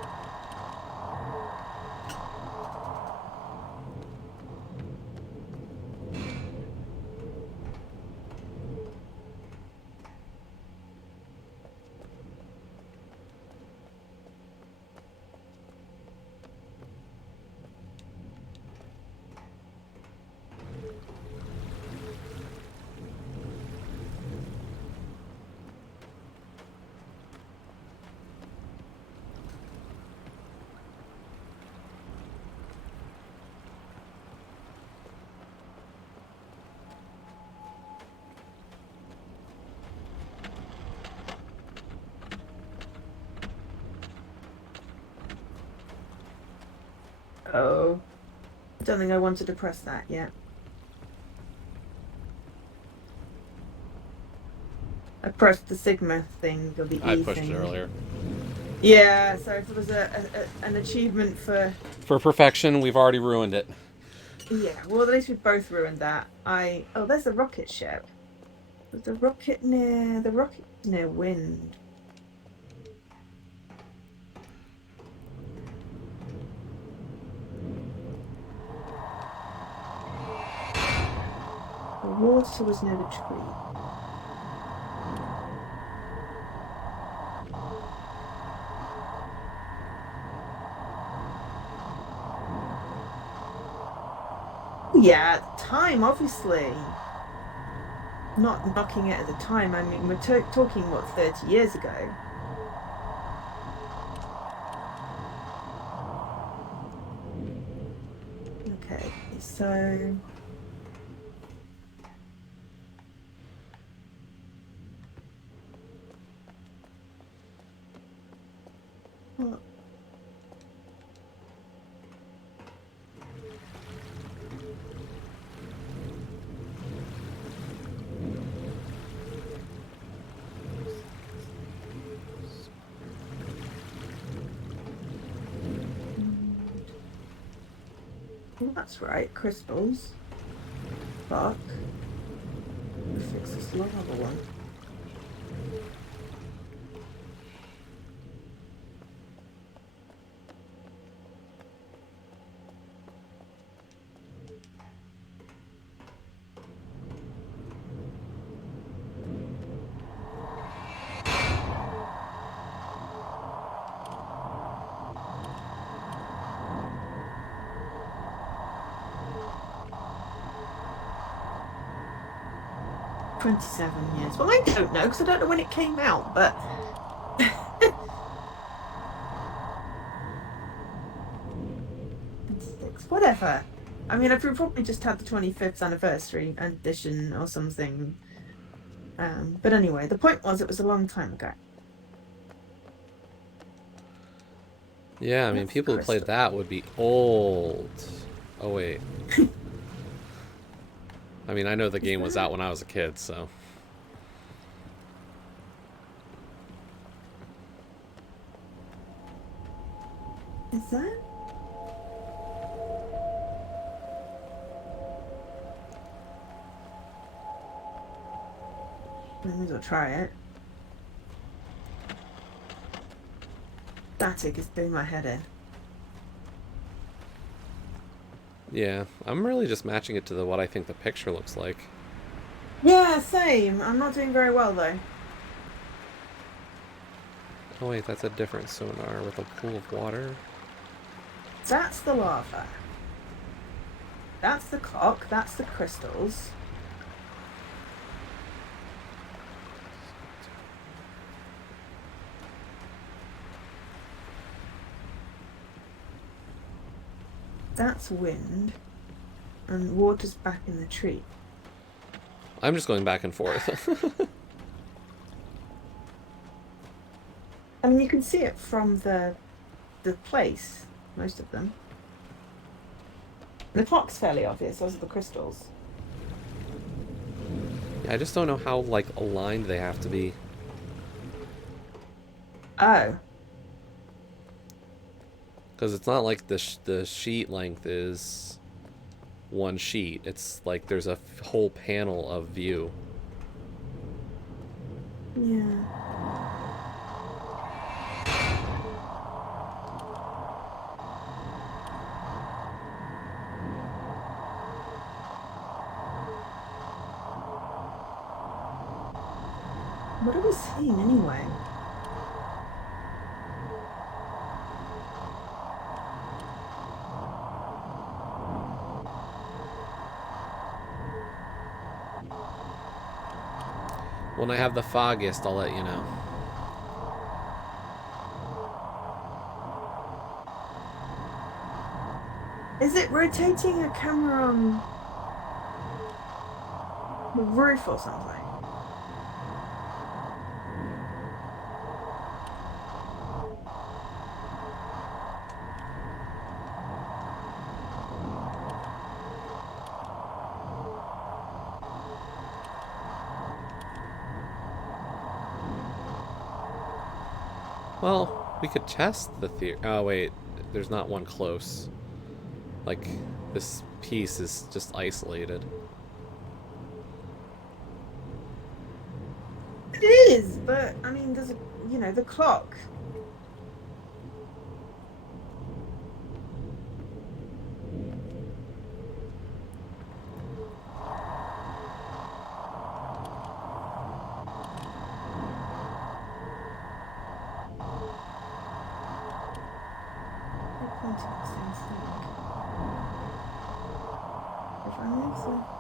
Oh. I don't think I wanted to press that yet. I pressed the Sigma thing or the I E pushed thing. it earlier. Yeah, so if there was an achievement for... For perfection, we've already ruined it. Yeah, well, at least we've both ruined that. Oh, there's a rocket ship. Was the rocket near... The rocket was near wind. The water was near the tree. Yeah, at the time, obviously. Not knocking it at the time. I mean, we're talking, what, 30 years ago? Okay, so... What? Well, that's right, crystals. Fuck. Fix this lava one. $27. Well, I don't know because I don't know when it came out, but whatever. I mean, I've probably just had the 25th anniversary edition or something. But anyway, the point was it was a long time ago. Yeah, I mean, That's people who played crystal. that would be old. Oh, wait. I mean, I know the game was out when I was a kid, so... Is that? Let me go try it. Static is doing my head in. Yeah, I'm really just matching it to what I think the picture looks like. Yeah, same. I'm not doing very well though. Oh wait, that's a different sonar with a pool of water. That's the lava. That's the clock. That's the crystals. That's wind. And water's back in the tree. I'm just going back and forth. I mean, you can see it from the place, most of them. The clock's fairly obvious, those are the crystals. Yeah, I just don't know how, like, aligned they have to be. Oh. Because it's not like the sheet length is one sheet. It's like there's a whole panel of view. Yeah. What are we seeing anyway? When I have the foggiest, I'll let you know. Is it rotating a camera on the roof or something? Well, we could test the theory. Oh, wait. There's not one close. Like, this piece is just isolated. It is, but I mean, there's a, the clock. They're pointing at the same thing. If I move the...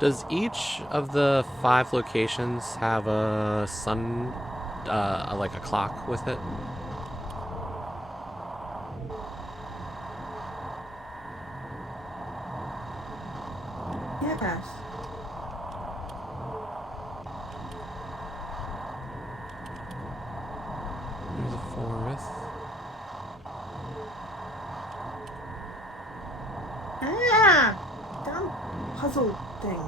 Does each of the 5 locations have a sun, like a clock with it? Yes. There's a 4th. Damn puzzle thing.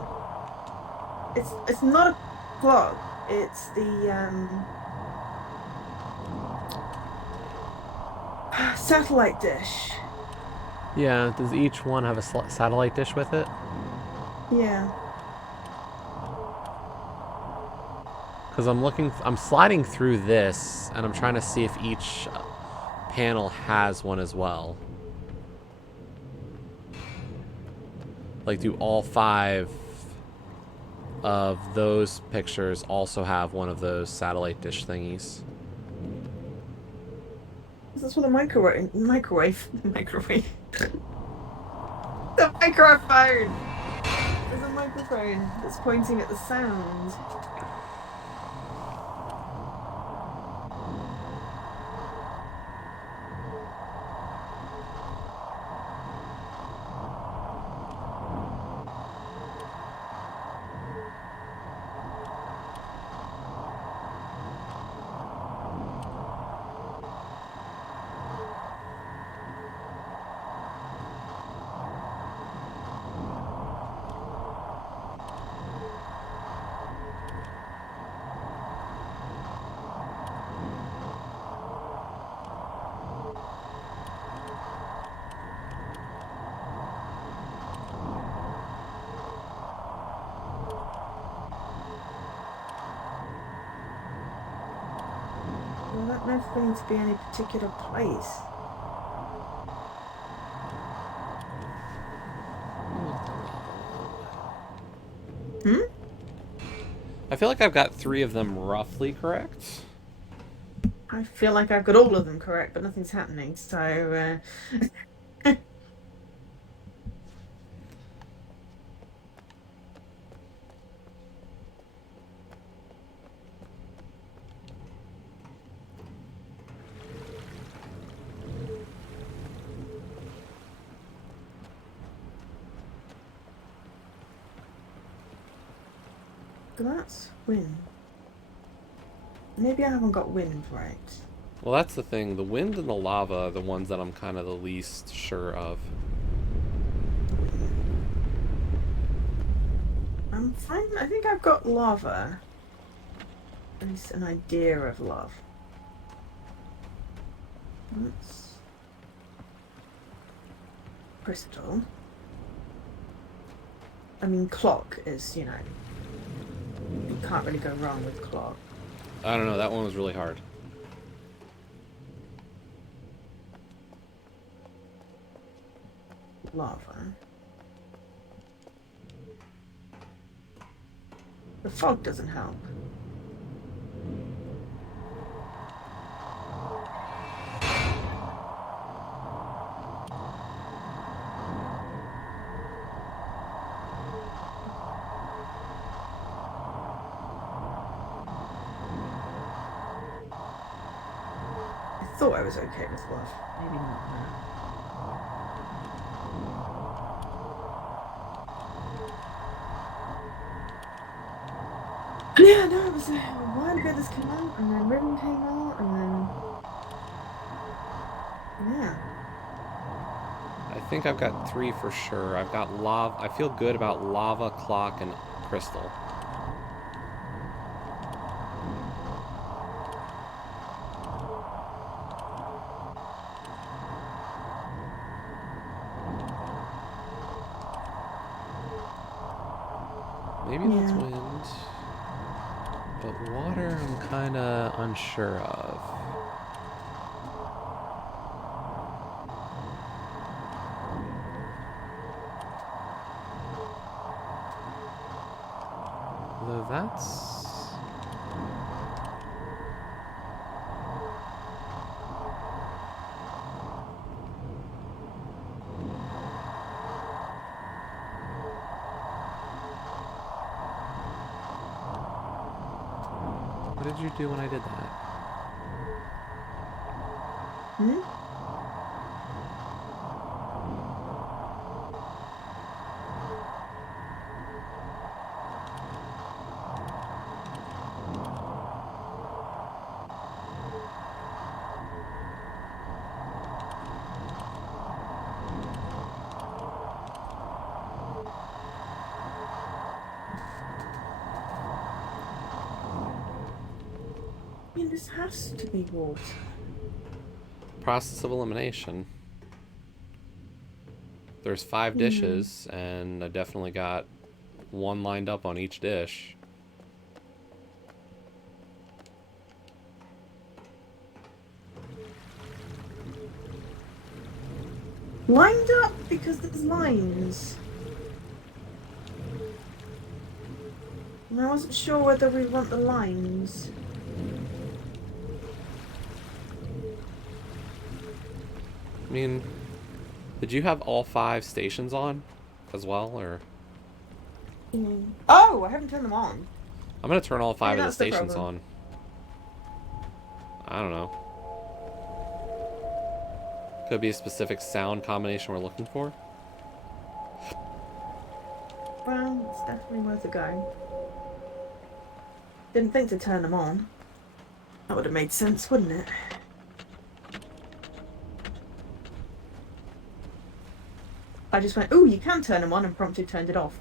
It's not a clock. It's the satellite dish. Yeah, does each one have a satellite dish with it? Yeah. Because I'm sliding through this, and I'm trying to see if each panel has one as well. Like, do all 5 of those pictures also have one of those satellite dish thingies? That's what a microwave. The microphone. There's a microphone that's pointing at the sound. Well, that never going to be any particular place. I feel like I've got 3 of them roughly correct. I feel like I've got all of them correct, but nothing's happening, so... That's wind. Maybe I haven't got wind right. Well, that's the thing. The wind and the lava are the ones that I'm kind of the least sure of. I'm fine. I think I've got lava. At least an idea of love. That's crystal. I mean, clock is, you can't really go wrong with clock. I don't know. That one was really hard. Lava. The fog doesn't help. thought I was okay with love. Maybe not now. Yeah, no, it was a while ago this came out, and then Ribbon came out, and then... Yeah. I think I've got 3 for sure. I've got lava. I feel good about lava, clock, and crystal. Maybe that's Yeah. wind. But water, I'm kind of unsure of. Although that's... What did you do when I did that? Hmm? I mean, this has to be water. Process of elimination. There's 5 dishes, and I definitely got 1 lined up on each dish. Lined up because there's lines. And I wasn't sure whether we want the lines. I mean, did you have all 5 stations on as well, or? Oh, I haven't turned them on. I'm gonna turn all 5 of the that's the stations problem. on. I don't know. Could be a specific sound combination we're looking for. Well, it's definitely worth a go. Didn't think to turn them on. That would have made sense, wouldn't it? I just went, ooh, you can turn them on, and promptly turned it off.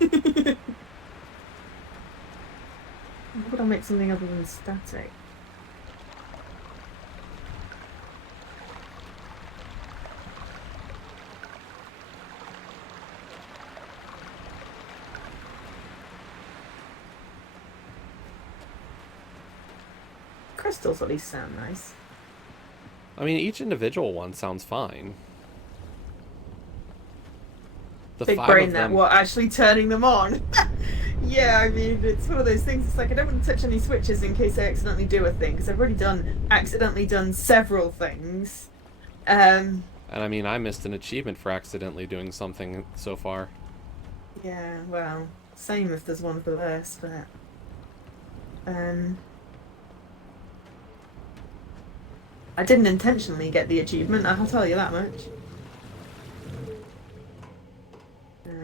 Would I make something other than static? Crystals at least sound nice. I mean, each individual one sounds fine. The Big 5 brain of that, them... what, actually turning them on? Yeah, I mean, it's one of those things, it's like I don't want to touch any switches in case I accidentally do a thing, because I've already accidentally done several things. And I mean, I missed an achievement for accidentally doing something so far. Yeah, well, same if there's one for this, but... I didn't intentionally get the achievement, I'll tell you that much.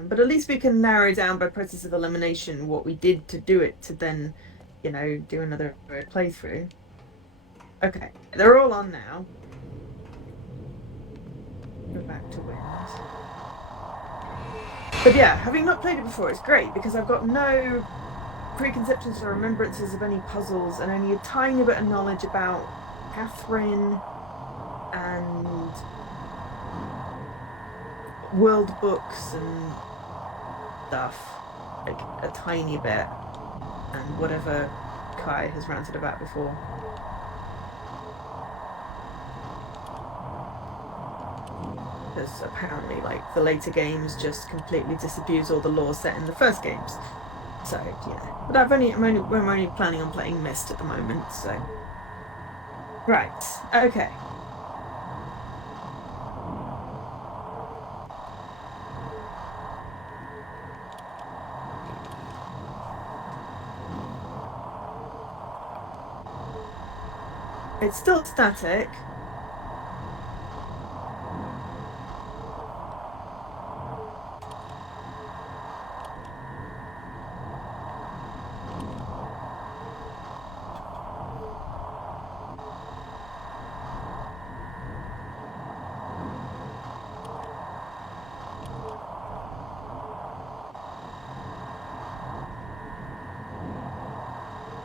But at least we can narrow down by process of elimination what we did to do it, to then, you know, do another playthrough. Okay, they're all on now. Go back to wind. But yeah, having not played it before, it's great because I've got no preconceptions or remembrances of any puzzles and only a tiny bit of knowledge about Catherine and world books and stuff, like a tiny bit, and whatever Kai has ranted about before. Because apparently, like, the later games just completely disabuse all the lore set in the first games. So yeah, but I'm only planning on playing Myst at the moment. So right, okay. It's still static.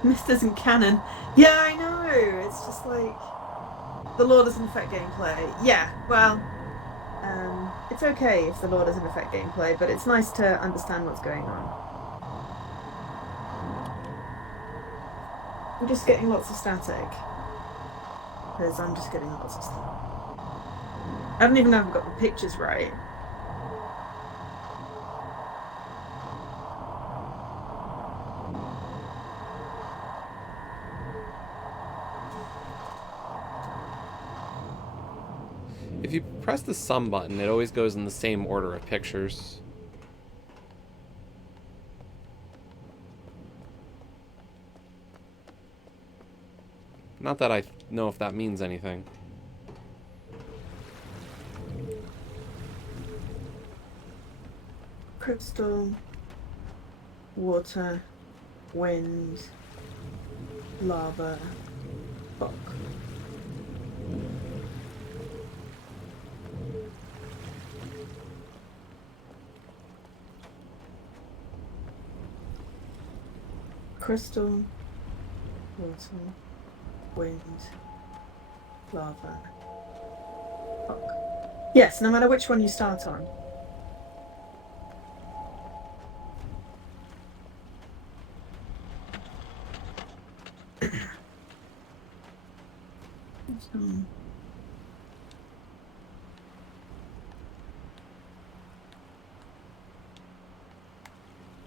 Myst isn't canon. Yeah, I know. It's just like the law doesn't affect gameplay. Yeah, well, it's okay if the law doesn't affect gameplay, but it's nice to understand what's going on. I'm just getting lots of static. Because I'm just getting lots of static. I don't even know if I've got the pictures right. If you press the sum button, it always goes in the same order of pictures. Not that I know if that means anything. Crystal, water, wind, lava, rock. Crystal, water, wind, lava, rock. Yes, no matter which one you start on.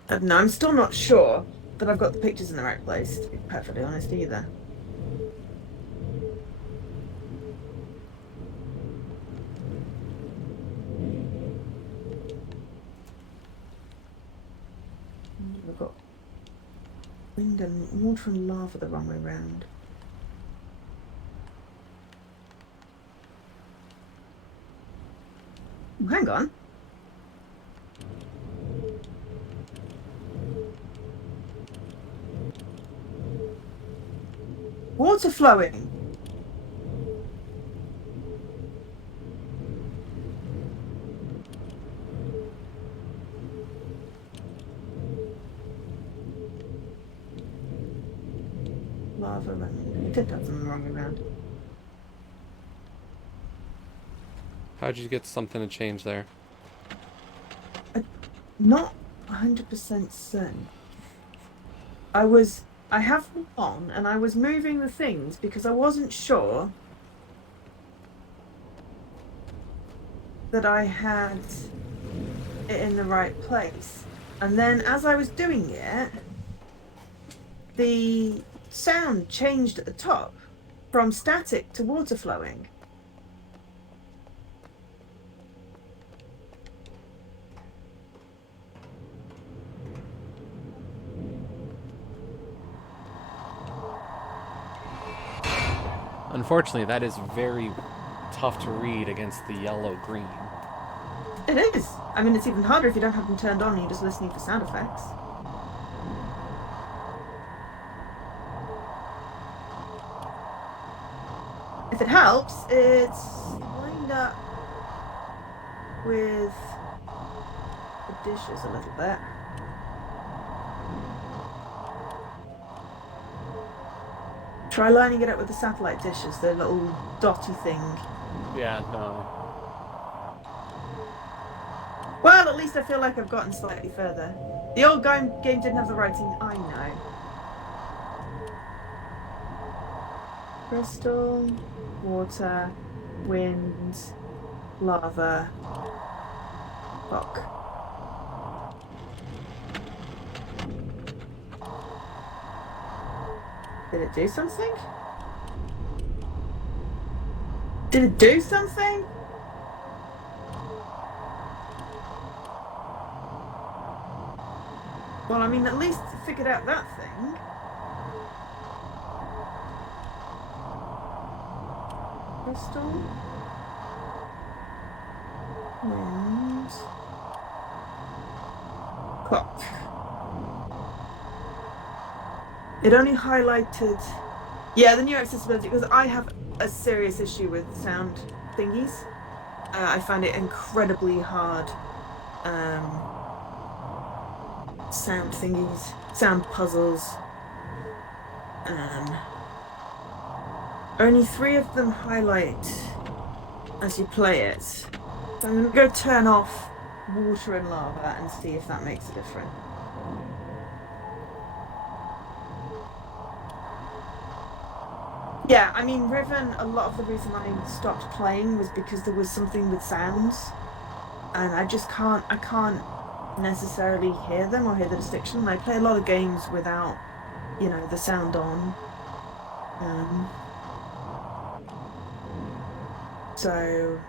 I don't know, I'm still not sure that I've got the pictures in the right place, to be perfectly honest, either. We've got wind and water and lava the wrong way round. Oh, hang on. Water flowing. Lava running. I did that from the wrong way round. How'd you get something to change there? Not 100% certain. I have them on and I was moving the things because I wasn't sure that I had it in the right place. And then as I was doing it, the sound changed at the top from static to water flowing. Unfortunately, that is very tough to read against the yellow-green. It is. I mean, it's even harder if you don't have them turned on and you're just listening for sound effects. If it helps, it's lined up with the dishes a little bit. Try lining it up with the satellite dishes, the little dotty thing. Yeah, no. Well, at least I feel like I've gotten slightly further. The old game didn't have the writing, I know. Crystal, water, wind, lava, rock. Did it do something? Did it do something? Well, I mean, at least it figured out that thing. Crystal. Wind. Clock. It only highlighted... Yeah, the new accessibility, because I have a serious issue with sound thingies. I find it incredibly hard. Sound thingies, sound puzzles. Only 3 of them highlight as you play it. So I'm going to go turn off water and lava and see if that makes a difference. Yeah, I mean, Riven, a lot of the reason I stopped playing was because there was something with sounds. And I can't necessarily hear them or hear the distinction. I play a lot of games without, the sound on. So,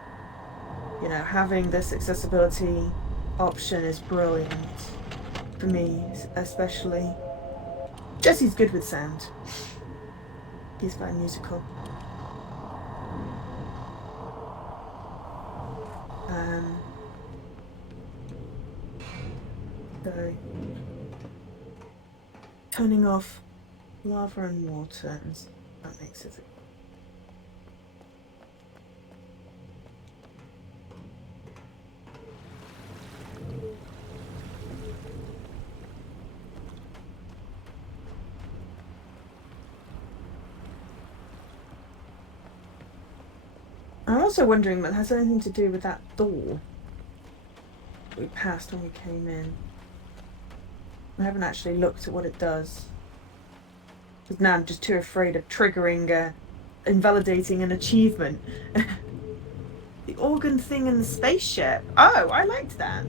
having this accessibility option is brilliant for me, especially. Jesse's good with sound. He's very musical. So, turning off lava and water, that makes it. I'm also wondering if it has anything to do with that door we passed when we came in. I haven't actually looked at what it does. Because now I'm just too afraid of triggering, invalidating an achievement. The organ thing in the spaceship. Oh, I liked that.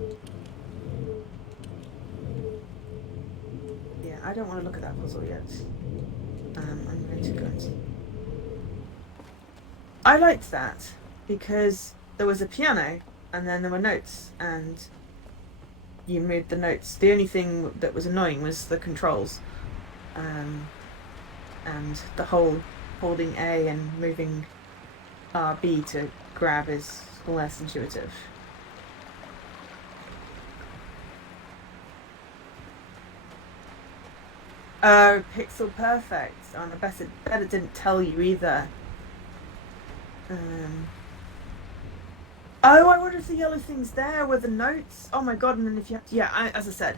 Yeah, I don't want to look at that puzzle yet. I'm going to go and... I liked that because there was a piano and then there were notes and you moved the notes. The only thing that was annoying was the controls, and the whole holding A and moving RB to grab is less intuitive. Oh, pixel perfect. Oh, and I bet it didn't tell you either. Oh, I wonder if the yellow thing's there with the notes. Oh my god! And then if you have to, yeah, as I said,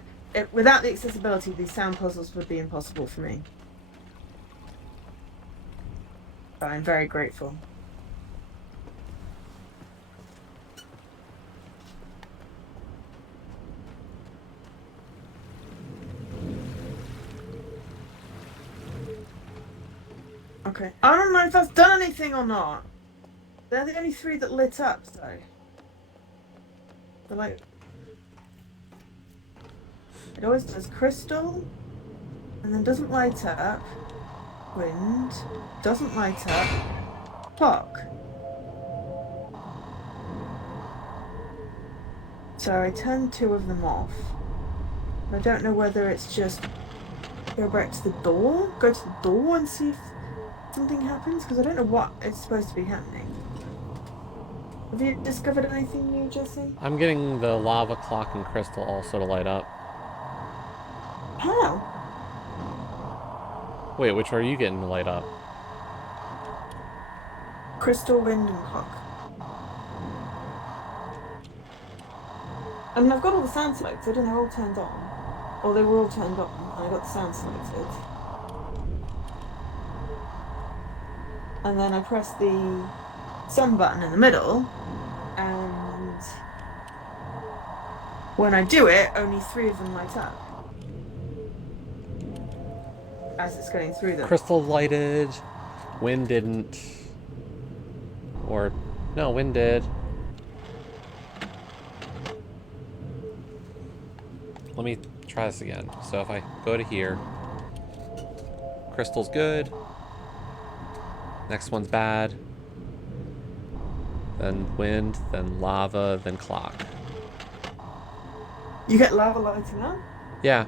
without the accessibility, these sound puzzles would be impossible for me. But I'm very grateful. Okay. I don't know if that's done anything or not. They're the only 3 that lit up, so. They're like... It always does crystal, and then doesn't light up. Wind, doesn't light up. Clock. So I turned 2 of them off. I don't know whether it's just go back to the door, go to the door and see if something happens, because I don't know what is supposed to be happening. Have you discovered anything new, Jesse? I'm getting the lava, clock, and crystal also to light up. How? Wait, which are you getting to light up? Crystal, wind, and clock. I mean, I've got all the sound selected and they're all turned on. Or they were all turned on, and I got the sound selected. And then I press the sun button in the middle, and when I do it, only 3 of them light up as it's going through them. Crystal lighted, wind didn't. Or, no, wind did. Let me try this again. So if I go to here, crystal's good. Next one's bad. Then wind, then lava, then clock. You get lava lighting up? Yeah.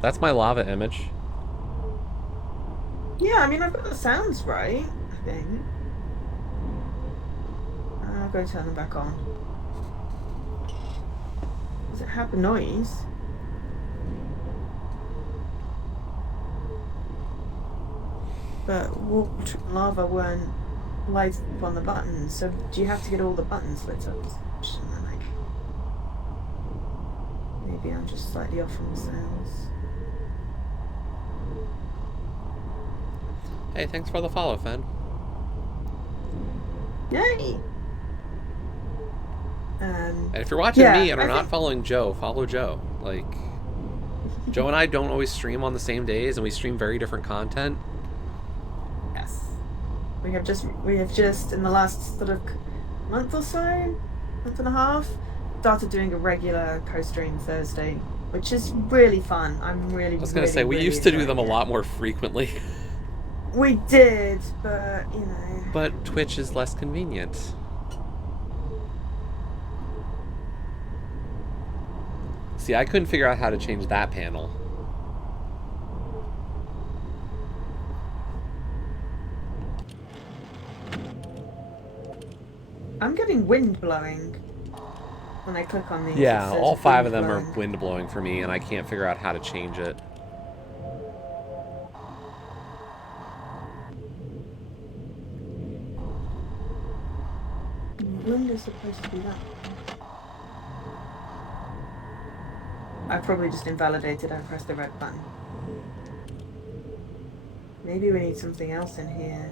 That's my lava image. Yeah, I mean, I've got the sounds right. think. I'll go turn them back on. Does it have a noise? But water and lava weren't lighted up on the buttons, so do you have to get all the buttons lit up? Like, maybe I'm just slightly off on the sounds. Hey, thanks for the follow, Fen. Yay! And if you're watching yeah, me and are not following Joe, follow Joe. Like, Joe and I don't always stream on the same days, and we stream very different content. Yes. We have just in the last sort of month or so, month and a half, started doing a regular co-stream Thursday, which is really fun. I'm really. I was gonna say we used to do them a lot more frequently. We did, but you know. But Twitch is less convenient. See, I couldn't figure out how to change that panel. I'm getting wind blowing when I click on these. Yeah, all 5 of them are wind blowing for me, and I can't figure out how to change it. Wind is supposed to be that. I probably just invalidated and pressed the red button. Maybe we need something else in here.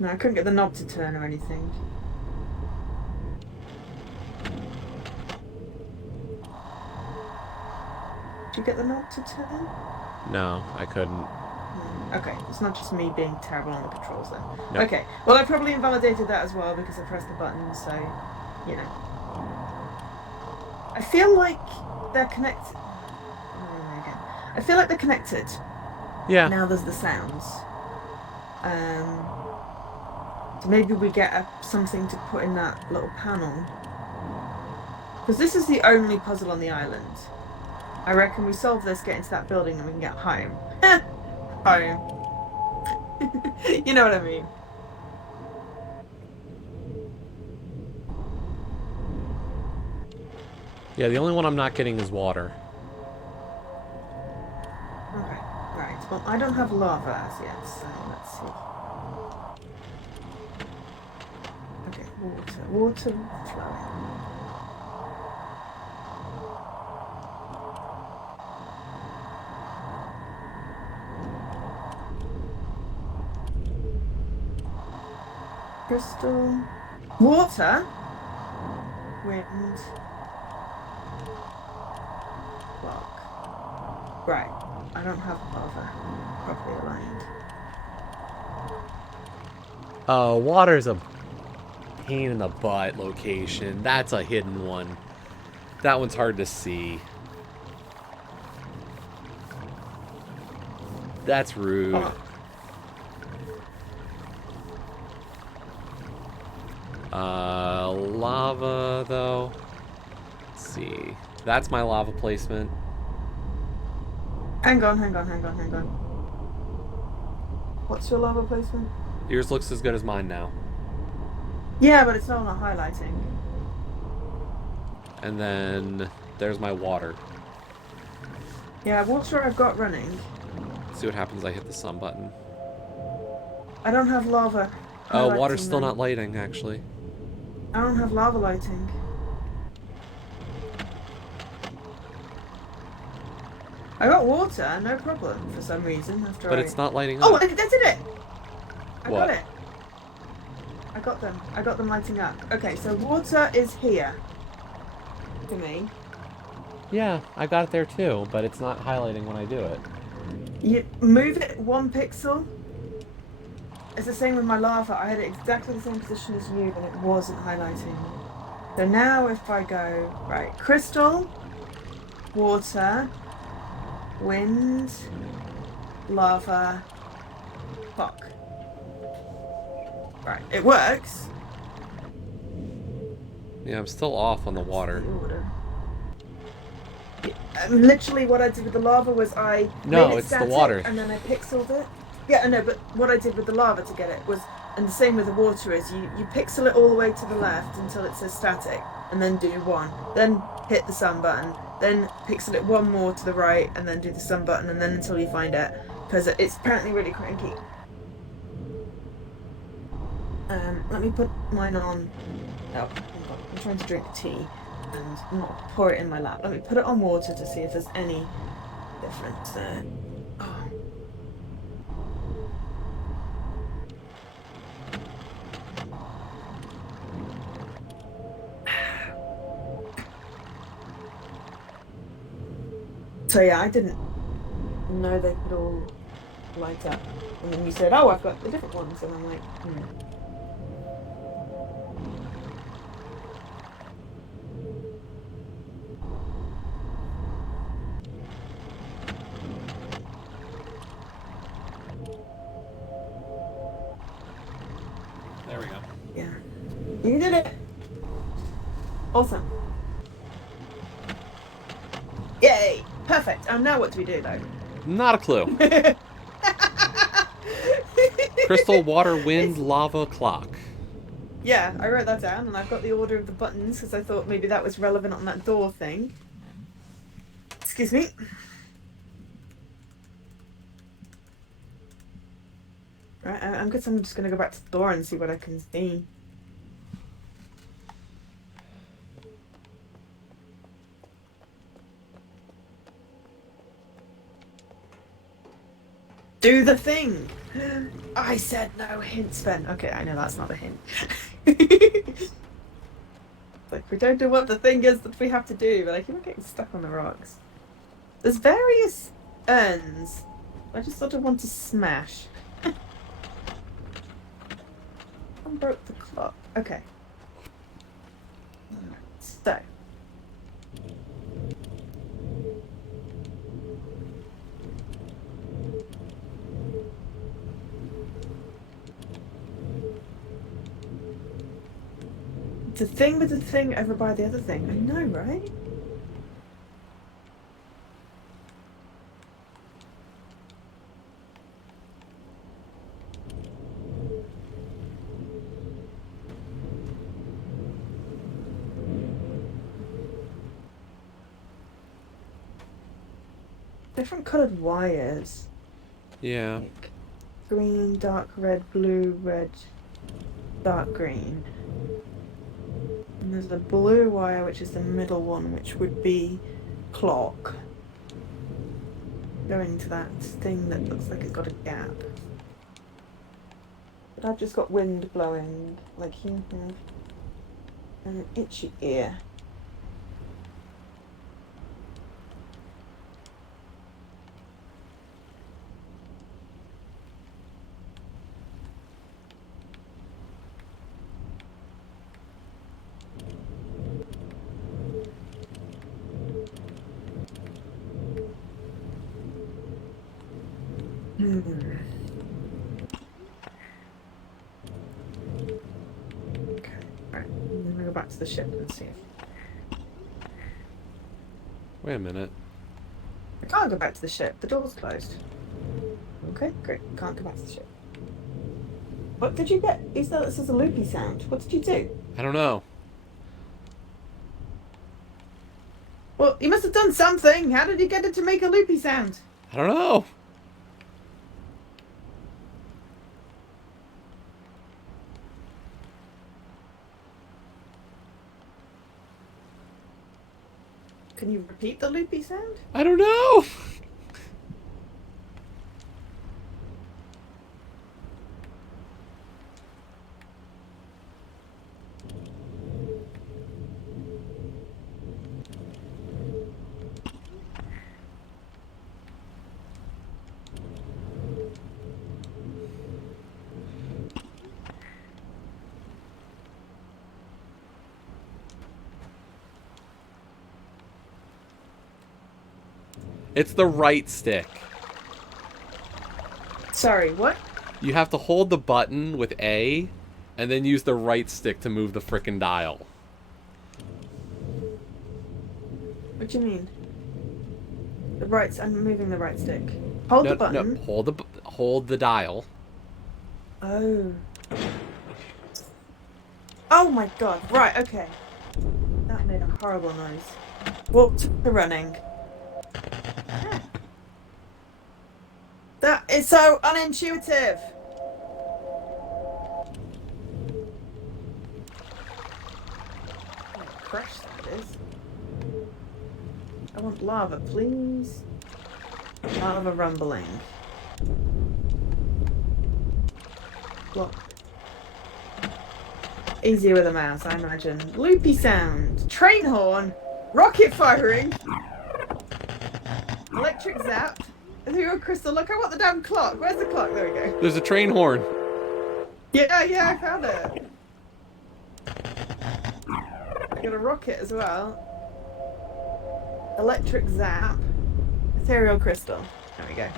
No, I couldn't get the knob to turn or anything. Did you get the knob to turn? No, I couldn't. Okay, it's not just me being terrible on the controls then. Nope. Okay, well I probably invalidated that as well because I pressed the button, so, you know. I feel like they're connected. I feel like they're connected. Yeah. Now there's the sounds. So maybe we get something to put in that little panel. Because this is the only puzzle on the island. I reckon we solve this, get into that building, and we can get home. Home. You know what I mean. Yeah, the only one I'm not getting is water. Okay, right. Well, I don't have lava as yet, so let's see. Okay, water flowing. Crystal. Water. Wind. Rock. Right. I don't have lava properly aligned. Water's a pain in the butt location. That's a hidden one. That one's hard to see. That's rude. Oh. Lava, though. Let's see. That's my lava placement. Hang on. What's your lava placement? Yours looks as good as mine now. Yeah, but it's still not highlighting. And then there's my water. Yeah, water I've got running. See what happens I hit the sun button. I don't have lava. Oh, highlighting water's still them. not lighting, actually. I don't have lava lighting. I got water, no problem, for some reason. After But it's not lighting Oh, up. I did it! I What? got it. I got them lighting up. Okay, so water is here. For me. Yeah, I got it there too, but it's not highlighting when I do it. You move it 1 pixel. It's the same with my lava. I had it exactly the same position as you, but it wasn't highlighting. So now if I go, right, crystal, water, wind, lava, fuck. Right, it works. Yeah, I'm still off on the water. The order. Literally, what I did with the lava was I No, made it it's the static, water. and then I pixeled it. Yeah, I know, but what I did with the lava to get it was, and the same with the water is, you pixel it all the way to the left until it says static, and then do one. Then hit the sun button. Then pixel it one more to the right, and then do the sun button, and then until you find it, because it's apparently really cranky. Let me put mine on. Oh, hang on. I'm trying to drink tea and not pour it in my lap. Let me put it on water to see if there's any difference there. Oh. So yeah, I didn't know they could all light up. And then you said, "Oh, I've got the different ones," and I'm like, There we go. yeah, you did it. Awesome. Yay! Perfect. Now what do we do though? Not a clue. Crystal, water, wind, lava, clock. Yeah, I wrote that down, and I've got the order of the buttons because I thought maybe that was relevant on that door thing. Excuse me. Right, I'm good. So I'm just gonna go back to the door and see what I can see. Do the thing! I said no hints, Ben. Okay, I know that's not a hint. Like, we don't know what the thing is that we have to do, but I keep on getting stuck on the rocks. There's various urns. I just sort of want to smash. I broke the clock. Okay. So. The thing with the thing over by the other thing. I know, right? Different coloured wires. Yeah. Like green, dark red, blue, red, dark green. And there's the blue wire, which is the middle one, which would be clock. Going to that thing that looks like it's got a gap. But I've just got wind blowing, like you have. And an itchy ear. Okay, alright. I'm gonna go back to the ship and see if Wait a minute. I can't go back to the ship. The door's closed. Okay, great. Can't go back to the ship. What did you get? You said this is a loopy sound. What did you do? I don't know. Well, you must have done something. How did you get it to make a loopy sound? I don't know. Can you repeat the loopy sound? I don't know. It's the right stick. Sorry, what? You have to hold the button with A, and then use the right stick to move the frickin' dial. What do you mean? right. I'm moving the right stick. Hold No, the button. no, hold the dial. Oh. Oh my god. Right. Okay. That made a horrible noise. Water running. That is so unintuitive. Crash that is. I want lava, please. Lava rumbling. Block. Easier with a mouse, I imagine. Loopy sound. Train horn. Rocket firing. Electric zap. Ethereal crystal. Look, I want the damn clock. Where's the clock? There we go. There's a train horn. Yeah, I found it. I got a rocket as well. Electric zap. Ethereal crystal. There we go.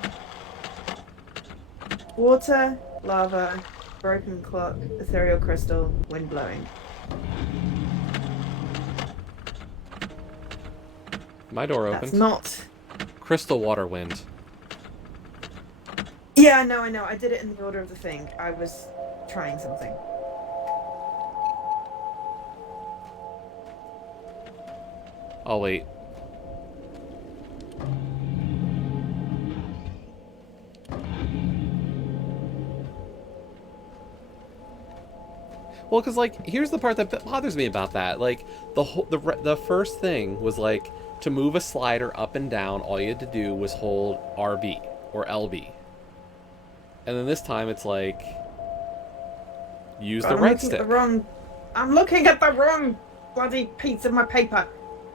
Water, lava, broken clock, ethereal crystal, wind blowing. My door That's opened. not. Crystal water wind. Yeah, I know. I did it in the order of the thing. I was trying something. I'll wait. Well, because, like, here's the part that bothers me about that. Like, the first thing was, like, to move a slider up and down, all you had to do was hold RB or LB. And then this time it's like, use the right stick. I'm looking at the wrong bloody piece of my paper.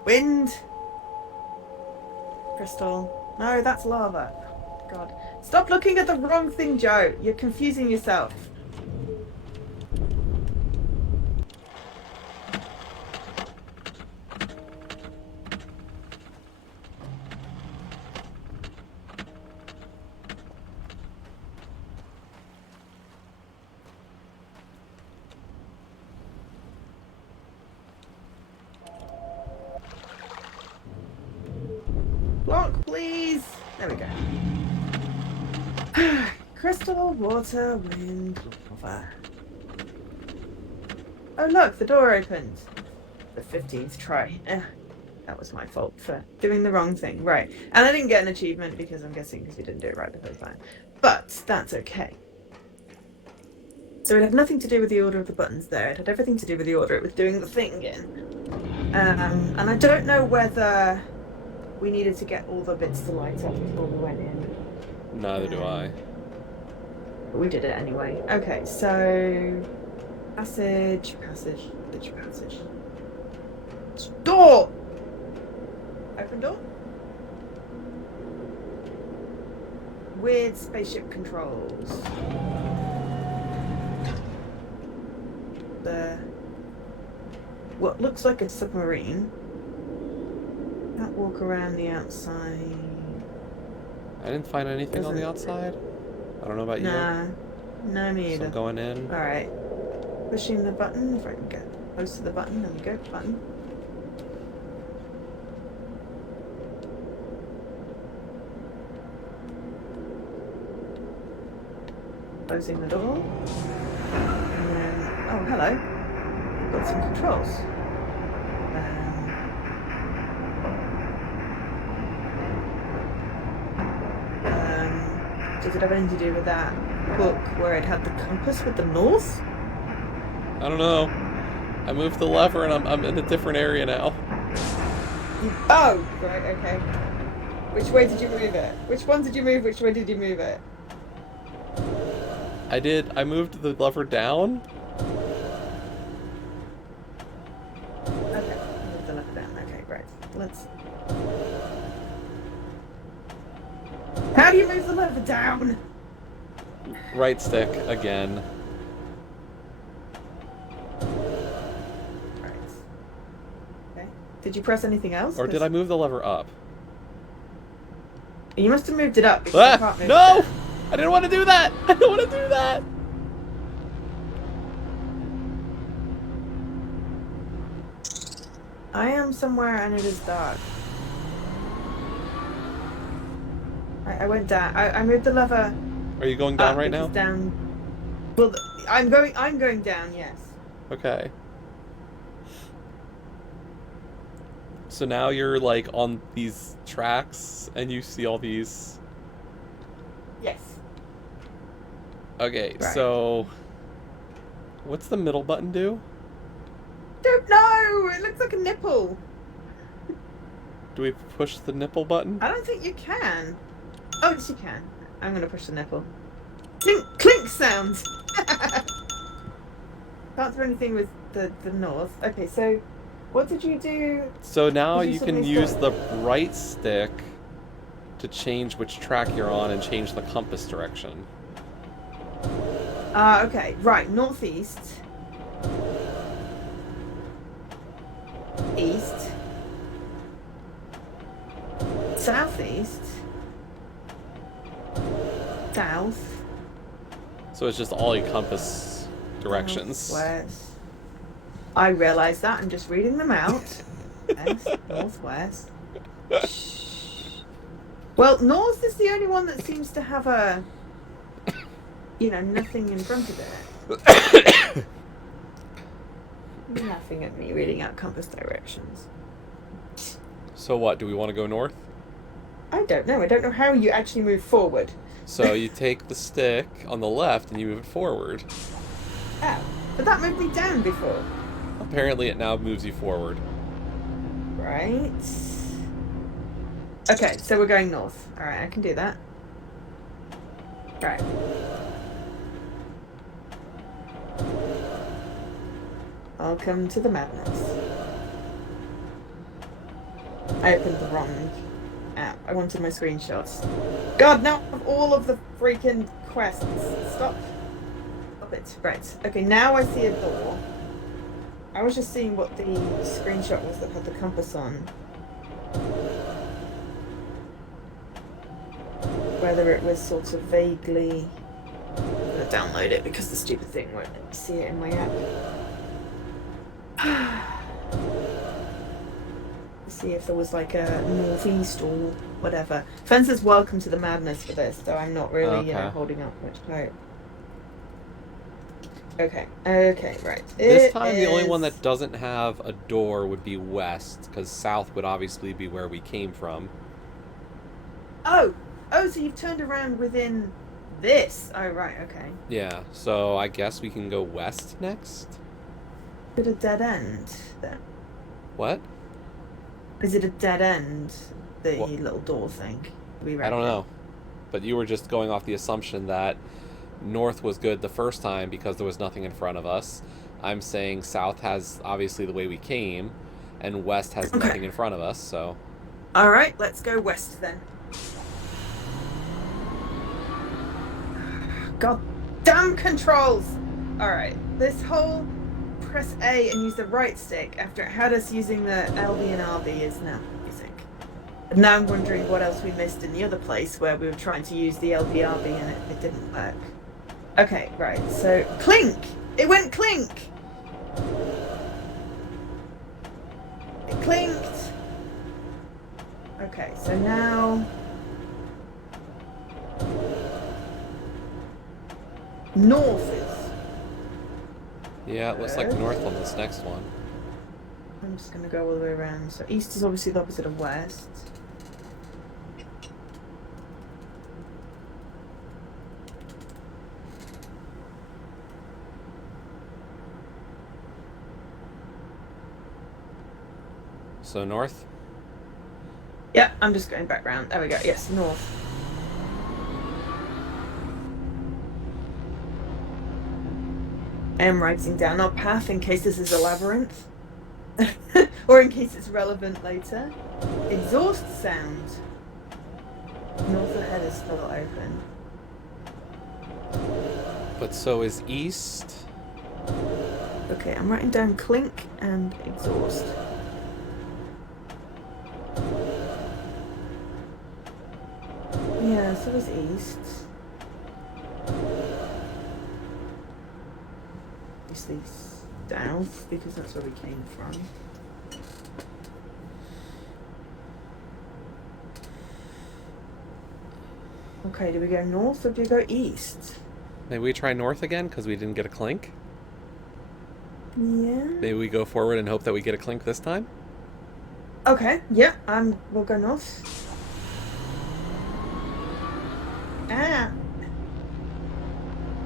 Wind. Crystal. No, that's lava. God. Stop looking at the wrong thing, Joe. You're confusing yourself. Block, please. There we go. Crystal, water, wind, lava. Oh look, the door opened. The 15th try. That was my fault for doing the wrong thing. Right. And I didn't get an achievement because I'm guessing because you didn't do it right the first time. But that's okay. So it had nothing to do with the order of the buttons there. It had everything to do with the order it was doing the thing in. And I don't know whether we needed to get all the bits to light up before we went in. Neither do I. But we did it anyway. Okay, so passage. Door! Open door. Weird spaceship controls. What looks like a submarine. Can't walk around the outside. I didn't find anything on the outside. I don't know about you. No, me So either. I'm going in. Alright. Pushing the button, if I can get close to the button. There we go, button. Closing the door. And then, oh, hello. Got some controls. Does it have anything to do with that book where it had the compass with the north? I don't know. I moved the lever and I'm in a different area now. Oh, right, okay. Which way did you move it? Which one did you move? Which way did you move it? I moved the lever down. Okay, move the lever down. Okay, right. Let's... How do you move the lever down? Right stick again. Right. Okay. Did you press anything else? Or did I move the lever up? You must have moved it up. Because you can't move it No! down. I didn't want to do that! I don't want to do that! I am somewhere and it is dark. I went down. I moved the lever Are you going down up, right which now? is down. Well, I'm going down. Yes. Okay. So now you're like on these tracks and you see all these. Yes. Okay, Right. so what's the middle button do? Don't know. It looks like a nipple. Do we push the nipple button? I don't think you can. Oh, yes, you can. I'm gonna push the nipple. Clink, clink sounds. Can't do anything with the north. Okay, so what did you do? So now Did you you can suddenly use start- the right stick to change which track you're on and change the compass direction. Okay, right, northeast. East. Southeast. South. So it's just all your compass directions. Northwest. I realise that. I'm just reading them out. West, northwest. Shh. Well, north is the only one that seems to have a, nothing in front of it. You're laughing at me reading out compass directions. So what, do we want to go north? I don't know. I don't know how you actually move forward. So you take the stick on the left and you move it forward. Oh, but that moved me down before. Apparently it now moves you forward. Right. Okay, so we're going north. Alright, I can do that. Right. Welcome to the madness. I opened the wrong app. I wanted my screenshots. God, now of all of the freaking quests. Stop. Stop it. Right. Okay, now I see a door. I was just seeing what the screenshot was that had the compass on. Whether it was sort of vaguely... I'm gonna download it because the stupid thing won't let me see it in my app. See if there was like a northeast or whatever. Fen says welcome to the madness for this, so I'm not really, Okay. holding up much hope. Okay, right. This time the only one that doesn't have a door would be west, because south would obviously be where we came from. Oh, so you've turned around within this. Oh, right, okay. Yeah, so I guess we can go west next? Is it a dead end then? What? Is it a dead end, the What? little door thing? I don't know. But you were just going off the assumption that north was good the first time because there was nothing in front of us. I'm saying south has obviously the way we came, and west has Okay. nothing in front of us, so... Alright, let's go west then. God damn controls! Alright, this whole press A and use the right stick after it had us using the LB and RB is now music. And now I'm wondering what else we missed in the other place where we were trying to use the LB RB and it didn't work. Okay, right, so clink! It went clink! It clinked! Okay, so now... north is... Yeah, it looks like Good. north on this next one. I'm just gonna go all the way around. So east is obviously the opposite of west. So north? Yeah, I'm just going back round. There we go. Yes, north. I am writing down our path in case this is a labyrinth. Or in case it's relevant later. Exhaust sound. North ahead is still open. But so is east. Okay, I'm writing down clink and exhaust. Yeah, so is east. Obviously south, because that's where we came from. Okay, do we go north or do we go east? Maybe we try north again because we didn't get a clink. Yeah. Maybe we go forward and hope that we get a clink this time. Okay, yeah, we'll go north. Ah!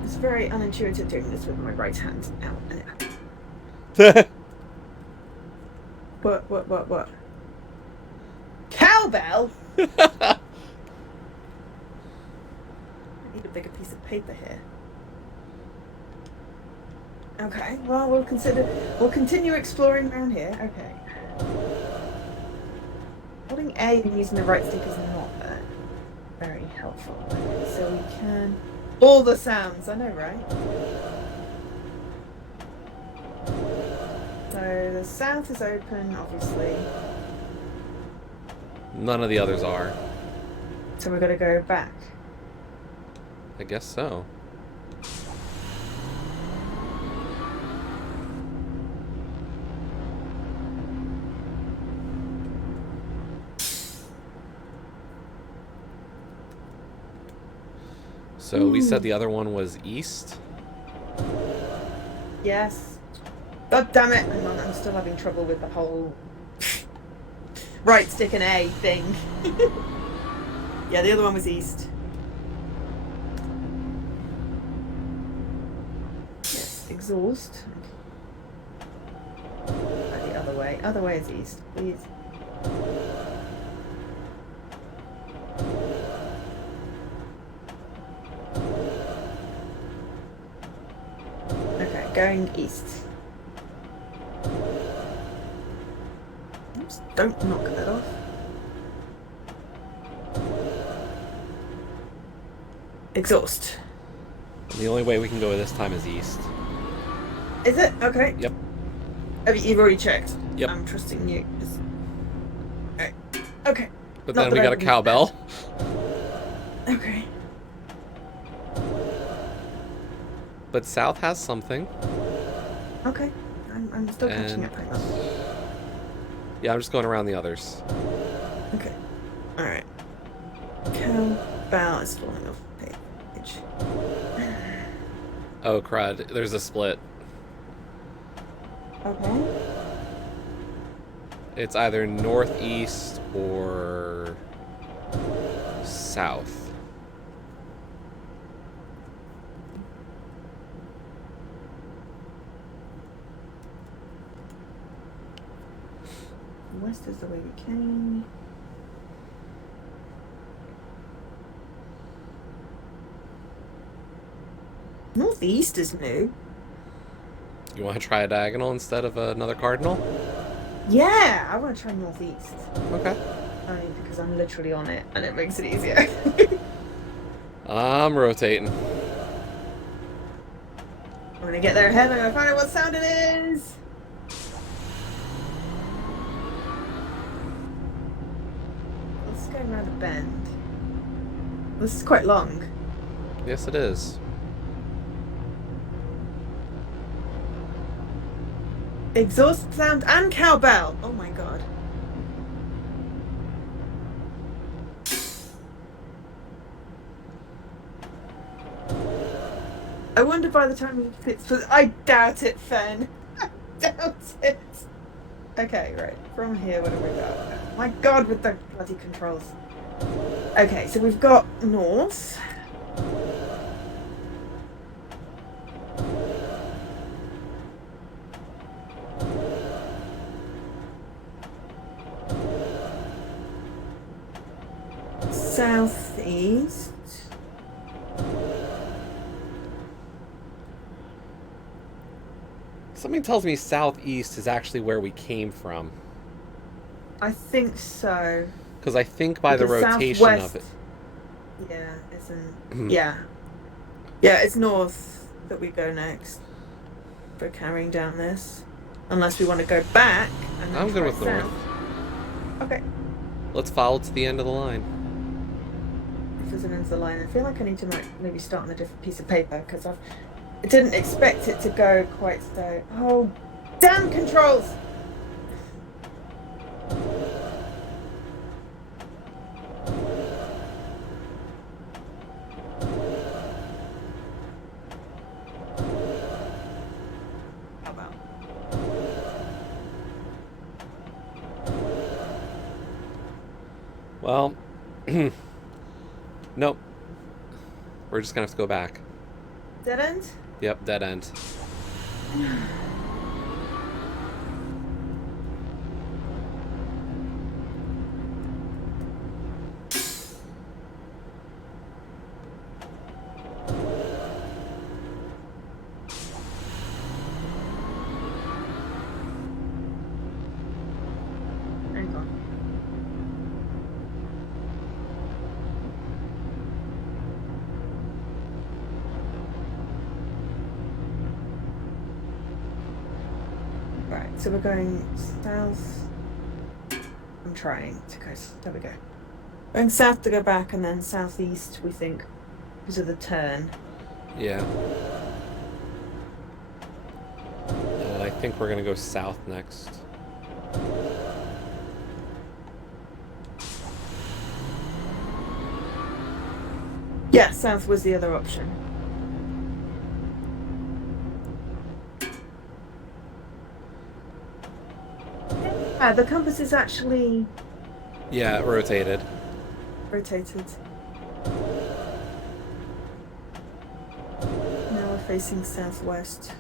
It's very unintuitive doing this with my right hand. Ow, and What? Cowbell? I need a bigger piece of paper here. Okay, well, we'll continue exploring around here. Okay. Holding A and using the right stick is not very helpful. So we can... All the sounds, I know, right? So the south is open, obviously. None of the others are. So we're gonna go back. I guess so. So we said the other one was east. Yes. God damn it! Hang on, I'm still having trouble with the whole right stick and A thing. Yeah, the other one was east. Yes, exhaust. The other way. Other way is east, please. Okay, going east. Oops, don't knock that off. Exhaust. The only way we can go this time is east. Is it? Okay. Yep. You've already checked. Yep. I'm trusting you. Okay. Okay. But Not then that we I got a believe cowbell. that. Okay. But south has something. Okay. I'm still catching up. Hang on. Yeah, I'm just going around the others. Okay. Alright. Cowbell is falling off the page. Oh, crud. There's a split. Okay. It's either northeast or south. West is the way we came. Northeast is new. You want to try a diagonal instead of another cardinal? Yeah, I want to try northeast. Okay. Only because I'm literally on it and it makes it easier. I'm rotating. I'm gonna get there ahead. I'm gonna find out what sound it is. Let's go around a bend. This is quite long. Yes, it is. Exhaust sound and cowbell. Oh my god. I wonder by the time it fits for. I doubt it, Fen. I doubt it. Okay, right. From here, what have we got? My god, with the bloody controls. Okay, so we've got north. Southeast. Something tells me southeast is actually where we came from. I think so. Because I think by the Because rotation of southwest- it. Yeah, it's in. Yeah. Yeah, it's north that we go next. For carrying down this. Unless we want to go back. And then I'm good try with north. south. Okay. Let's follow to the end of the line. If there's an end to the line, I feel like I need to maybe start on a different piece of paper because I didn't expect it to go quite so. Oh, damn controls! Well, nope. We're just gonna have to go back. Dead end? Yep, dead end. Hang on. Right, so we're going south. I'm trying to go. There we go. Going south to go back, and then southeast, we think, because of the turn. Yeah. I think we're gonna go south next. Yeah, south was the other option. The compass is actually Yeah, it rotated. rotated. Now we're facing southwest.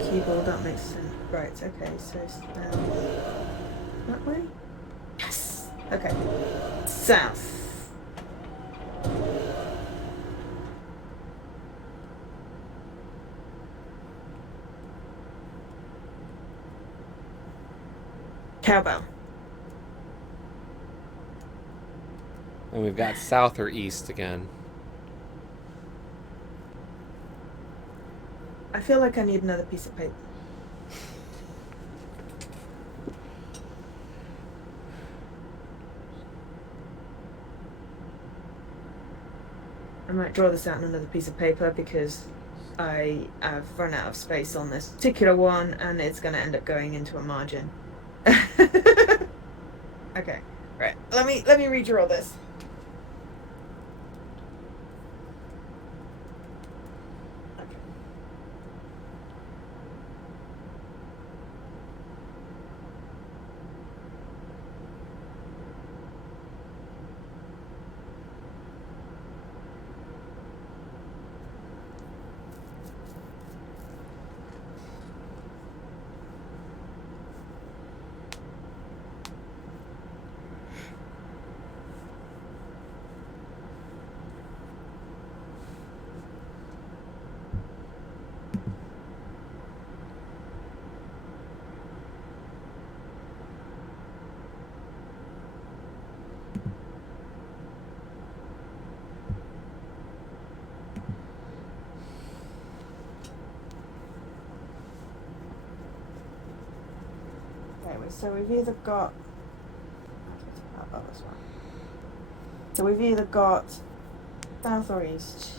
Keyboard, that makes sense. Right, okay, so south. That way? Yes! Okay. South. Cowbell. And we've got south or east again. I feel like I need another piece of paper. I might draw this out on another piece of paper because I have run out of space on this particular one and it's going to end up going into a margin. Okay, right. Let me redraw this. Okay. So we've either got. Oh, this one. So we've either got south or east.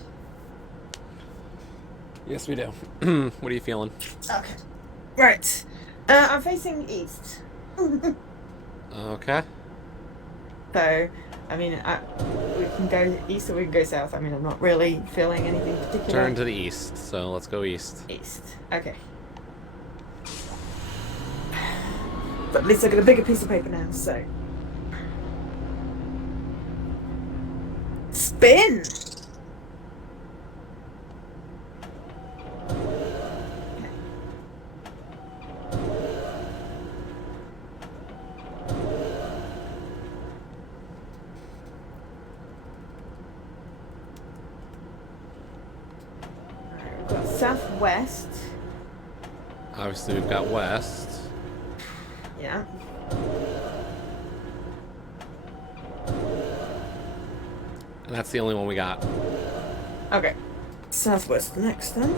Yes, we do. What are you feeling? Okay. Right. I'm facing east. Okay. So, I mean, we can go east or we can go south. I mean, I'm not really feeling anything particular. Turn to the east, so let's go east. East. Okay. But at least I've got a bigger piece of paper now, so. Spin! Alright, we've got southwest. Obviously, we've got west. Yeah. And that's the only one we got. Okay. Southwest next then.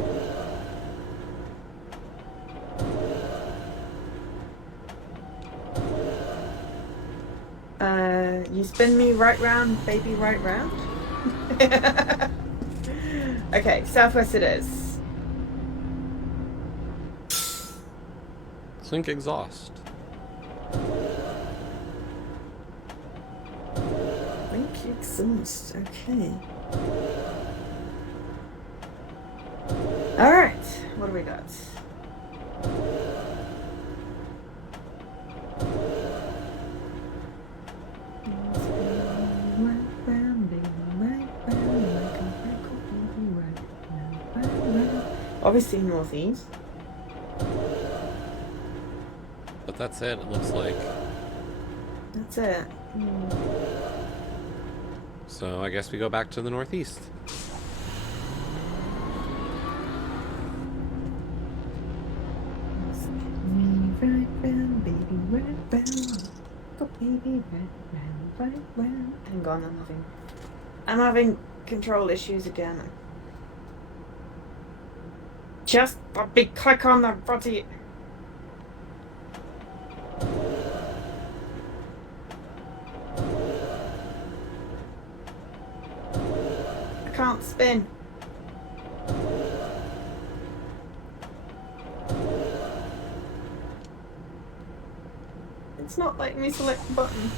You spin me right round, baby, right round. Okay, southwest it is. Clink exhaust. Link exhaust, okay. Alright, what do we got? Obviously northeast. But that's it, it looks like. That's it. So I guess we go back to the northeast. Right round, baby, right round. Go, baby, right round, right round. Hang on, I'm having control issues again. Just let me click on the bloody. I can't spin. It's not letting me select the button.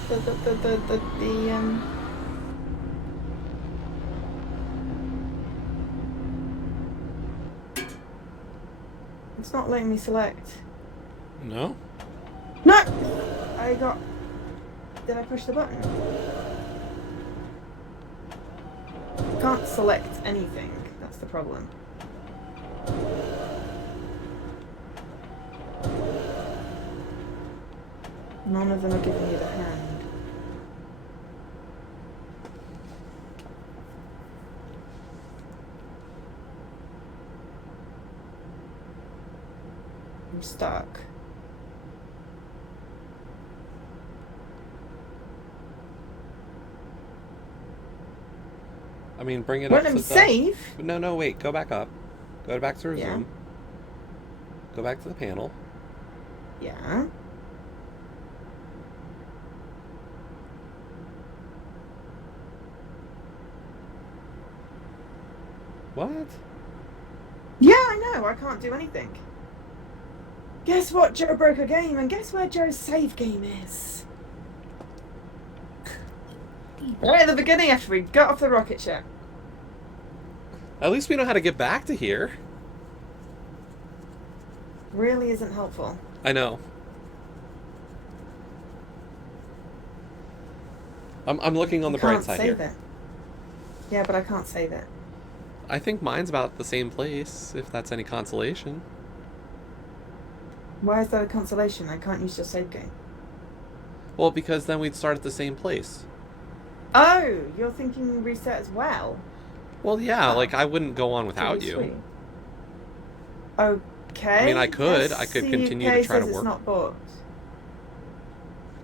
It's not letting me select. No? No! Did I push the button? Can't select anything. That's the problem. None of them are giving me the hand. I'm stuck. I mean, bring it Won't up let to me the... save? No, wait, go back up. Go back to resume. Yeah. Go back to the panel. Yeah. What? Yeah, I know. I can't do anything. Guess what? Joe broke a game, and guess where Joe's save game is? Right at the beginning after we got off the rocket ship. At least we know how to get back to here. Really isn't helpful. I know. I'm looking on the bright side here. I can't save it. Yeah, but I can't save it. I think mine's about the same place, if that's any consolation. Why is that a consolation? I can't use your save game. Well, because then we'd start at the same place. Oh, you're thinking reset as well? Well, yeah, Oh. like I wouldn't go on without Pretty you. sweet. Okay. I mean, I could continue to try to It's work. not booked.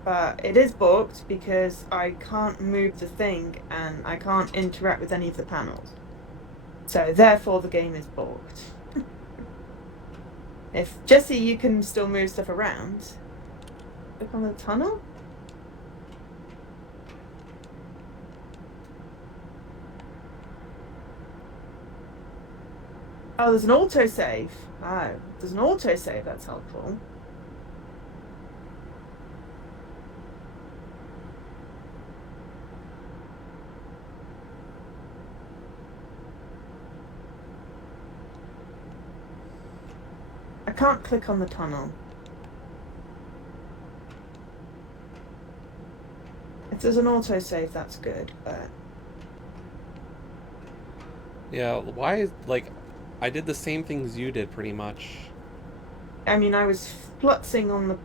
But it is booked because I can't move the thing and I can't interact with any of the panels. So therefore the game is booked. If Jesse, you can still move stuff around. Click on the tunnel? Oh, there's an autosave. Oh, there's an autosave, that's helpful. I can't click on the tunnel. If there's an autosave, that's good, but... Yeah, why, like, I did the same things you did, pretty much. I mean, I was fluxing on the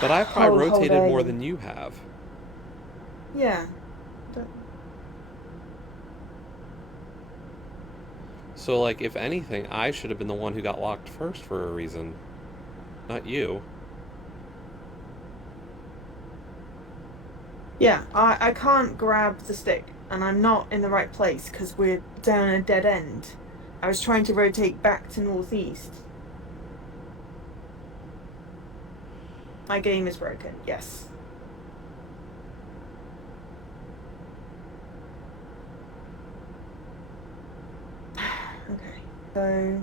But I've probably whole rotated more day. than you have. Yeah. But So, like, if anything, I should have been the one who got locked first for a reason. Not you. yeah, I can't grab the stick, and I'm not in the right place because we're down a dead end. I was trying to rotate back to northeast. My game is broken, yes. Okay, so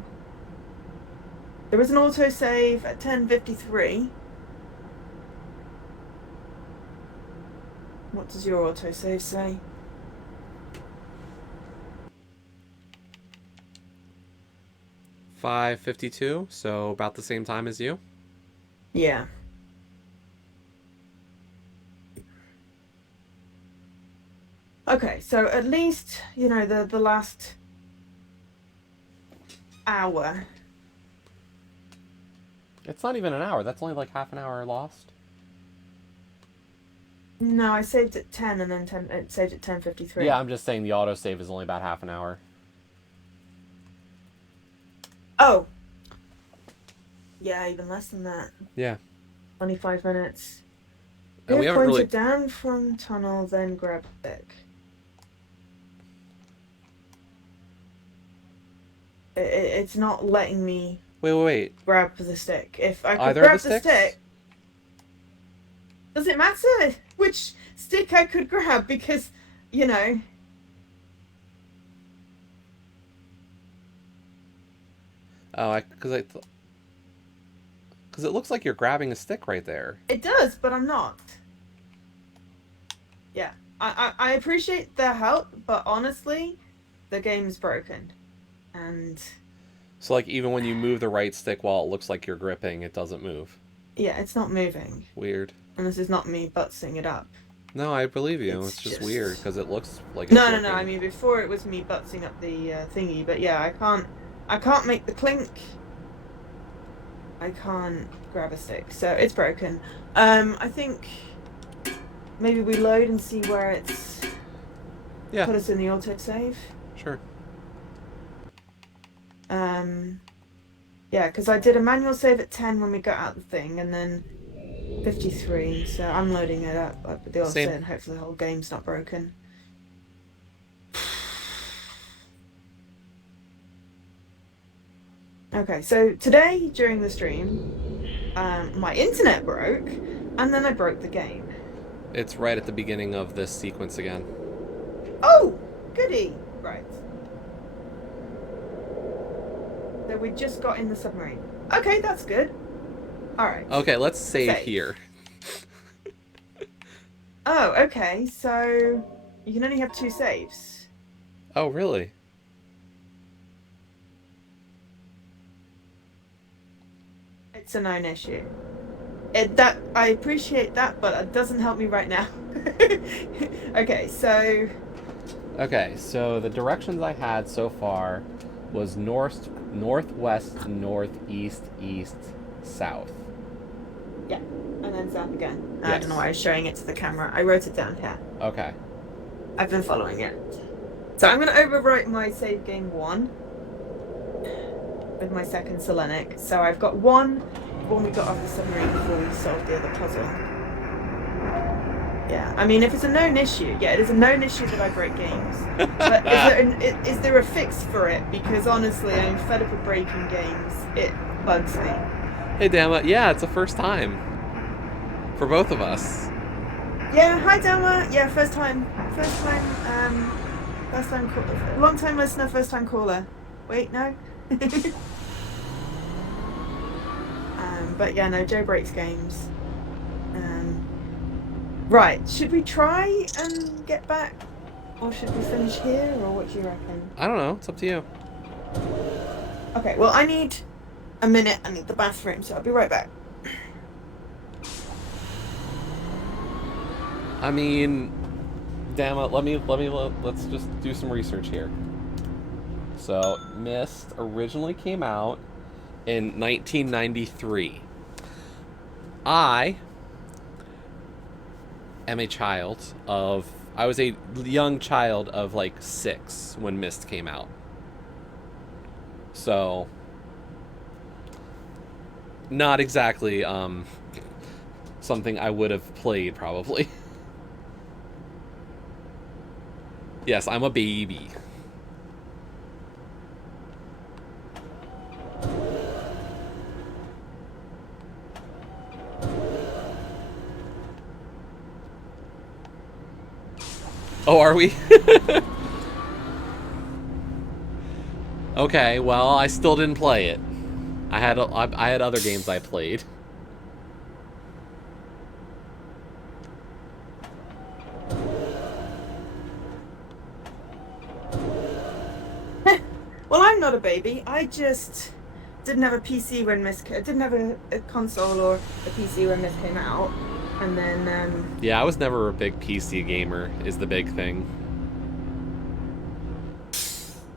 there was an autosave at 10:53. What does your autosave say? $5:52, so about the same time as you. Yeah. Okay, so at least, you know, the last hour. It's not even an hour. That's only like half an hour lost. No, I saved at 10 and then it saved at 10:53. Yeah, I'm just saying the autosave is only about half an hour. Oh. Yeah, even less than that. Yeah. 25 minutes. And we Move haven't pointer really... down from tunnel, then grab stick. It's not letting me Wait. grab the stick. If I could Either grab of the the sticks? stick... Does it matter which stick I could grab? Because, you know... Oh, because it looks like you're grabbing a stick right there. It does, but I'm not. Yeah. I appreciate their help, but honestly, the game's broken. And... So, like, even when you move the right stick while it looks like you're gripping, it doesn't move. yeah, it's not moving. Weird. And this is not me buttsing it up. No, I believe you. It's It's just just- weird because it looks like it's No, working. I mean, before it was me buttsing up the thingy, but yeah, I can't make the clink. I can't grab a stick, so it's broken. I think maybe we load and see where it's Yeah. put us in the autosave. Sure. Yeah, because I did a manual save at 10 when we got out the thing, and then 53, so I'm loading it up with the Same. autosave, and hopefully the whole game's not broken. Okay, so today during the stream, my internet broke, and then I broke the game. It's right at the beginning of this sequence again. Oh, goody! Right. So we just got in the submarine. Okay, that's good. Alright. Okay, let's save Save. here. Oh, okay, so you can only have 2 saves. Oh, really? It's a known issue. I appreciate that, but it doesn't help me right now. Okay, so Okay, so the directions I had so far was northwest, northeast, east, south. yeah, and then south again. I Yes. don't know why I was showing it to the camera. I wrote it down here. Okay. I've been following it. So I'm going to overwrite my save game 1 with my second Selenic. So I've got 1 when we got off the submarine before we solved the other puzzle. Yeah, I mean, if it's a known issue, yeah, it is a known issue that I break games. But is there a fix for it? Because honestly, I'm fed up of breaking games. It bugs me. Hey, Dama. Yeah, it's the first time. For both of us. Yeah, hi Dama. Yeah, first time, long time listener, first time caller. Wait, no. But yeah, no, Joe breaks games. Right, should we try and get back, or should we finish here, or what do you reckon? I don't know. It's up to you. Okay, well, I need a minute. I need the bathroom, so I'll be right back. I mean, Dama, let's just do some research here. So, Myst originally came out in 1993. I was a young child of like 6 when Myst came out. So, not exactly something I would have played probably. Yes, I'm a baby. Oh, are we? Okay, well, I still didn't play it. I had other games I played. Well, I'm not a baby. I just didn't have a PC when didn't have a console or a PC when Myst came out, and then Yeah, I was never a big PC gamer, is the big thing.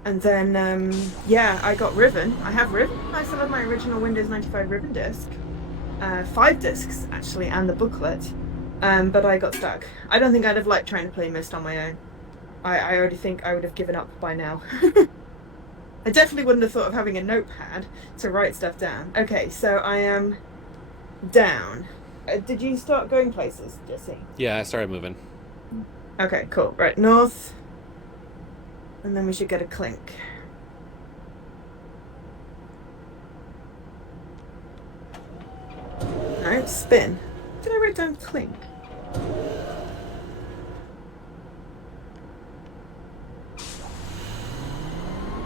And then, yeah, I got Riven. I have Riven. I still have my original Windows 95 Riven disc. 5 discs, actually, and the booklet. But I got stuck. I don't think I'd have liked trying to play Myst on my own. I already think I would have given up by now. I definitely wouldn't have thought of having a notepad to write stuff down. Okay, so I am down. Did you start going places, Jesse? Yeah, I started moving. Okay, cool. Right, north. And then we should get a clink. No, spin. Did I write down clink?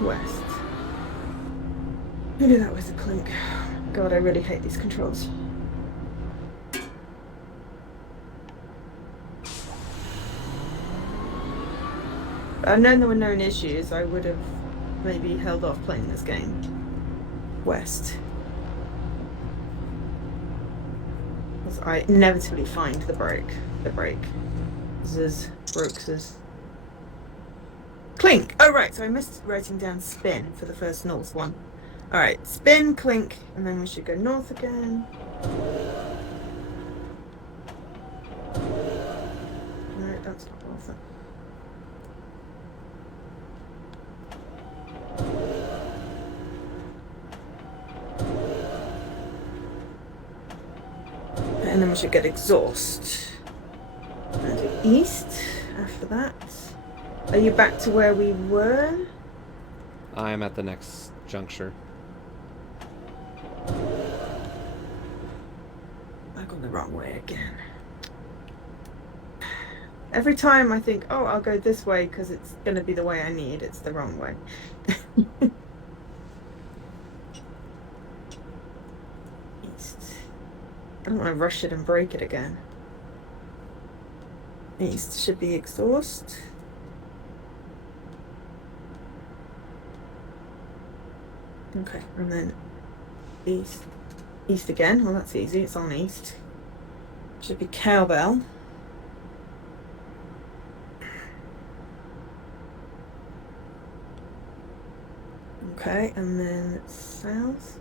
West. Maybe that was a clink. God, I really hate these controls. If I'd known there were known issues, I would have maybe held off playing this game. West. As I inevitably find the break. The break. Ziz. Brooks's. Clink! Oh, right, so I missed writing down spin for the first north one. Alright, spin, clink, and then we should go north again. No, that's not worth it. And then we should get exhaust. And do east after that. Are you back to where we were? I am at the next juncture. I've gone the wrong way again. Every time I think, oh, I'll go this way because it's going to be the way I need, it's the wrong way. East. I don't want to rush it and break it again. East should be exhaust. Okay, and then east. East again. Well, that's easy. It's on east. Should be cowbell. Okay, and then south.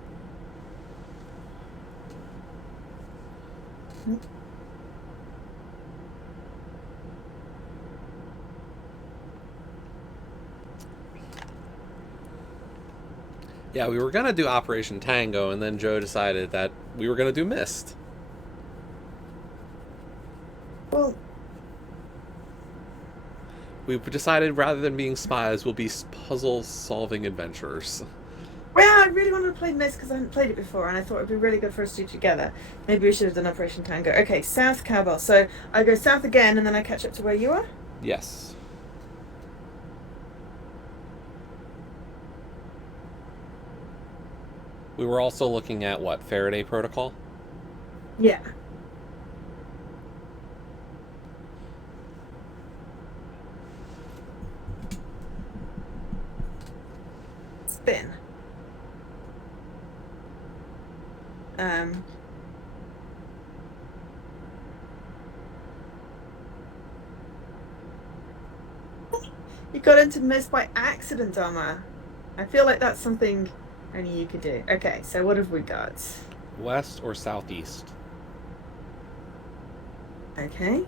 Yeah, we were going to do Operation Tango, and then Joe decided that we were going to do Myst. Well, We decided rather than being spies, we'll be puzzle-solving adventurers. well, I really wanted to play Myst because I hadn't played it before, and I thought it'd be really good for us to do together. Maybe we should have done Operation Tango. Okay, south cowbell. So I go south again, and then I catch up to where you are? Yes. We were also looking at, what, Faraday Protocol? Yeah. Spin. You got into Myst by accident, Dharma. I feel like that's something only you could do. Okay, so what have we got? West or southeast? Okay.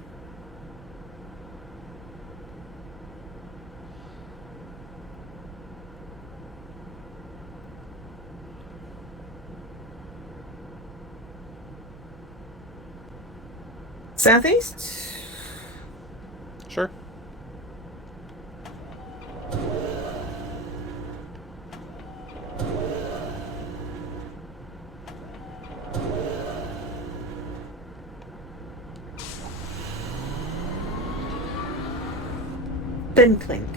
Southeast? Sure. Then clink.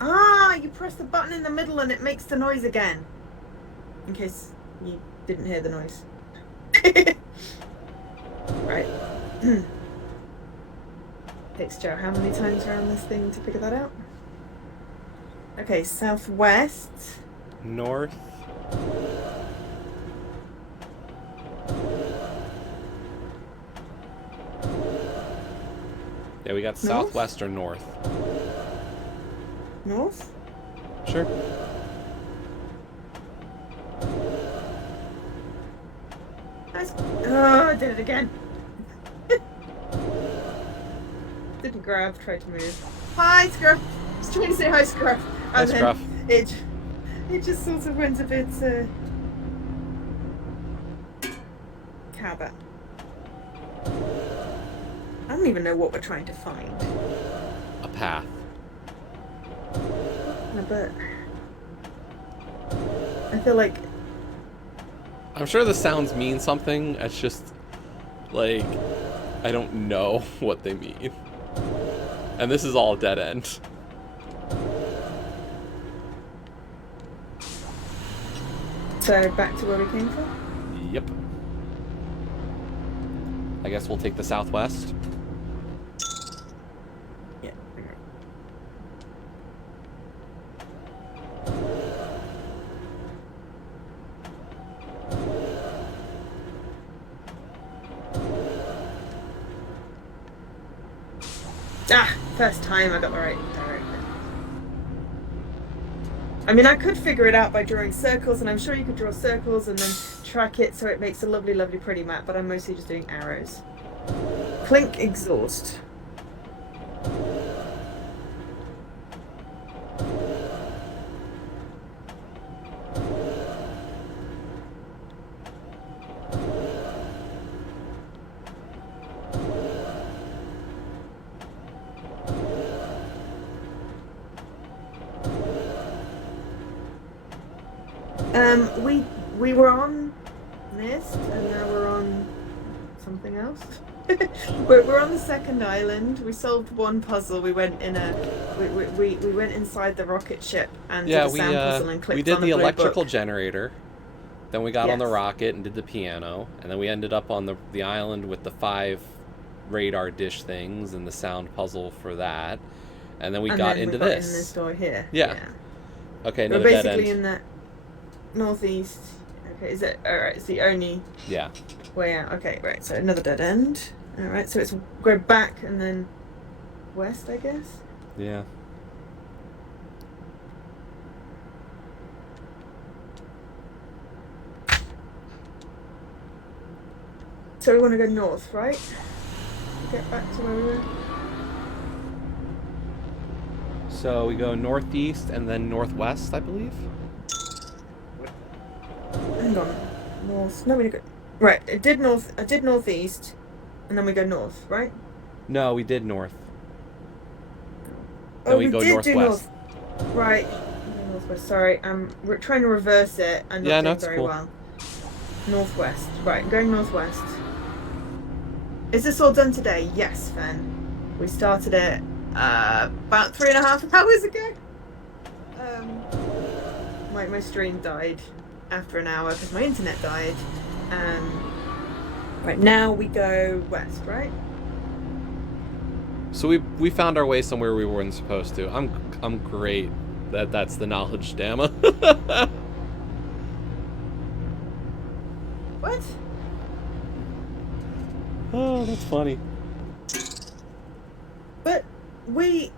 Ah, you press the button in the middle and it makes the noise again. In case you didn't hear the noise. Right. Takes Joe how many times around this thing to figure that out? Okay, southwest. North. Yeah, we got North? southwest or north. North? Sure. Nice. Oh, I did it again. Didn't grab, tried to move. Hi, Scruff! I was trying to say hi, Scruff. Hi, And then Scruff. It just sort of went a bit, cowbell. I don't even know what we're trying to find. A path. No, but I feel like I'm sure the sounds mean something. It's just, like, I don't know what they mean. And this is all dead end. so back to where we came from. Yep. I guess we'll take the southwest. Yeah. Ah, first time I got the right direction. I mean, I could figure it out by drawing circles, and I'm sure you could draw circles and then track it so it makes a lovely, lovely, pretty map, but I'm mostly just doing arrows. Clink exhaust. We were on Myst, and now we're on something else. we're on the second island. We solved one puzzle. We went in we went inside the rocket ship and did a sound puzzle and clicked we did on a the blue electrical book. generator. Then we got on the Yes. rocket and did the piano, and then we ended up on the island with the 5 radar dish things and the sound puzzle for that. And then we And got then into we got this. in this door here. Yeah. Okay, We're another dead basically end. in that northeast. Okay, is it alright? It's the only Yeah. way out. Okay, right. So another dead end. All right. So it's go back and then west, I guess. Yeah. So we want to go north, right? Get back to where we were. So we go northeast and then northwest, I believe. Hang on. North. No, we go. Right. It did north. I did northeast, and then we go north, right? No, we did north. Then we go did do northwest. north. Right. We go northwest. Sorry. We're trying to reverse it and not Yeah, no, doing it's very cool. well. Northwest. Right. Going northwest. Is this all done today? Yes, Fen. We started it about 3.5 hours ago. My stream died after an hour because my internet died. Right now we go west, right? So we found our way somewhere we weren't supposed to. I'm great. That's the knowledge damma. What? Oh, that's funny. But we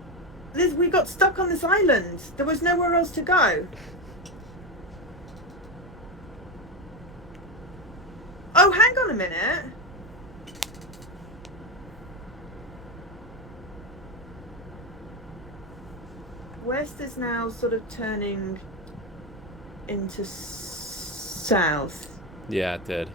got stuck on this island. There was nowhere else to go. Oh, hang on a minute. West is now sort of turning into south. Yeah, it did.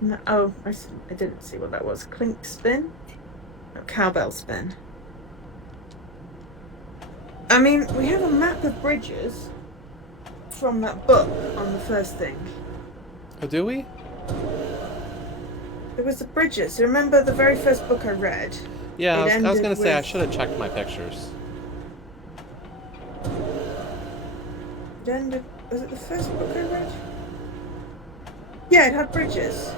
No, oh, I didn't see what that was. Clink spin? No, cowbell spin. I mean, we have a map of bridges from that book on the first thing. Oh, do we? There was the bridges. Remember the very first book I read? Yeah, I was ended gonna say I with- should have checked my pictures. It ended. Was it the first book I read? Yeah, it had bridges.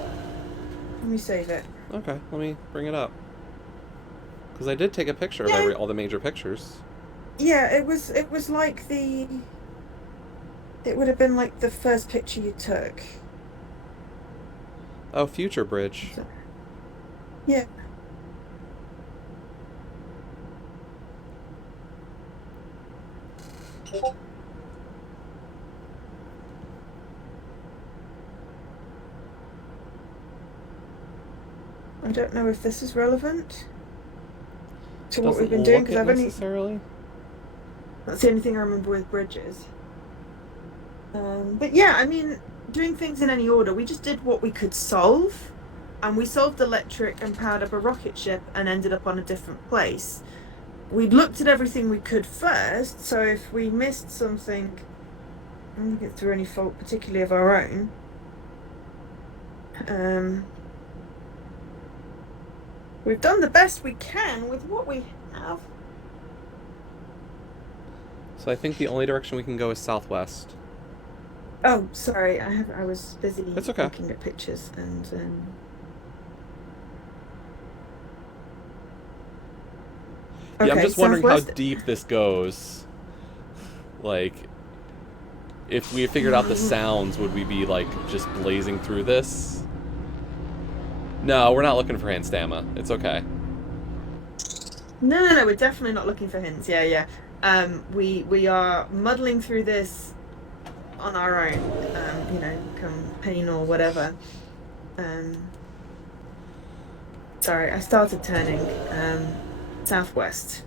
Let me save it. Okay, let me bring it up. Because I did take a picture of Yeah. all the major pictures. Yeah, it was like it would have been like the first picture you took. Oh, Future Bridge. So, yeah. I don't know if this is relevant to what we've been doing because I've only necessarily. that's the only thing I remember with bridges. But yeah, I mean, doing things in any order, we just did what we could solve, and we solved electric and powered up a rocket ship and ended up on a different place. We looked at everything we could first, so if we missed something, I don't think it's through any fault particularly of our own. We've done the best we can with what we have. So I think the only direction we can go is southwest. Oh, sorry, I was busy It's okay. looking at pictures and Yeah, I'm okay, just wondering southwest. how deep this goes. Like, if we figured out the sounds, would we be, like, just blazing through this? No, we're not looking for hand stamina. It's okay. No, we're definitely not looking for hints. Yeah. We are muddling through this on our own. Come pain or whatever. Sorry, I started turning southwest.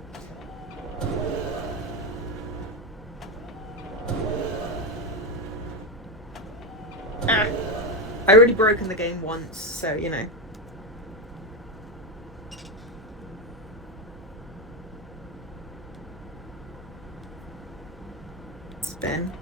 I already broken the game once, so you know. Spin.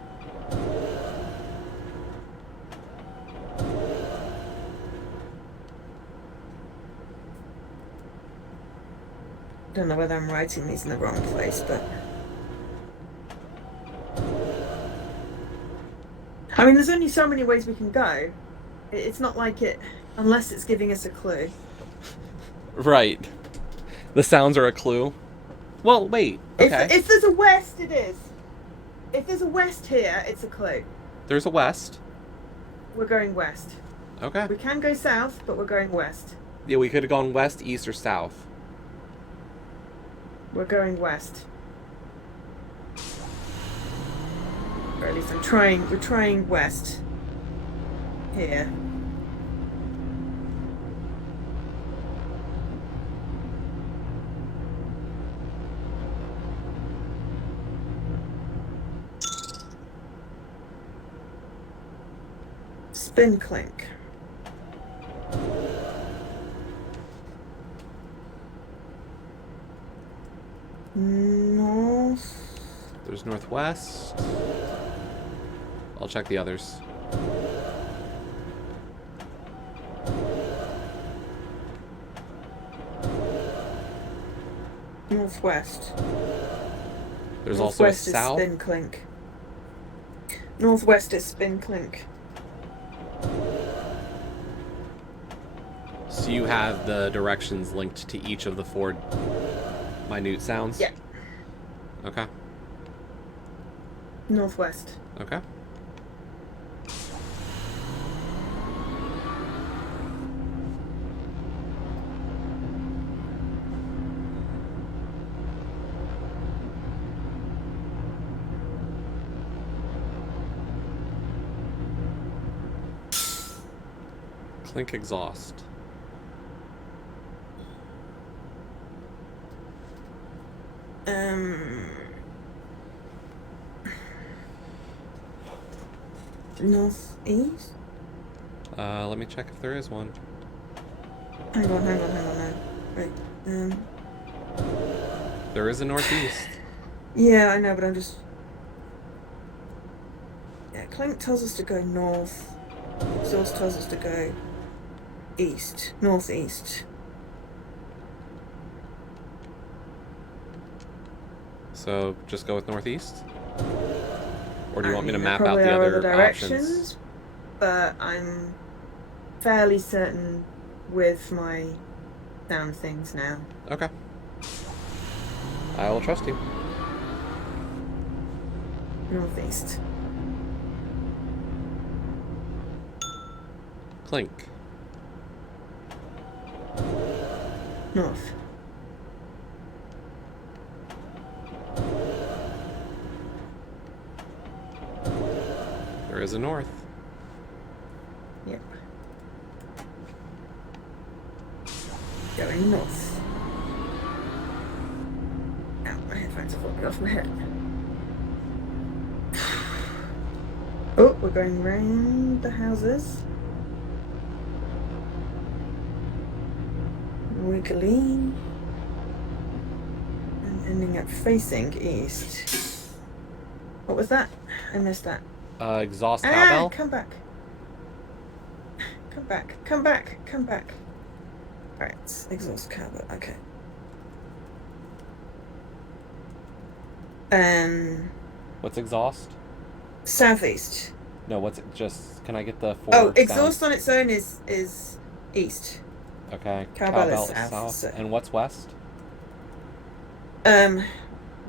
Don't know whether I'm writing these in the wrong place, but I mean, there's only so many ways we can go. It's not like it, unless it's giving us a clue. Right. The sounds are a clue. Well, wait. Okay. If there's a west, it is. If there's a west here, it's a clue. There's a west. We're going west. Okay. We can go south, but we're going west. Yeah, we could have gone west, east, or south. We're going west. Or at least we're trying west. Here. Spin clink. North. There's northwest. I'll check the others. Northwest. There's also a Northwest is south. spin clink. Northwest is spin clink. So you have the directions linked to each of the 4 minute sounds? Yeah. Okay. Northwest. Okay. Clink exhaust. Northeast? Let me check if there is one. Hang on now. Right. There is a northeast. Yeah, I know, but I'm just. Yeah, Clink tells us to go north. Exhaust tells us to go east. Northeast. So just go with northeast? Or do you want me to there map out probably the are other directions, options? but I'm fairly certain with my sound things now. Okay. I will trust you. Northeast. Clink. North. There is a north. Yep. Going north. Ow, my headphones are falling off my head. Oh, we're going round the houses. Wiggling. And ending up facing east. What was that? I missed that. Exhaust Ah, cowbell. come back. Come back. Come back. Come back. Alright, exhaust cowbell. Okay. What's exhaust? Southeast. No, what's it? Just can I get the four? Oh, exhaust sounds? on its own is east. Okay. Cowbell is south, so- And what's west?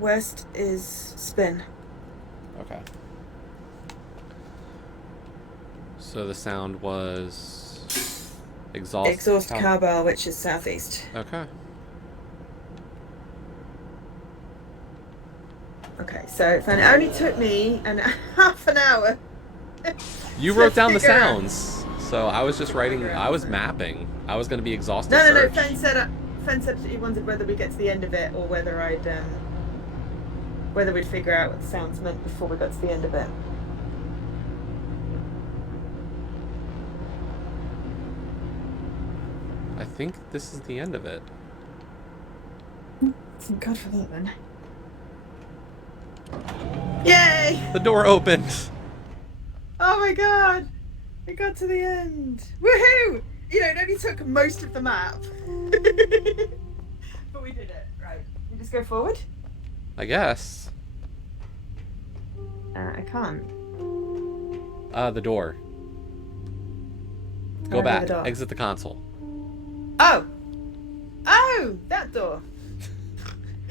West is spin. Okay. So the sound was exhaust. Cowbell, which is southeast. Okay. Okay, so it only took me half an hour. You to wrote down the figure out- sounds, so I was just writing. Figure I out was the- mapping. I was going to be exhausted. No. Search. Fen said he wondered whether we get to the end of it or whether whether we'd figure out what the sounds meant before we got to the end of it. I think this is the end of it. Thank God for that then. Yay! The door opened. Oh my God! We got to the end. Woohoo! You know, it only took most of the map. But we did it. Right. We just go forward? I guess. I can't. The door. Go Where back. the door? Exit the console. Oh! Oh! That door.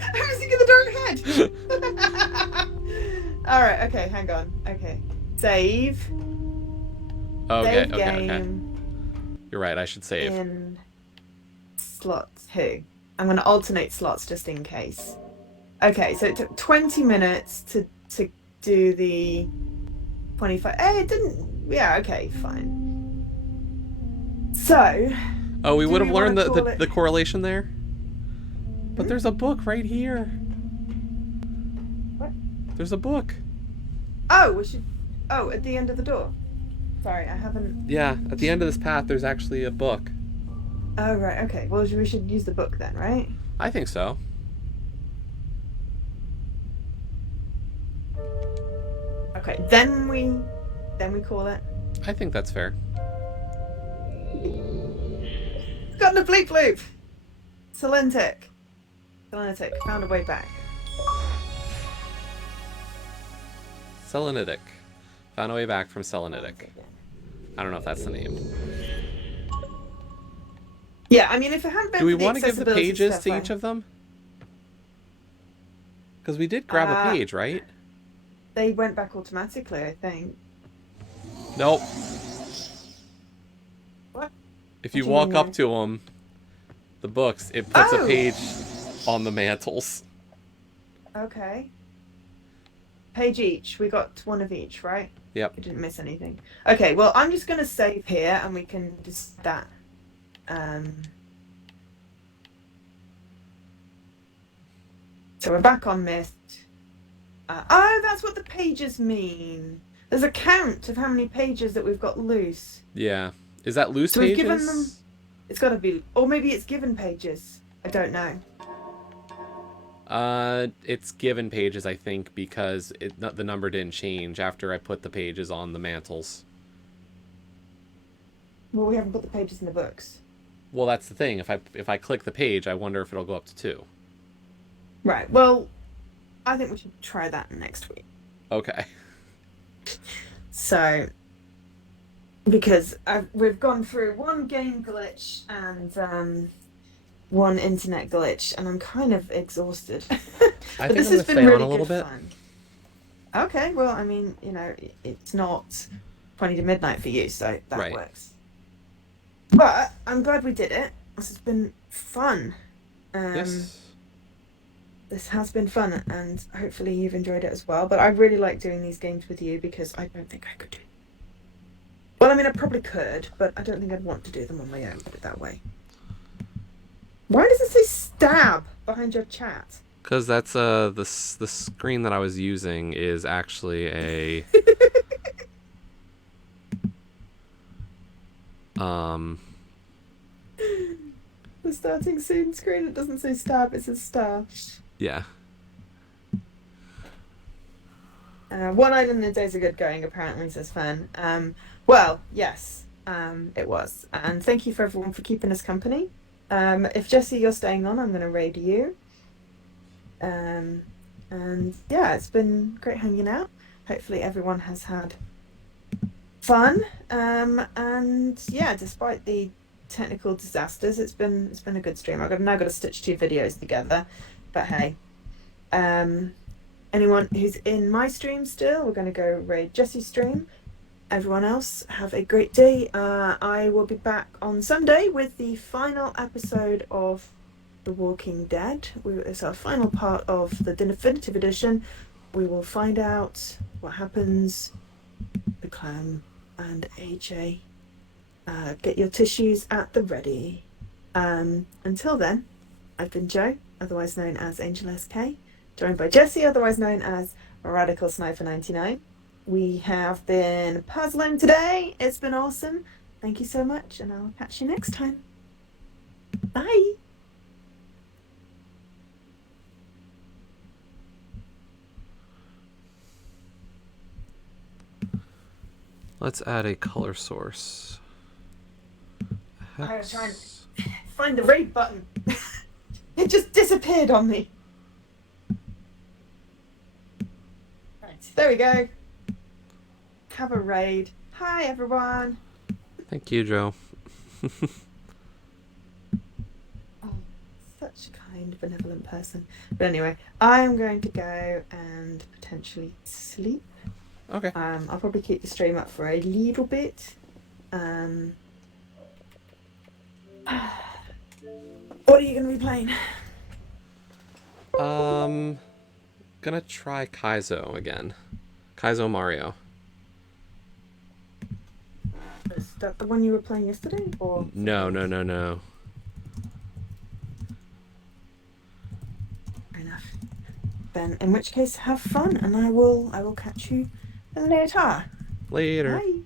I was thinking the door ahead. Alright, okay, hang on. Okay. Save. Okay. Save Okay. game Okay. You're right. I should save. in slot 2. I'm going to alternate slots just in case. Okay, so it took 20 minutes to do the 25. It didn't. Yeah, okay, fine. So. Oh, we do would have we wanna learned the, call the, it- the correlation there. But there's a book right here. What? There's a book. Oh, we should. Oh, at the end of the door. Sorry, I haven't. Yeah, at the end of this path, there's actually a book. Oh, right, okay. Well, we should use the book then, right? I think so. Okay, then we call it. I think that's fair. Got the bleep loop. Selentic found a way back. Selenitic. Found a way back from Selenitic. I don't know if that's the name. Yeah, I mean, if it hadn't been Do we for the want to give the accessibility pages stuff, to each of them? Because we did grab a page, right? They went back automatically, I think. Nope. What? If you What do you walk mean up there? to them, the books, it puts a Oh! page on the mantles. Okay. Page each. We got one of each, right? Yep. We didn't miss anything. Okay, well, I'm just going to save here and we can just that. So we're back on Myst. Oh, that's what the pages mean. There's a count of how many pages that we've got loose. Yeah. Is that loose So we've pages? given them. It's got to be, or maybe it's given pages. I don't know. It's given pages, I think, because the number didn't change after I put the pages on the mantles. Well, we haven't put the pages in the books. Well, that's the thing. If I click the page, I wonder if it'll go up to 2. Right. Well, I think we should try that next week. Okay. So because we've gone through one game glitch and one internet glitch, and I'm kind of exhausted. I But think this I'm has gonna been stay on really a little good bit. fun. Okay, well, I mean, it's not 20 to midnight for you, so that Right. works. But I'm glad we did it. This has been fun. Yes. This has been fun, and hopefully you've enjoyed it as well. But I really like doing these games with you because I don't think I could do it. Well, I mean, I probably could, but I don't think I'd want to do them on my own, put it that way. Why does it say stab behind your chat? Because that's the screen that I was using is actually a The starting soon screen, it doesn't say stab, it says star. yeah. One Island in a Day's a good going, apparently, says Fan. Well, yes, it was. And thank you for everyone for keeping us company. If Jesse, you're staying on, I'm going to raid you. And yeah, it's been great hanging out. Hopefully everyone has had fun. And yeah, despite the technical disasters, it's been a good stream. I've now got to stitch 2 videos together. But hey. Anyone who's in my stream still, we're going to go raid Jesse's stream. Everyone else, have a great day. I will be back on Sunday with the final episode of The Walking Dead. It's our final part of the definitive edition. We will find out what happens. The Clam and AJ. Get your tissues at the ready. Until then, I've been Jo, otherwise known as Angel SK. Joined by Jesse, otherwise known as Radical Sniper 99. We have been puzzling today. It's been awesome. Thank you so much, and I'll catch you next time. Bye. Let's add a color source. I was trying to find the raid button. It just disappeared on me. Right, there we go. Have a raid. Hi, everyone. Thank you, Joe. Oh, such a kind, benevolent person. But anyway, I am going to go and potentially sleep. Okay. I'll probably keep the stream up for a little bit. What are you going to be playing? Gonna try Kaizo again. Kaizo Mario. Is that the one you were playing yesterday? Or No. Fair enough. Then, in which case, have fun, and I will catch you later. Later. Bye.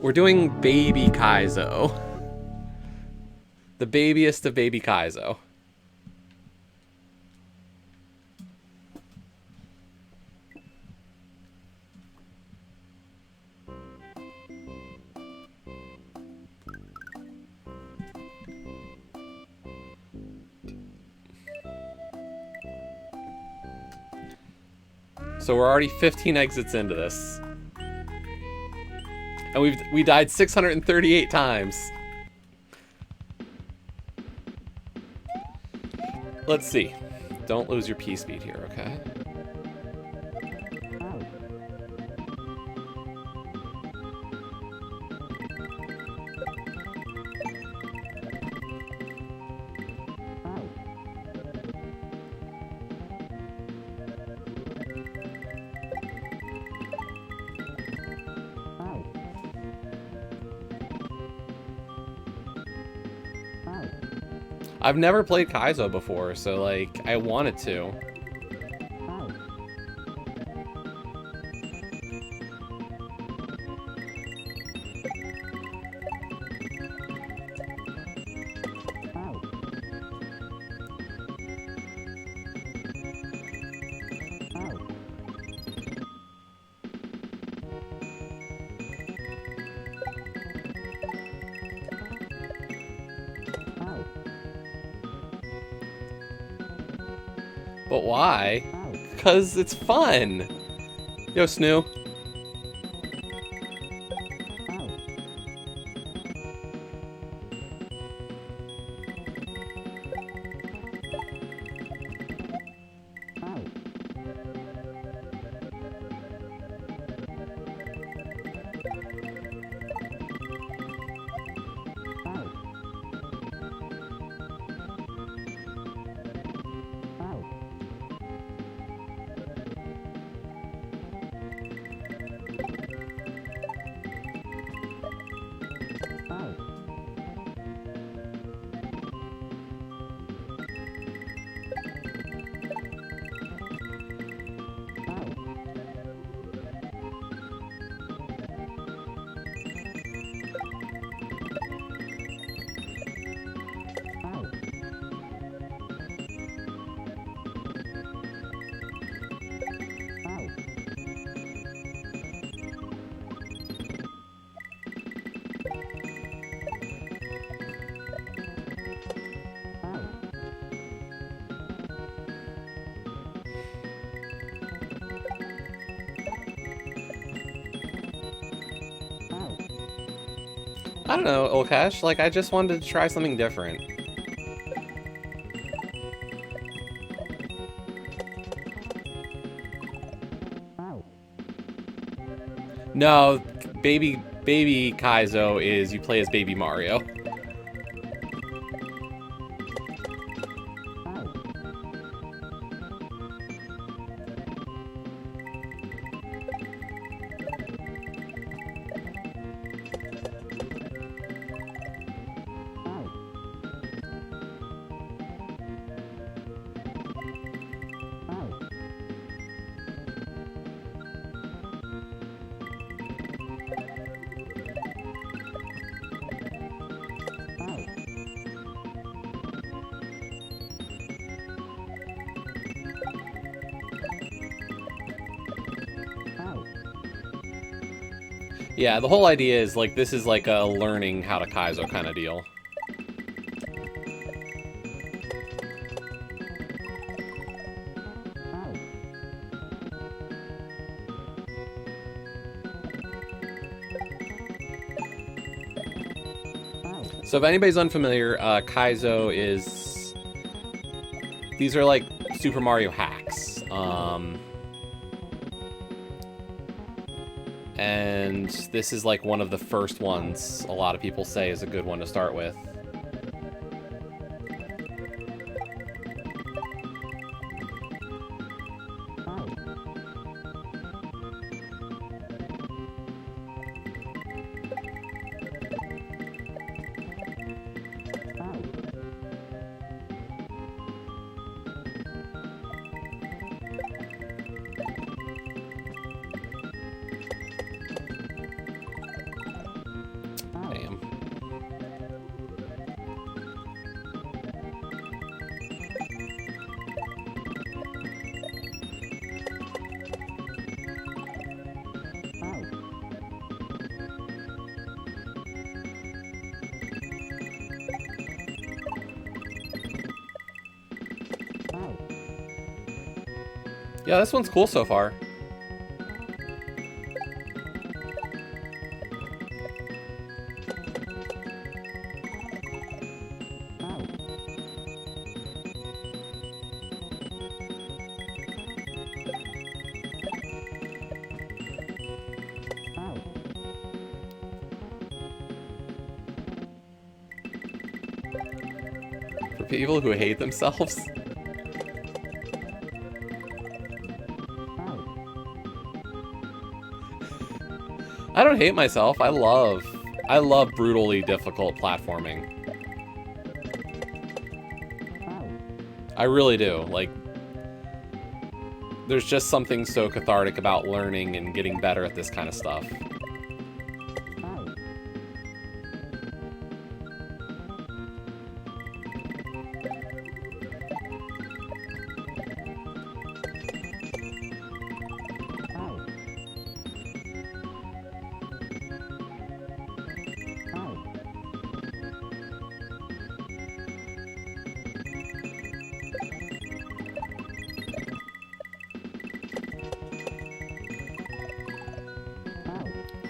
We're doing Baby Kaizo. The babiest of Baby Kaizo. So we're already 15 exits into this. And we died 638 times. Let's see. Don't lose your P speed here, okay? I've never played Kaizo before, so like I wanted to. But why? Because it's fun. Yo, Snoo. I don't know, Olkesh. Like, I just wanted to try something different. No, baby Kaizo is you play as Baby Mario. Yeah, the whole idea is, like, this is like a learning how to Kaizo kind of deal. So if anybody's unfamiliar, Kaizo is... These are like Super Mario hacks. And this is like one of the first ones a lot of people say is a good one to start with. Yeah, this one's cool so far. For people who hate themselves. I don't hate myself. I love brutally difficult platforming. I really do. Like, there's just something so cathartic about learning and getting better at this kind of stuff.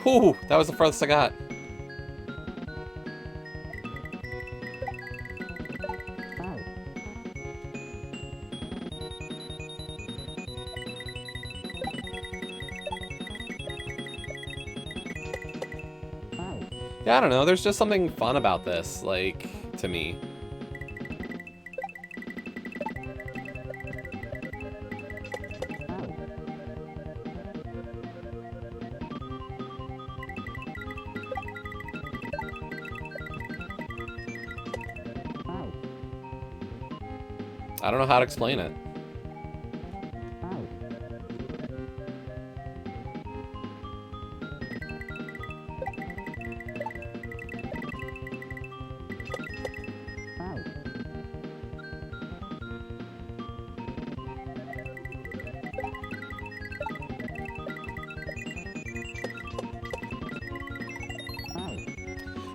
Whew, that was the farthest I got. Yeah, I don't know. There's just something fun about this, like, to me. I don't know how to explain it.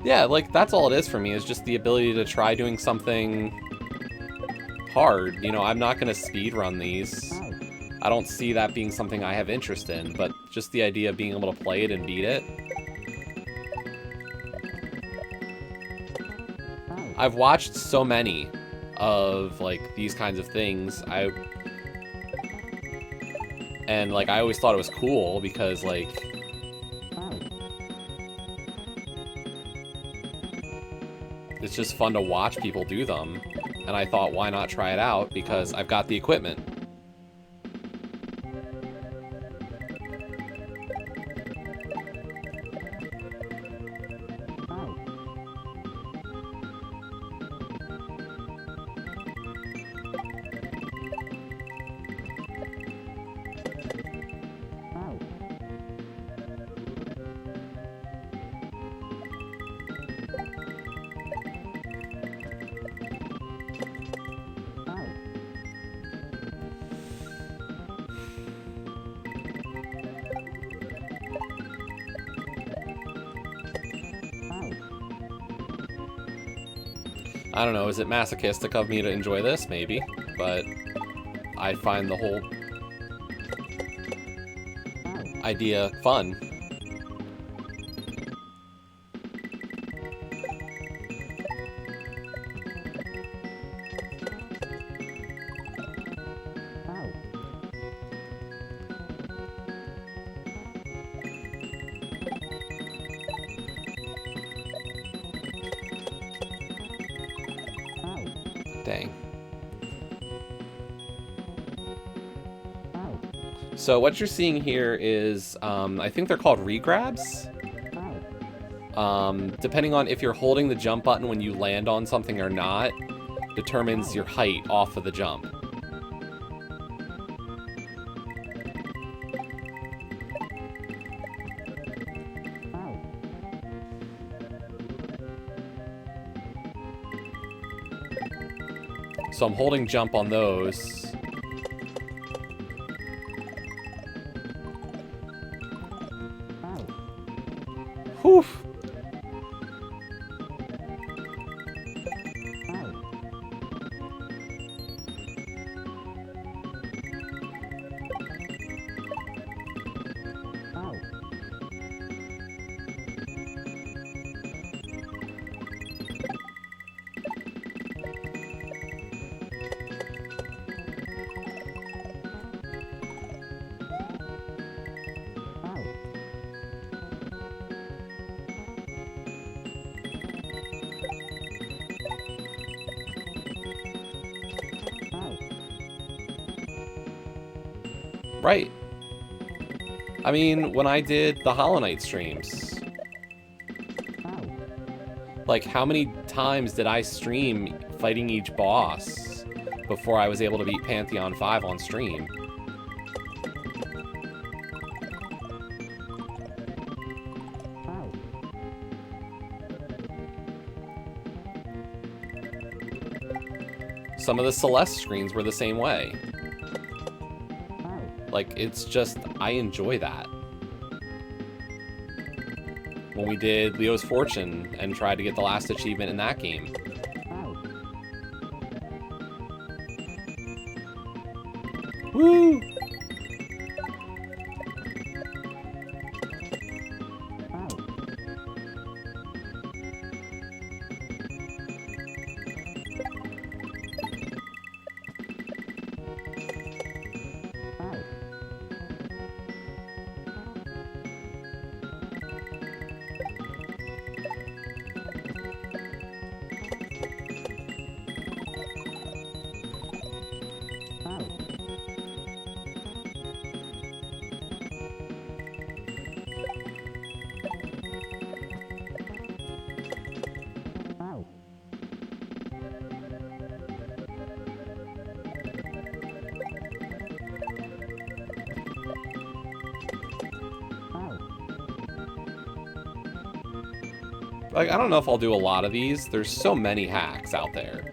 Yeah, like, that's all it is for me, is just the ability to try doing something hard. You know, I'm not going to speed run these. I don't see that being something I have interest in, but just the idea of being able to play it and beat it. I've watched so many of, like, these kinds of things. And, like, I always thought it was cool because, like, it's just fun to watch people do them. And I thought, why not try it out? Because I've got the equipment. I don't know, is it masochistic of me to enjoy this? Maybe, but I find the whole idea fun. Dang. So what you're seeing here is, I think they're called regrabs. Depending on if you're holding the jump button when you land on something or not, determines your height off of the jump. So I'm holding jump on those. Whew. Right. I mean, when I did the Hollow Knight streams, like, how many times did I stream fighting each boss before I was able to beat Pantheon 5 on stream? Some of the Celeste screens were the same way. Like, it's just, I enjoy that. When we did Leo's Fortune and tried to get the last achievement in that game. Woo! Like, I don't know if I'll do a lot of these. There's so many hacks out there.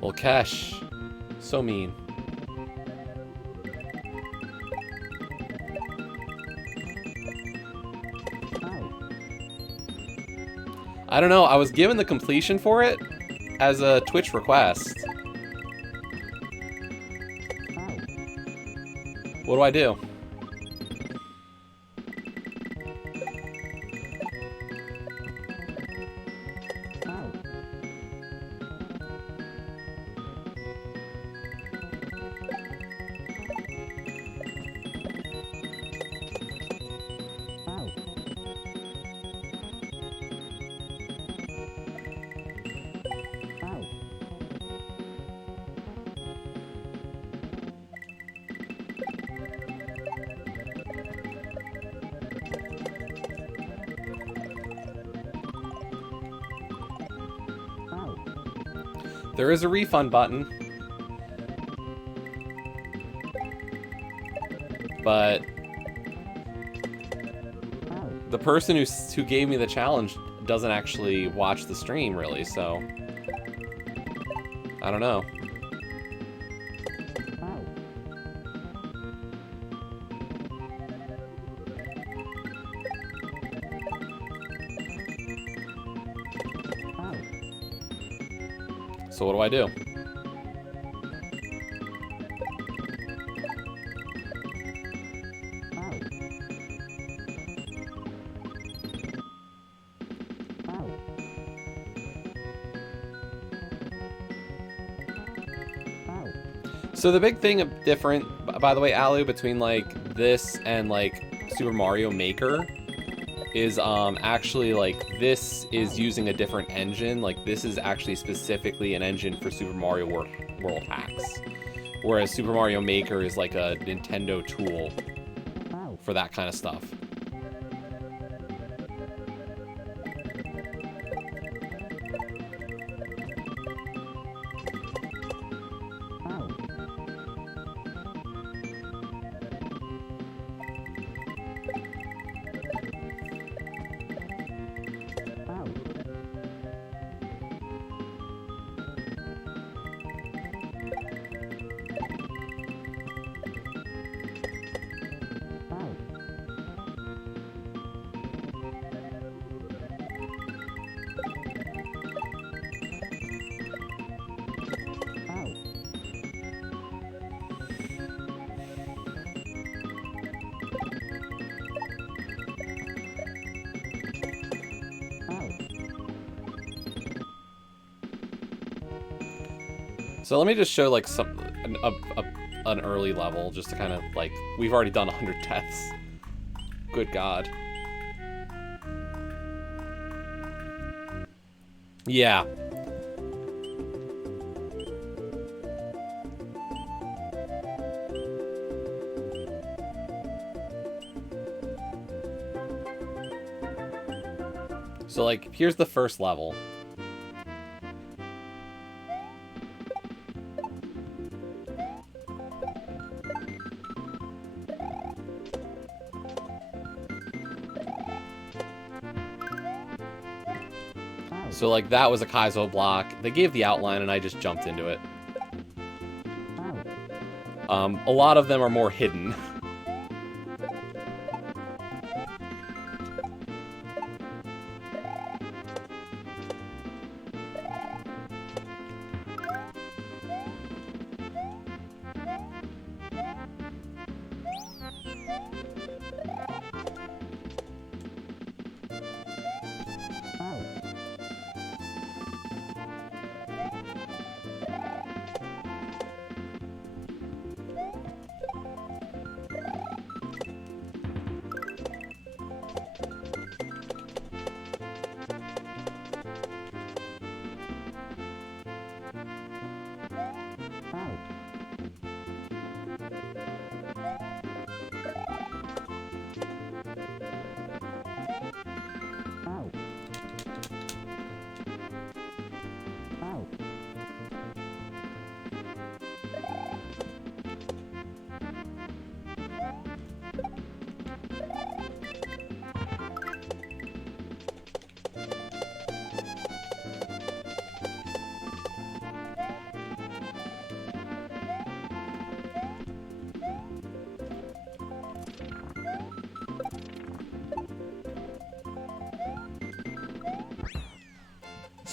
Well, Kesh, so mean. I don't know, I was given the completion for it as a Twitch request. What do I do? There is a refund button. But the person who gave me the challenge doesn't actually watch the stream, really, so I don't know. So what do I do? So the big thing different, by the way, Alu, between like this and like Super Mario Maker is actually like this is using a different engine. Like this is actually specifically an engine for Super Mario World hacks, whereas Super Mario Maker is like a Nintendo tool for that kind of stuff. So let me just show like an early level just to kind of like, we've already done 100 deaths. Good God. Yeah. So like, here's the first level. So like that was a Kaizo block. They gave the outline and I just jumped into it. A lot of them are more hidden.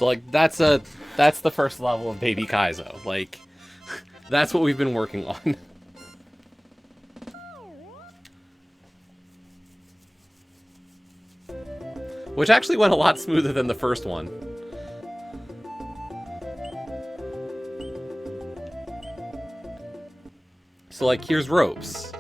So like that's the first level of Baby Kaizo. Like that's what we've been working on. Which actually went a lot smoother than the first one. So like here's ropes.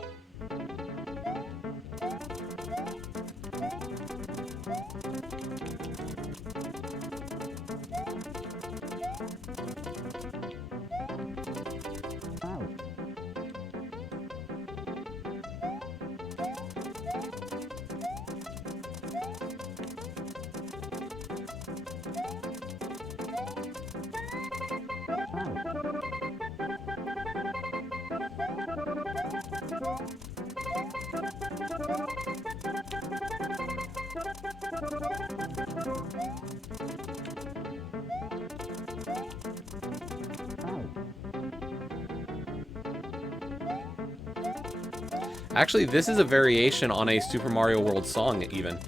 Actually, this is a variation on a Super Mario World song, even.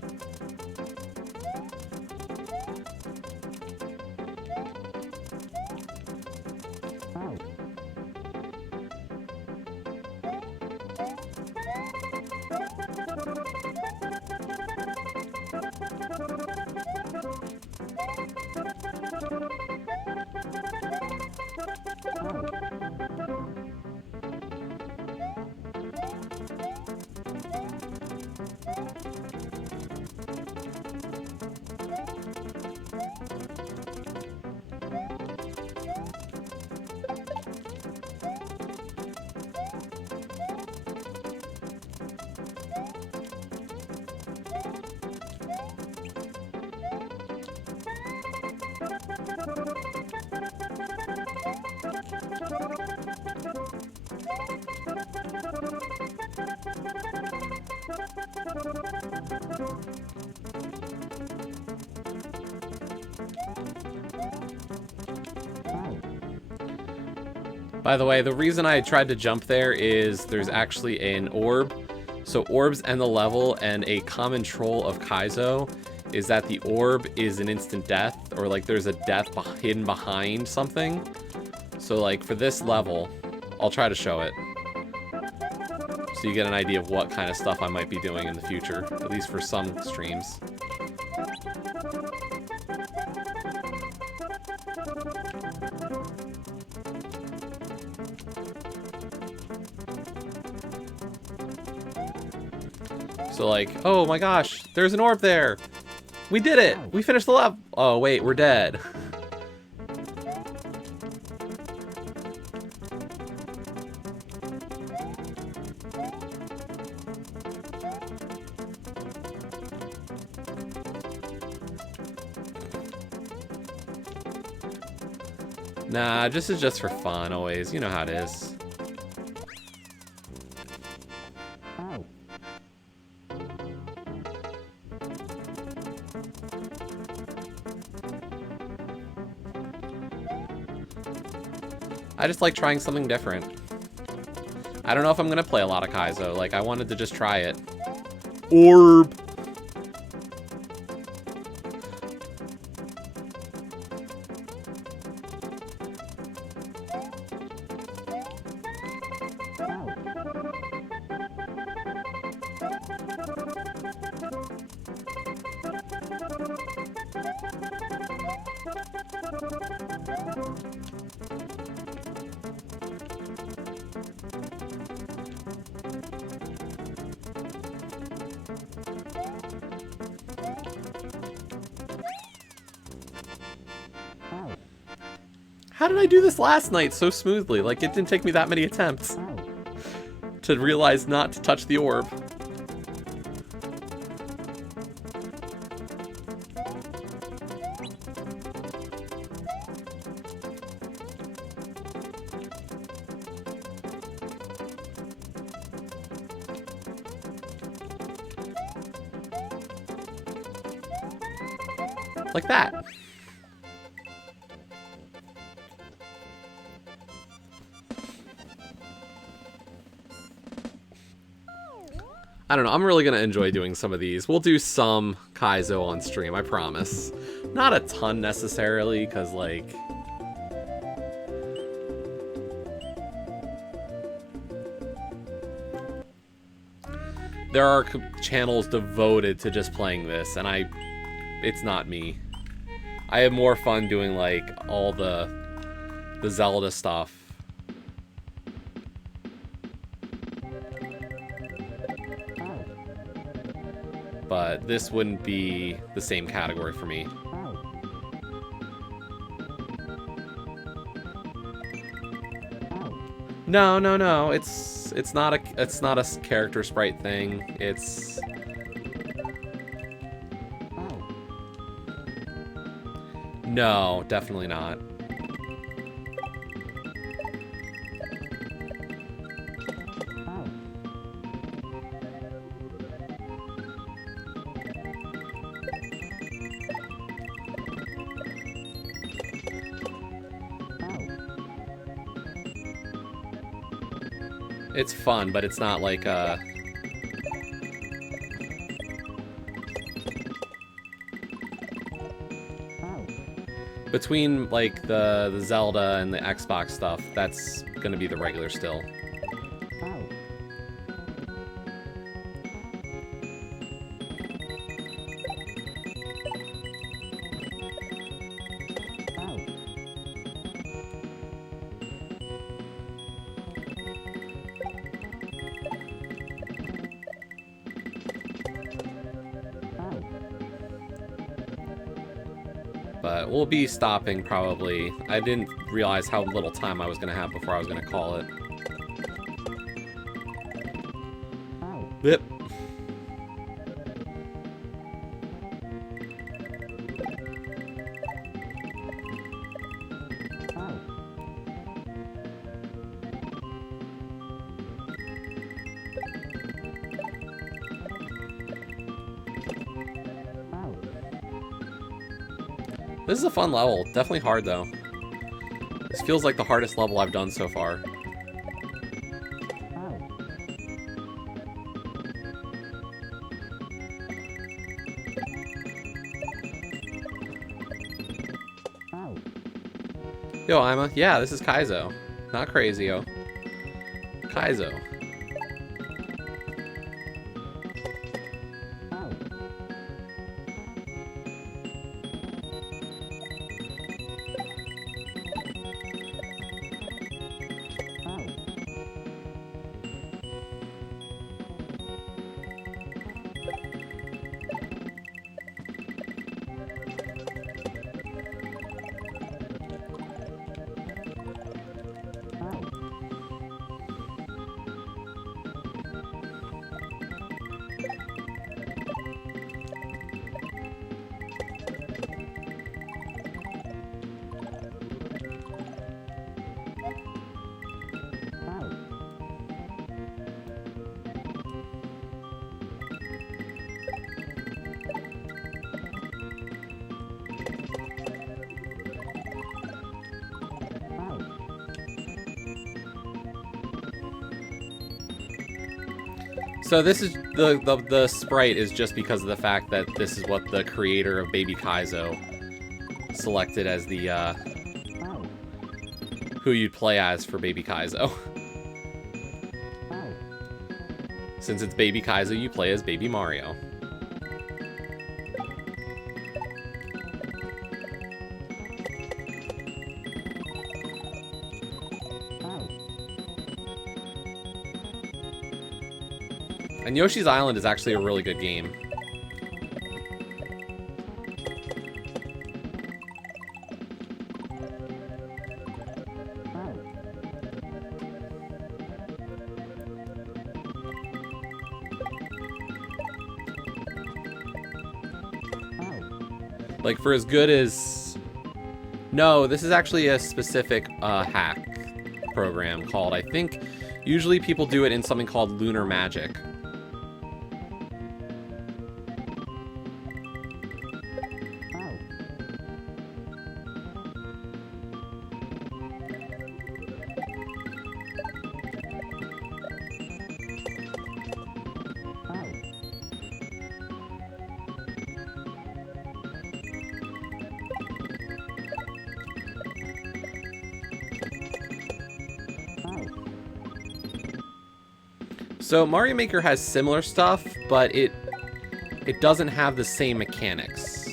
By the way, the reason I tried to jump there is there's actually an orb. So orbs end the level, and a common troll of Kaizo is that the orb is an instant death, or like there's a death hidden behind something. So like for this level, I'll try to show it, so you get an idea of what kind of stuff I might be doing in the future, at least for some streams. So like, oh my gosh, there's an orb there. We did it. We finished the level. Oh wait, we're dead. Nah, this is just for fun always. You know how it is. I just like trying something different. I don't know if I'm gonna play a lot of Kaizo. Like, I wanted to just try it. Orb! How did I do this last night so smoothly? Like, it didn't take me that many attempts to realize not to touch the orb. Like that. I don't know. I'm really going to enjoy doing some of these. We'll do some Kaizo on stream, I promise. Not a ton necessarily, because, like... there are channels devoted to just playing this, and it's not me. I have more fun doing, like, all the Zelda stuff. But this wouldn't be the same category for me. No. It's not a character sprite thing. It's no, definitely not. It's fun, but it's not like between like the Zelda and the Xbox stuff, that's gonna be the regular still. But we'll be stopping probably. I didn't realize how little time I was going to have before I was going to call it. Yep. This is a fun level. Definitely hard, though. This feels like the hardest level I've done so far. Yo, Ima. Yeah, this is Kaizo. Not crazy, yo. Kaizo. So this is the sprite is just because of the fact that this is what the creator of Baby Kaizo selected as the who you'd play as for Baby Kaizo. Since it's Baby Kaizo, you play as Baby Mario. And Yoshi's Island is actually a really good game. Like, for as good as... No, this is actually a specific hack program called, I think, usually people do it in something called Lunar Magic. So Mario Maker has similar stuff, but it doesn't have the same mechanics.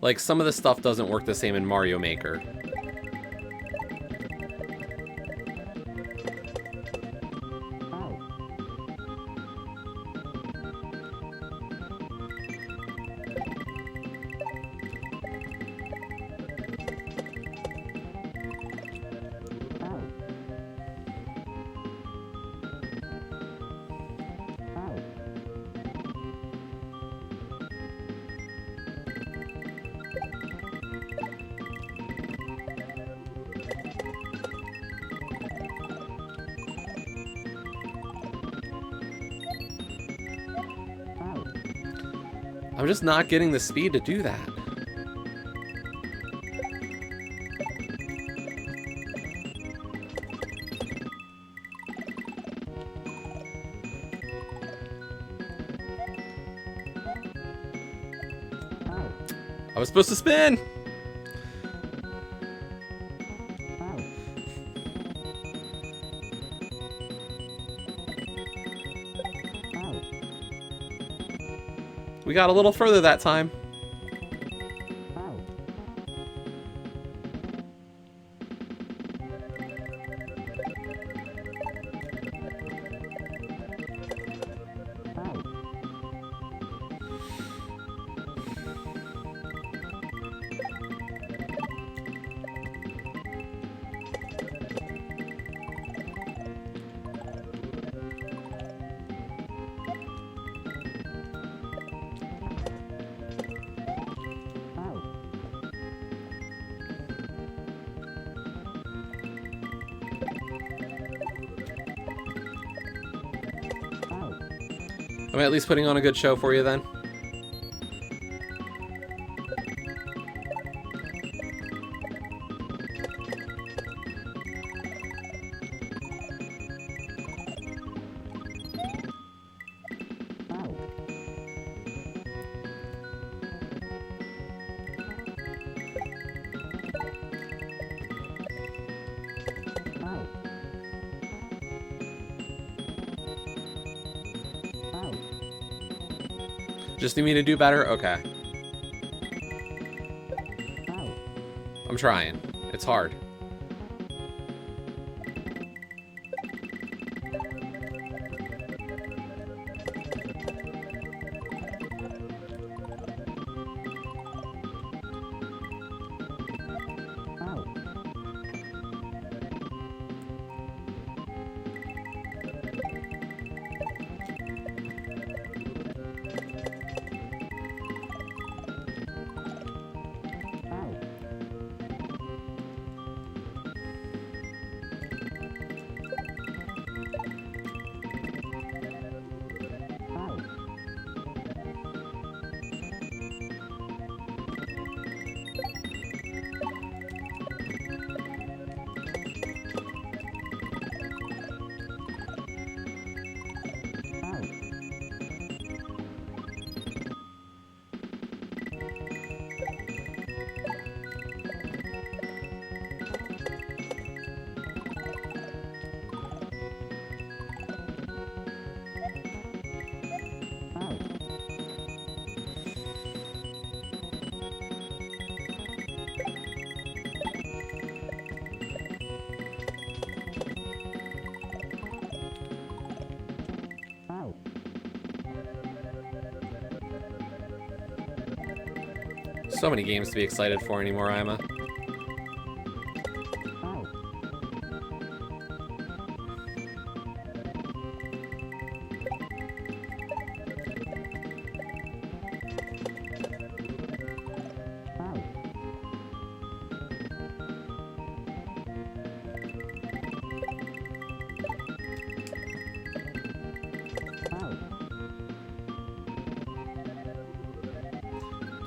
Like, some of the stuff doesn't work the same in Mario Maker. I'm just not getting the speed to do that. I was supposed to spin! We got a little further that time. Am I at least putting on a good show for you then? Just need me to do better? Okay. I'm trying. It's hard. So many games to be excited for anymore, Ima.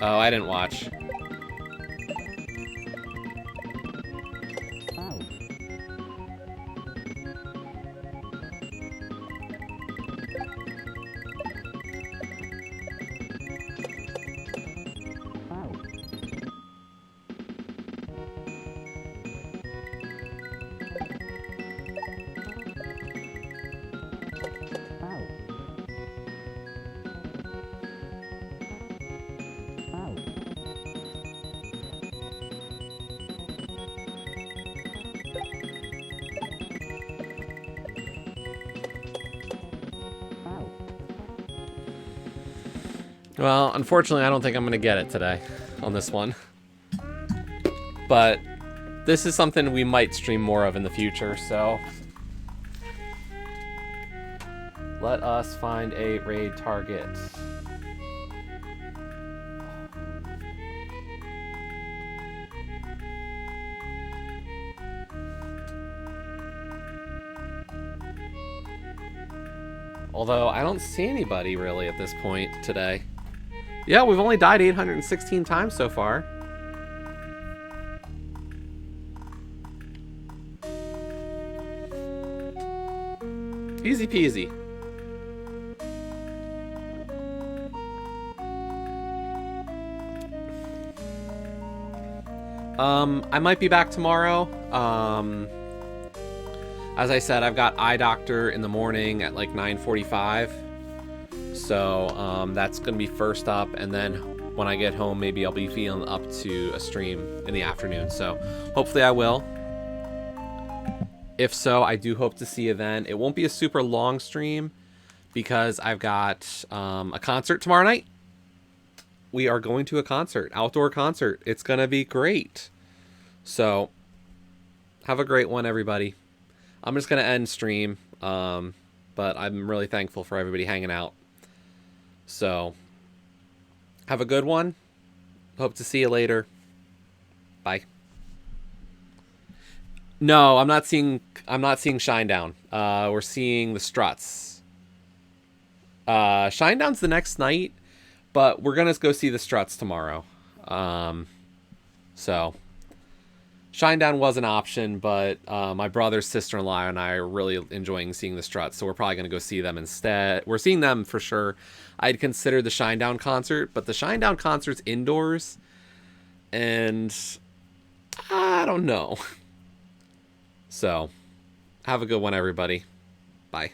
Oh, I didn't watch. Well, unfortunately, I don't think I'm going to get it today on this one. But this is something we might stream more of in the future, so let us find a raid target. Although, I don't see anybody really at this point today. Yeah, we've only died 816 times so far. Easy peasy. I might be back tomorrow. As I said, I've got eye doctor in the morning at like 9:45. So that's going to be first up. And then when I get home, maybe I'll be feeling up to a stream in the afternoon. So hopefully I will. If so, I do hope to see you then. It won't be a super long stream because I've got a concert tomorrow night. We are going to a concert, outdoor concert. It's going to be great. So have a great one, everybody. I'm just going to end stream, but I'm really thankful for everybody hanging out. So have a good one. Hope to see you later. Bye. No, I'm not seeing Shinedown. We're seeing the Struts. Shinedown's the next night, but we're gonna go see the Struts tomorrow. So Shinedown was an option, but my brother, sister-in-law, and I are really enjoying seeing the Struts, so we're probably gonna go see them instead. We're seeing them for sure. I'd consider the Shinedown concert, but the Shinedown concert's indoors, and I don't know. So, have a good one, everybody. Bye.